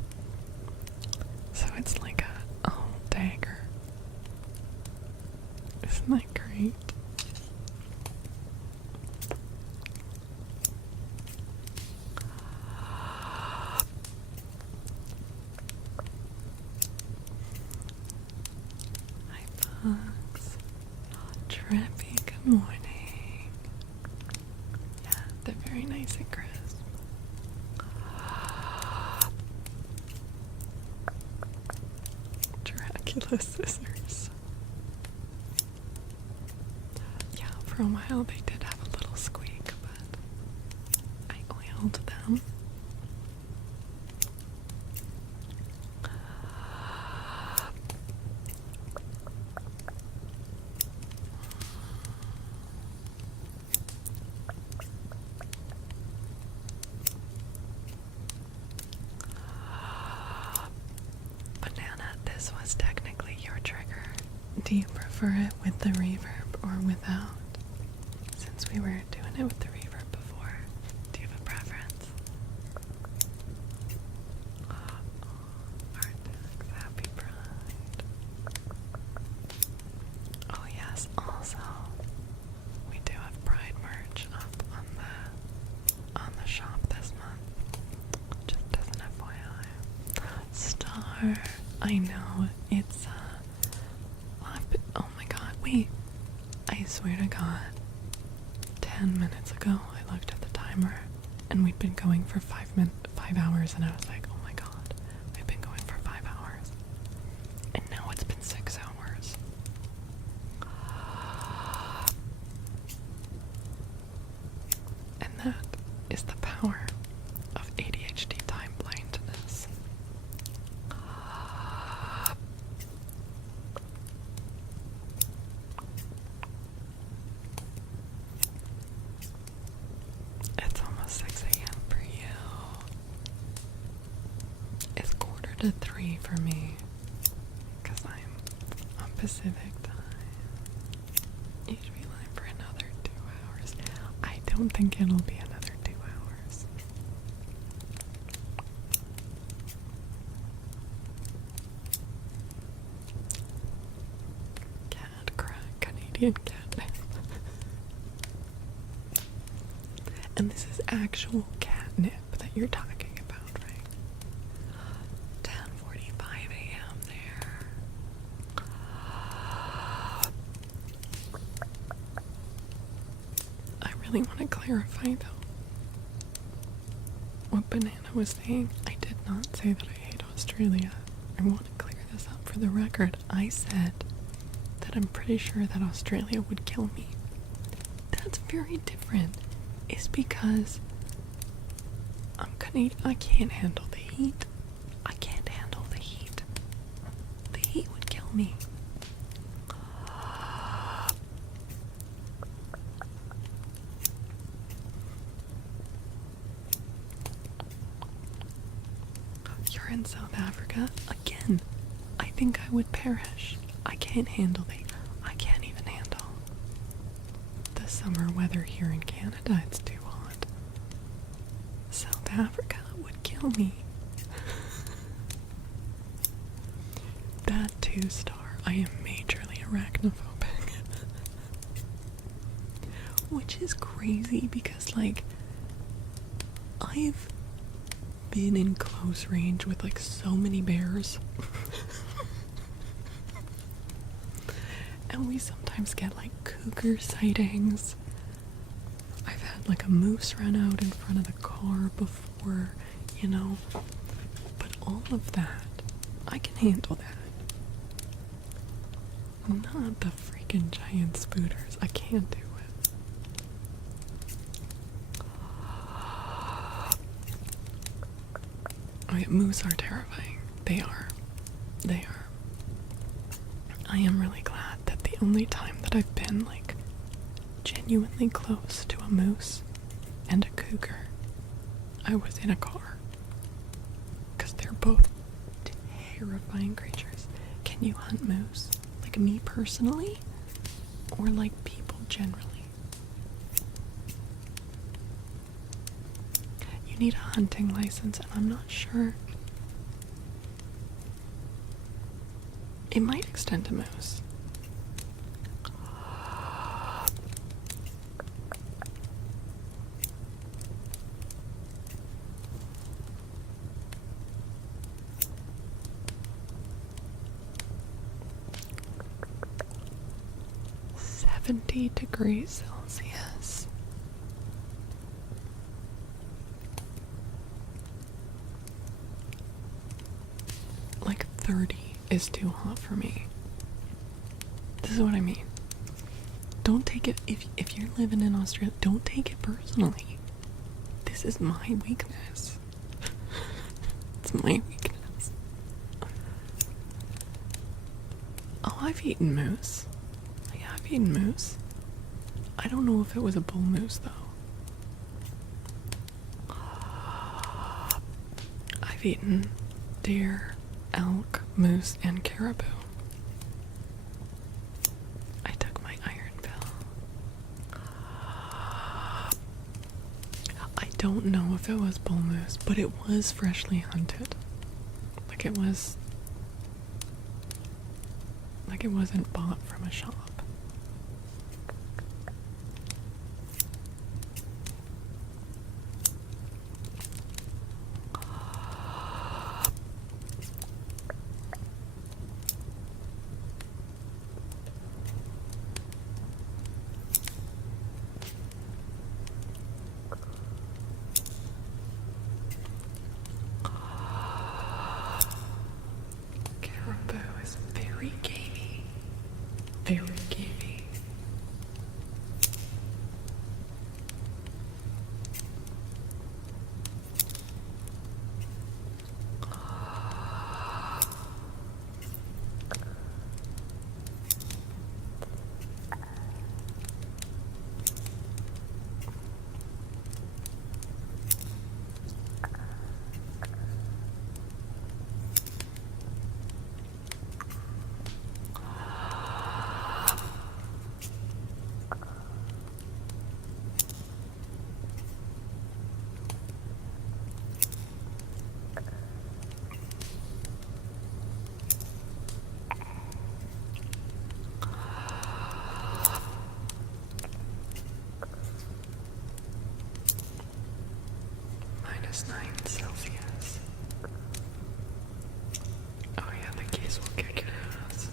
So it's like a whole dagger. Isn't that great? Hi, Bugs. Trippy, good morning. Yeah, they're very nice and crisp. Dracula scissors. Yeah, for a while they did have a little squeak, but I oiled them. Banana, this was technically your trigger. Do you prefer it with the reverb or without? Since we were doing it with the reverb before, do you have a preference? Artex, happy Pride. Oh yes, also, we do have Pride merch up on the shop this month. Just as an FYI. Star, I know, it's oh my god, wait. I swear to god. 10 minutes ago, I looked at the timer and we'd been going for 5 hours, and I was like, oh my god, we've been going for 5 hours. And now it's been 6 hours. And that is the power of ADHD time blindness. It's almost 6 a.m. for you. It's 2:45 for me, because I'm on Pacific time. You should be live for another 2 hours. I don't think it'll be another 2 hours. Cat crack, Canadian cat. And this is actual catnip that you're talking about, right? 10:45 a.m. there. I really want to clarify though what Banana was saying. I did not say that I hate Australia. I want to clear this up for the record. I said that I'm pretty sure that Australia would kill me. That's very different. It's because I'm Canadian. I can't handle the heat. I can't handle the heat. The heat would kill me. You're in South Africa? Again, I think I would perish. I can't handle I can't even handle the summer weather here in Canada. It's too hot. South Africa would kill me. That 2-star, I am majorly arachnophobic. Which is crazy because, like, I've been in close range with, like, so many bears. And we sometimes get, like, cougar sightings. I've had, like, a moose run out in front of the car before, you know. But all of that, I can handle that. Not the freaking giant spooters. I can't do it. Oh yeah, moose are terrifying. They are. They are. I am really glad that the only time that I've been, like, genuinely close to a moose and a cougar, I was in a car. Because they're both terrifying creatures. Can you hunt moose? Like me personally? Or like people generally. You need a hunting license, and I'm not sure. It might extend to moose. degrees Celsius. Like 30 is too hot for me. This is what I mean. Don't take it, if you're living in Australia, don't take it personally. This is my weakness. It's my weakness. Oh, I've eaten moose. Yeah, I've eaten moose. I don't know if it was a bull moose, though. I've eaten deer, elk, moose, and caribou. I took my iron pill. I don't know if it was bull moose, but it was freshly hunted. Like it wasn't bought from a shop. Very gamey. -9 Celsius. Oh yeah, the geese will kick your ass.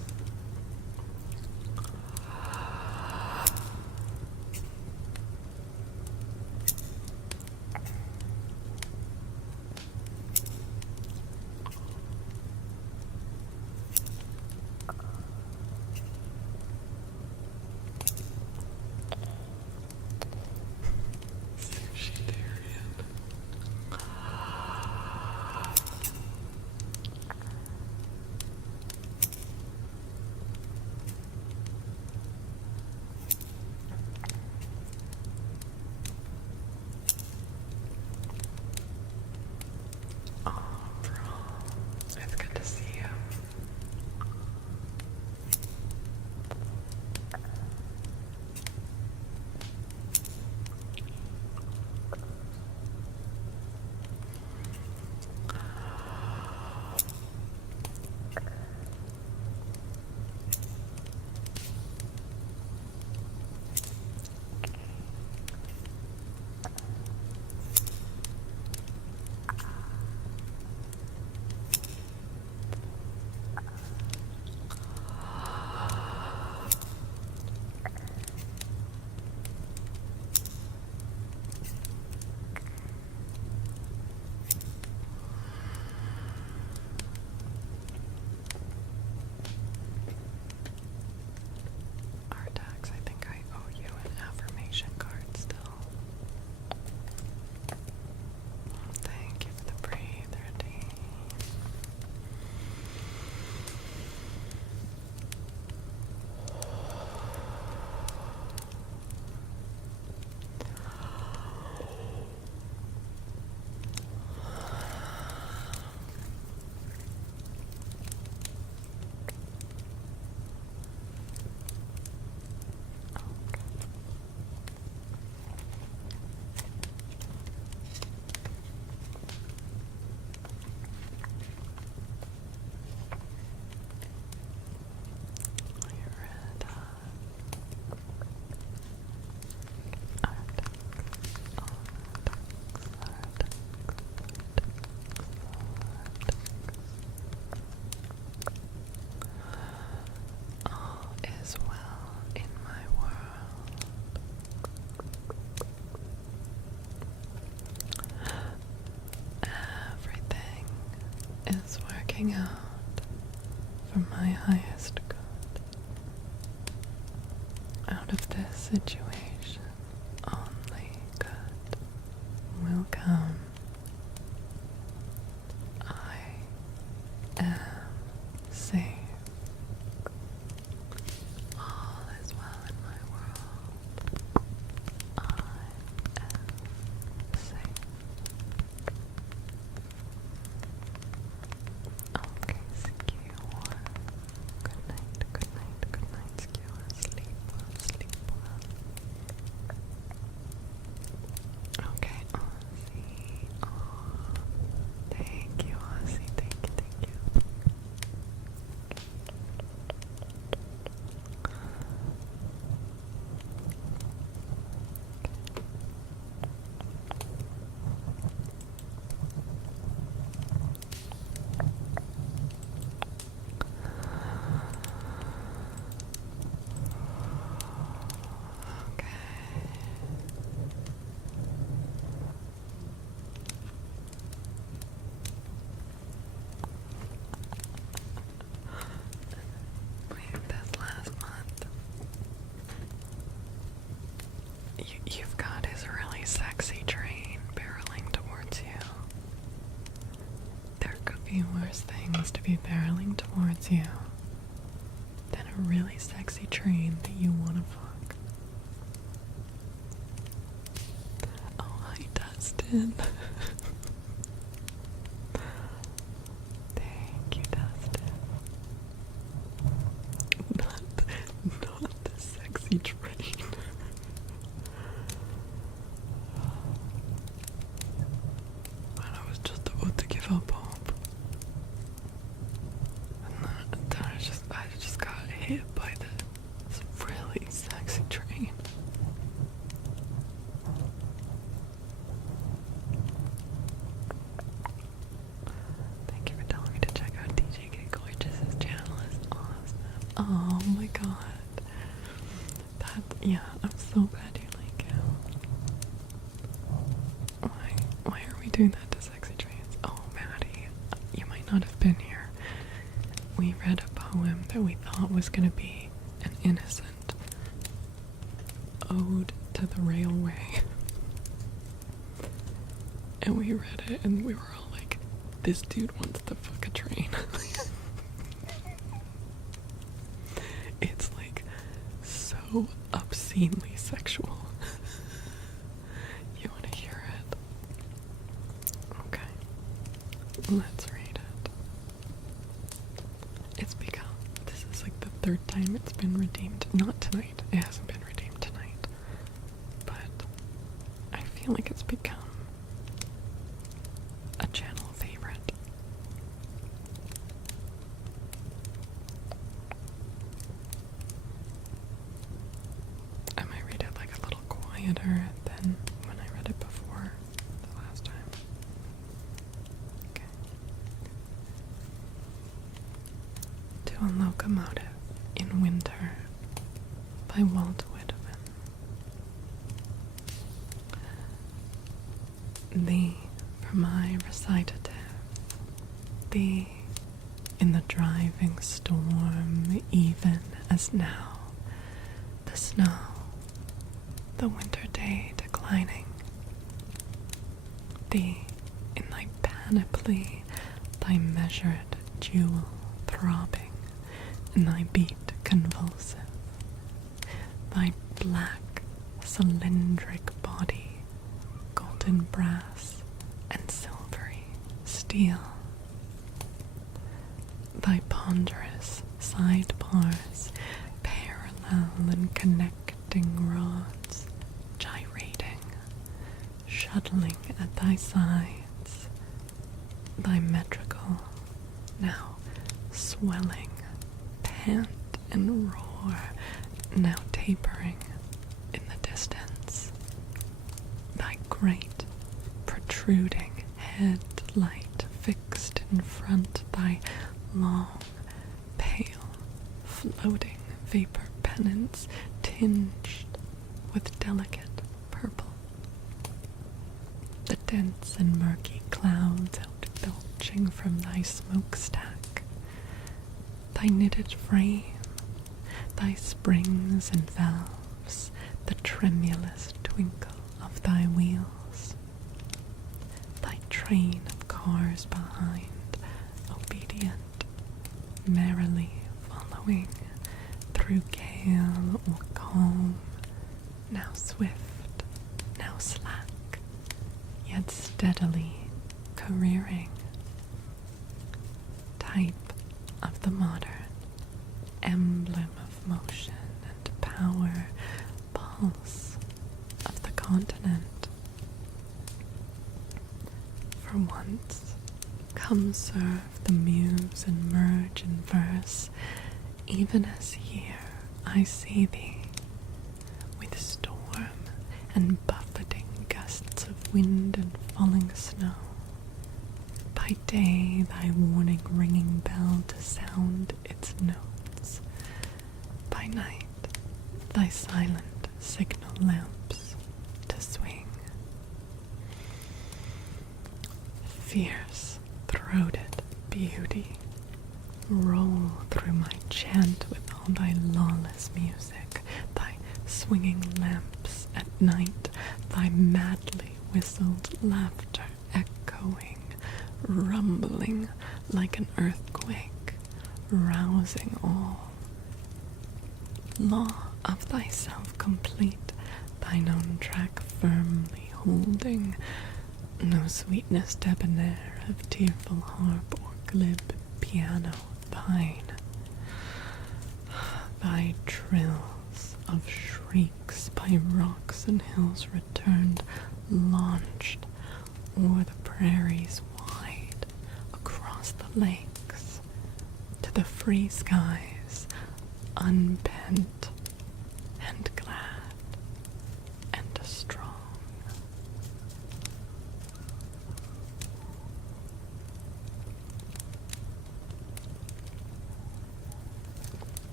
working out for my highest good. Out of this situation, only good will come. I am safe. All is well in my world. I am safe. Okay, secure. Good night, good night, good night, secure. Sleep well, sleep well. Okay, Ozzy. Oh, thank you, Ozzy. Thank you, thank you. Okay. Wait, this last month. You've got his really sexy train barreling towards you. There could be worse things to be barreling towards you than a really sexy train that you want to fuck. Oh, hi, Dustin. Thank you, Dustin. Not the sexy train. I was just about to give up hope. And then I just got hit by this really sexy train. Thank you for telling me to check out DJ Get Gorgeous' channel. Is awesome. Oh my god. Yeah, I'm so glad you like him. Why are we doing that to sexy trains? Oh, Maddie, you might not have been here. We read a poem that we thought was gonna be an innocent ode to the railway. And we read it and we were all like, this dude wants to fuck a train. It's like so obscenely sexual. You want to hear it? Okay, let's read it. It's become, this is like the third time it's been redeemed. Not tonight, it hasn't been redeemed tonight, but I feel like it's become a channel favorite. I might read it like a little quieter than when I read it before the last time. Okay. To a Locomotive in Winter by Walt Whitman. Thee for my recitative, thee in the driving storm, even as now, the snow, the winter day declining, thee in thy panoply, thy measured jewel throbbing, and thy beat convulsive, thy black cylindric body, golden brass and silvery steel, thy ponderous sidebars, parallel and connecting rods, gyrating, shuttling at thy sides, thy metrical, now swelling, pant and roar, now tapering in the distance, thy great protruding headlight fixed in front, thy long, pale, floating vapor pennants tinged with delicate purple, the dense and murky clouds outbuilt belching from thy smokestack, thy knitted frame, thy springs and valves, the tremulous twinkle of thy wheels, thy train of cars behind, obedient, merrily following, through gale or calm, now swift, now slack, yet steadily careering, type of the modern, emblem of motion and power, pulse of the continent. For once, come serve the muse and merge in verse, even as here I see thee, with storm and buffeting gusts of wind and falling snow. By day thy warning ringing bell to sound its notes, by night thy silent signal lamps to swing. Fierce throated beauty, roll through my chant with all thy lawless music, thy swinging lamps at night, thy madly whistled laughter echoing, rumbling like an earthquake, rousing all. Law of thyself complete, thine own track firmly holding, no sweetness debonair of tearful harp or glib piano thine. Thy trills of shrieks by rocks and hills returned, launched o'er the prairies wide, across the lakes, to the free skies, unbent and glad and strong.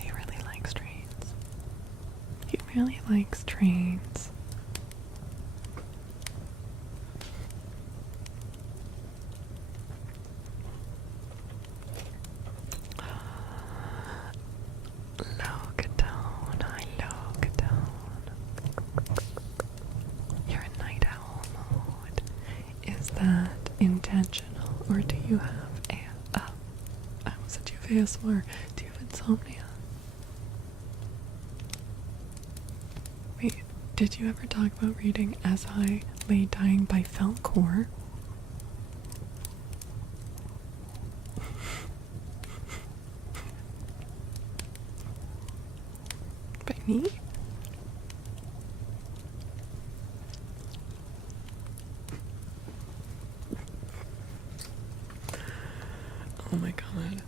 He really likes trains. He really likes trains. Logatone, I logatone. You're in night owl mode. Is that intentional, or do you have I almost said you have ASMR. Do you have insomnia? Wait, did you ever talk about reading As I Lay Dying by Faolkor? By me? Oh my god.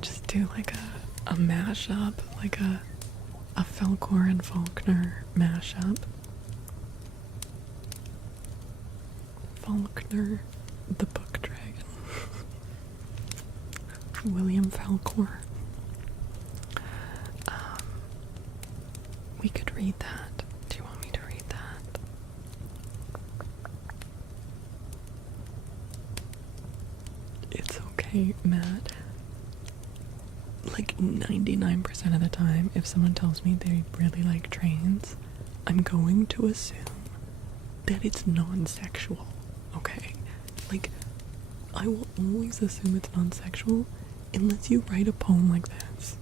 Just do like a mashup, like a Faolkor and Faulkner mashup. Faulkner, the book dragon. William Faolkor. We could read that. Do you want me to read that? It's okay, Matt. Like 99% of the time, if someone tells me they really like trains, I'm going to assume that it's non-sexual, okay? Like, I will always assume it's non-sexual unless you write a poem like this,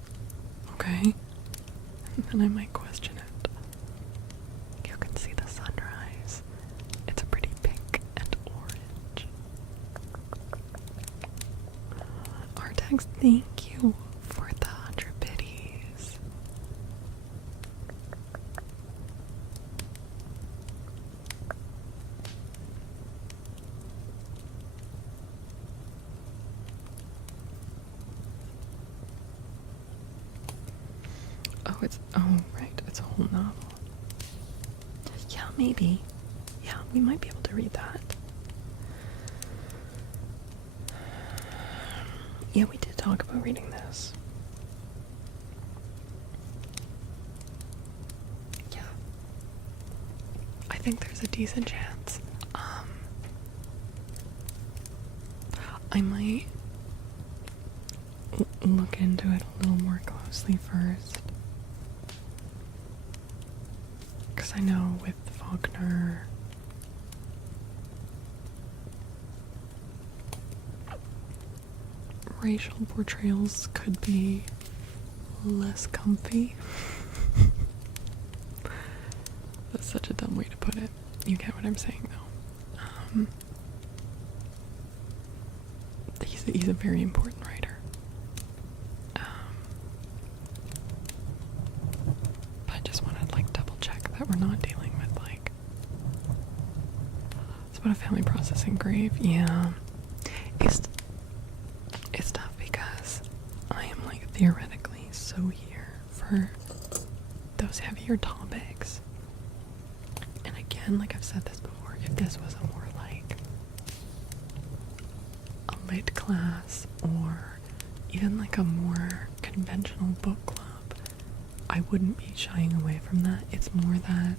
okay? And then I might question it. You can see the sunrise. It's a pretty pink and orange. Artex, thank you for the 100 biddies. Oh, right, it's a whole novel. Yeah, maybe. Yeah, we might be able to read that. Yeah, we did talk about reading this. Yeah. I think there's a decent chance. I might look into it a little more closely first. Because I know with Faulkner, racial portrayals could be less comfy. That's such a dumb way to put it. You get what I'm saying, though. He's a very important writer. But I just want to like double check that we're not dealing with like. It's about a family processing grave. Yeah, it's tough because I am like theoretically so here for those heavier topics. And again, like I've said this before, if this was a more like a lit class or even like a more conventional book club, I wouldn't be shying away from that. It's more that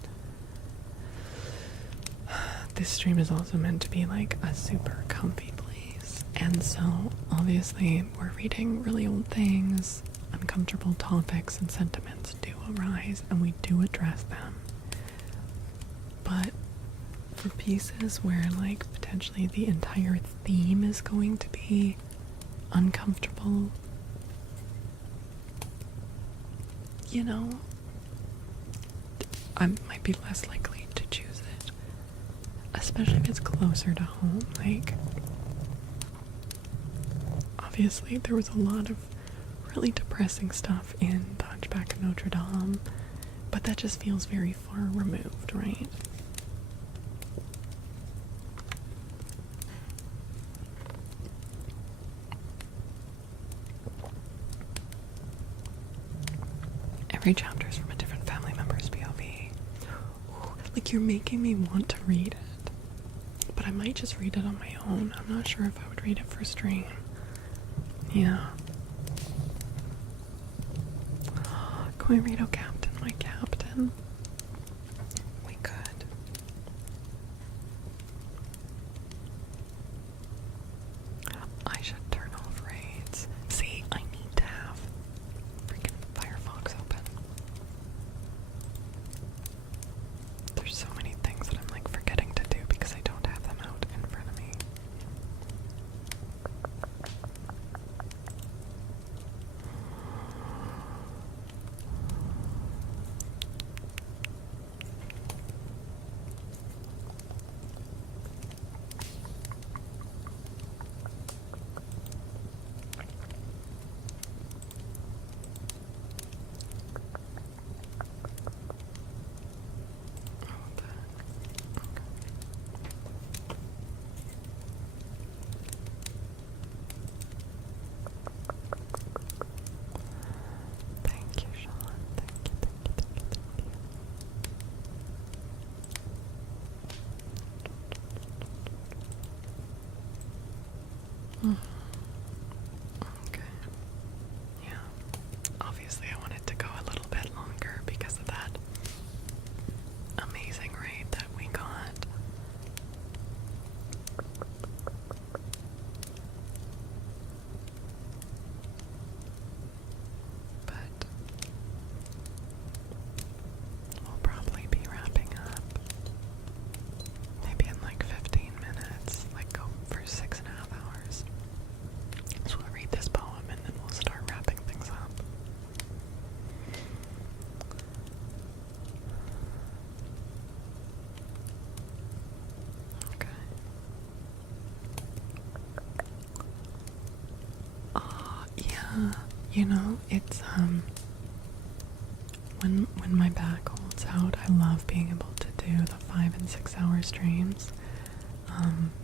this stream is also meant to be like a super comfy place. And so obviously we're reading really old things, uncomfortable topics and sentiments do arise and we do address them. But for pieces where like potentially the entire theme is going to be uncomfortable, you know, I might be less likely to choose it, especially if it's closer to home. Like, obviously there was a lot of really depressing stuff in The Hunchback of Notre Dame, but that just feels very far removed, right? Every chapter is from a different family member's POV. Ooh, like you're making me want to read it. But I might just read it on my own. I'm not sure if I would read it for stream. Yeah. Can we read Oh Captain, My Captain? We could. I should turn off raids. See, I need to have freaking Firefox open. There's so many things that I'm like forgetting to do because I don't have them out in front of me. Thank you, Sean. Thank you, thank you, thank you, thank you. Okay. Yeah. Obviously I wanted to go a little bit longer because of that amazing raid that we got. But we'll probably be wrapping up maybe in like 15 minutes, like go for 6.5 hours. So we'll read this poem and then we'll start wrapping things up. Okay. Yeah, you know, it's when my back holds out, I love being able to do the 5 and 6 hour streams.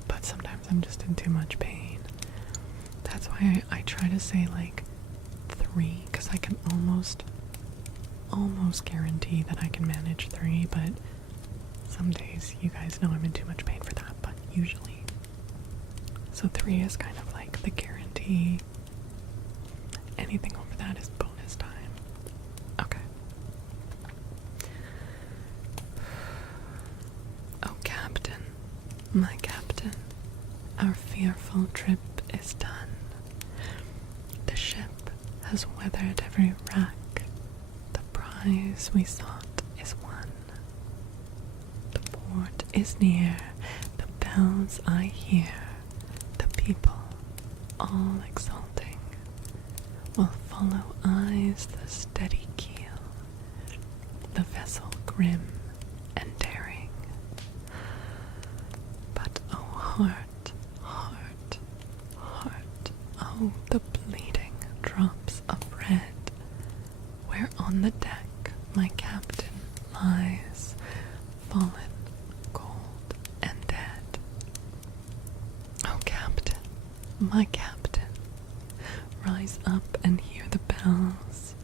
But sometimes I'm just in too much pain. That's why I try to say like 3, because I can almost guarantee that I can manage 3, but some days you guys know I'm in too much pain for that, but usually. So 3 is kind of like the guarantee. Anything over that is bonus time. Okay. Oh, Captain, my Captain, our fearful trip is has weathered every wreck. The prize we sought is won. The port is near, the bells I hear, the people all exulting, will follow eyes the steady keel, the vessel grim and daring. But oh heart, heart, heart, oh the bleeding drops of red, where on the deck my captain lies, fallen cold and dead. Oh captain, my captain, rise up and hear the bells.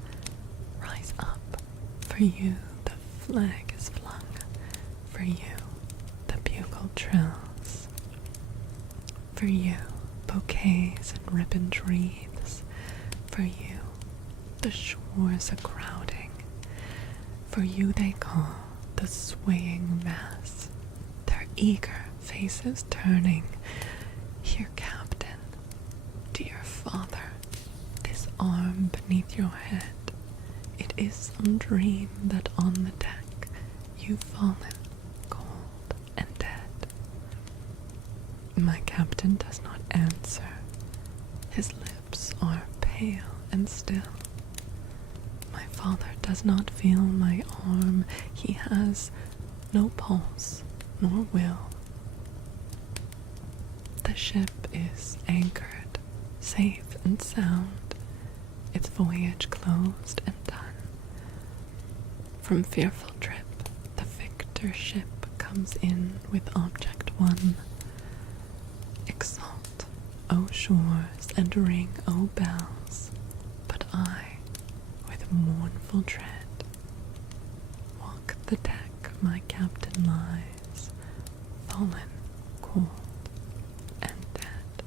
Rise up, for you the flag is flung, for you the bugle trills, for you bouquets and ribboned wreaths, for you the shores a crowding, for you they call the swaying mass, their eager faces turning. Here, captain, dear father, this arm beneath your head, it is some dream that on the deck you've fallen cold and dead. My captain does not answer. His lips are pale and still. My father does not feel my arm. He has no pulse nor will. The ship is anchored, safe and sound, its voyage closed and done. From fearful trip, the victor ship comes in with object won. Exalt, O shores, and ring, O bells, but I, with mournful tread, walk the deck my captain lies, fallen, cold, and dead.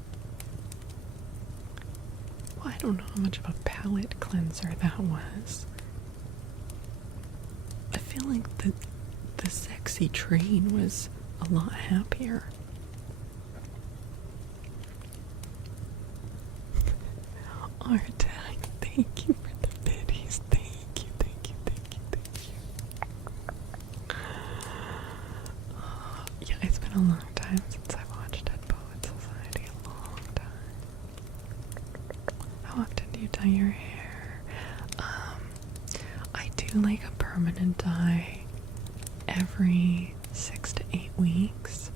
Well, I don't know how much of a palate cleanser that was. I feel like the sexy train was a lot happier. Art, thank you for the biddies. Thank you, thank you, thank you, thank you. Yeah, it's been a long time since I've watched Dead Poet Society. A long time. How often do you dye your hair? I do like a permanent dye every 6 to 8 weeks.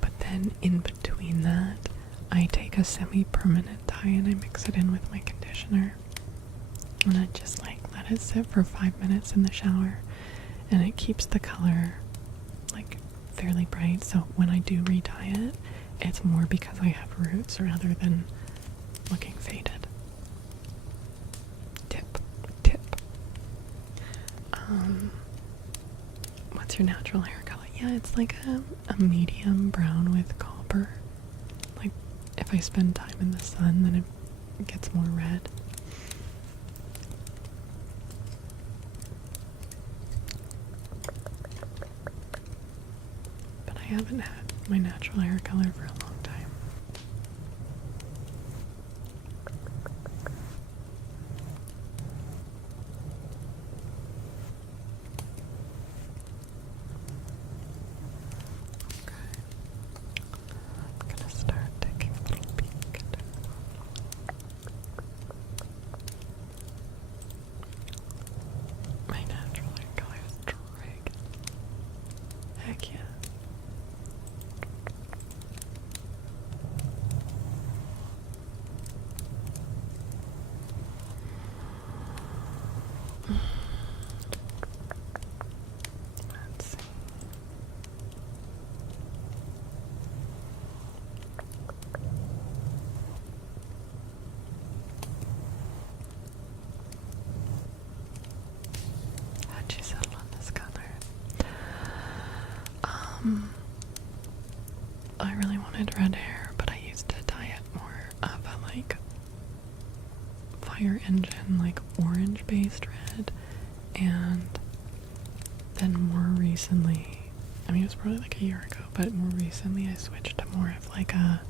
But then in between that, I take a semi-permanent dye and I mix it in with my conditioner. And I just like let it sit for 5 minutes in the shower. And it keeps the color like fairly bright. So when I do re-dye it, it's more because I have roots rather than looking faded. Tip. What's your natural hair color? Yeah, it's like a medium brown with copper. Like, if I spend time in the sun, then it gets more red. But I haven't had my natural hair color for a long time. I really wanted red hair, but I used to dye it more of a like fire engine, like orange based red, and then more recently, I mean it was probably like a year ago, but more recently I switched to more of like a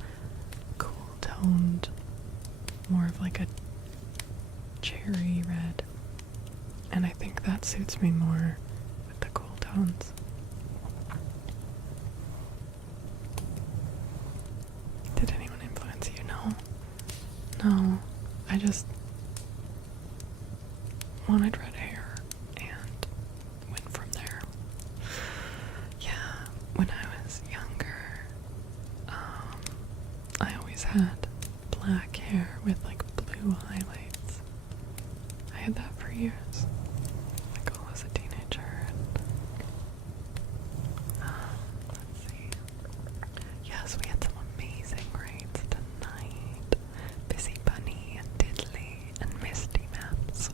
cool toned, more of like a cherry red. And I think that suits me more with the cool tones. Did anyone influence you? No. No. I just wanted red hair and went from there. Yeah, when I was younger, I always had black hair with like blue highlights. I had that for years, like all as a teenager. Let's see. Yes, we had some amazing grades tonight. Busy Bunny and Diddley and Misty Maps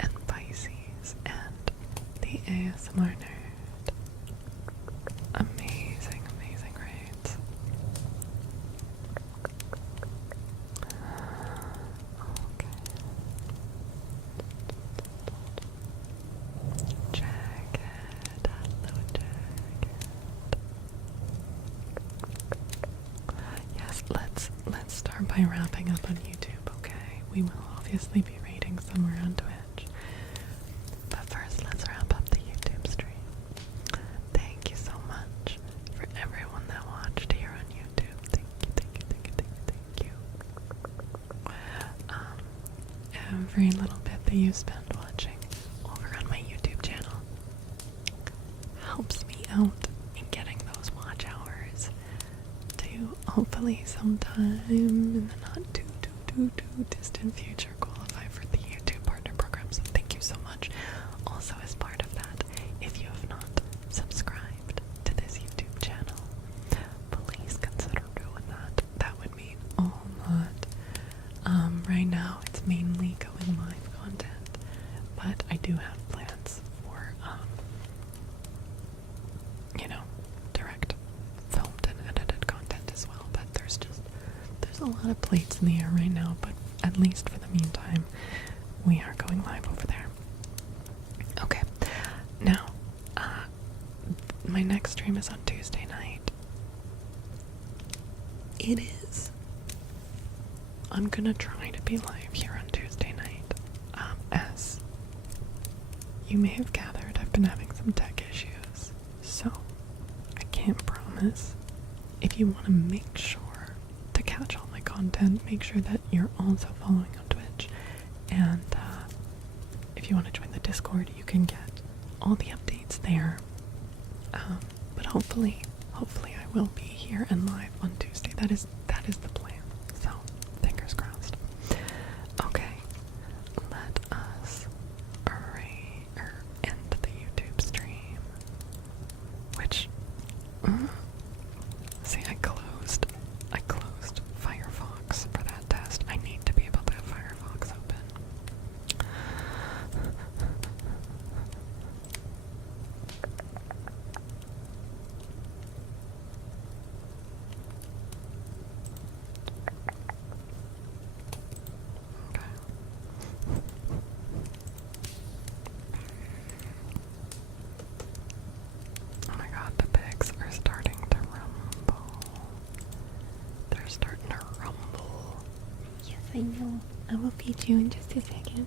and Pisces and the ASMR Nerd. Amazing, amazing grades. Okay. Jagged. Hello, Jagged. Yes, let's start by wrapping up on YouTube, okay? We will obviously be rating somewhere on Twitch. But first, let's wrap up the YouTube stream. Thank you so much for everyone that watched here on YouTube. Thank you, thank you, thank you, thank you, thank you. Every little bit that you spend watching over on my YouTube channel helps me out in getting those watch hours to hopefully sometime in the not too distant future qualify for the YouTube Partner Program. So thank you so much. Also, as part of that, if you have not subscribed to this YouTube channel, please consider doing that. That would mean a lot. Right now, it's mainly going live content, but I do have plans for, direct filmed and edited content as well. But there's a lot of plates in the air right now, but at least for the meantime, we are going live over there. Okay, now, my next stream is on Tuesday night. It is. I'm gonna try to be live here on Tuesday night. As you may have gathered, I've been having some tech issues, so I can't promise. If you want to make sure to catch all my content, make sure that you're also following on Twitch, and if you want to join the Discord, you can get all the updates there. But hopefully I will be here and live on Tuesday. That is the plan. So fingers crossed. Okay, let us end the YouTube stream. Which, see, I closed Firefox for that test. I need to be able to have Firefox open. Oh my god, the pigs are starting to rumble. They're starting to rumble. Yes, I know. I will feed you in just a second.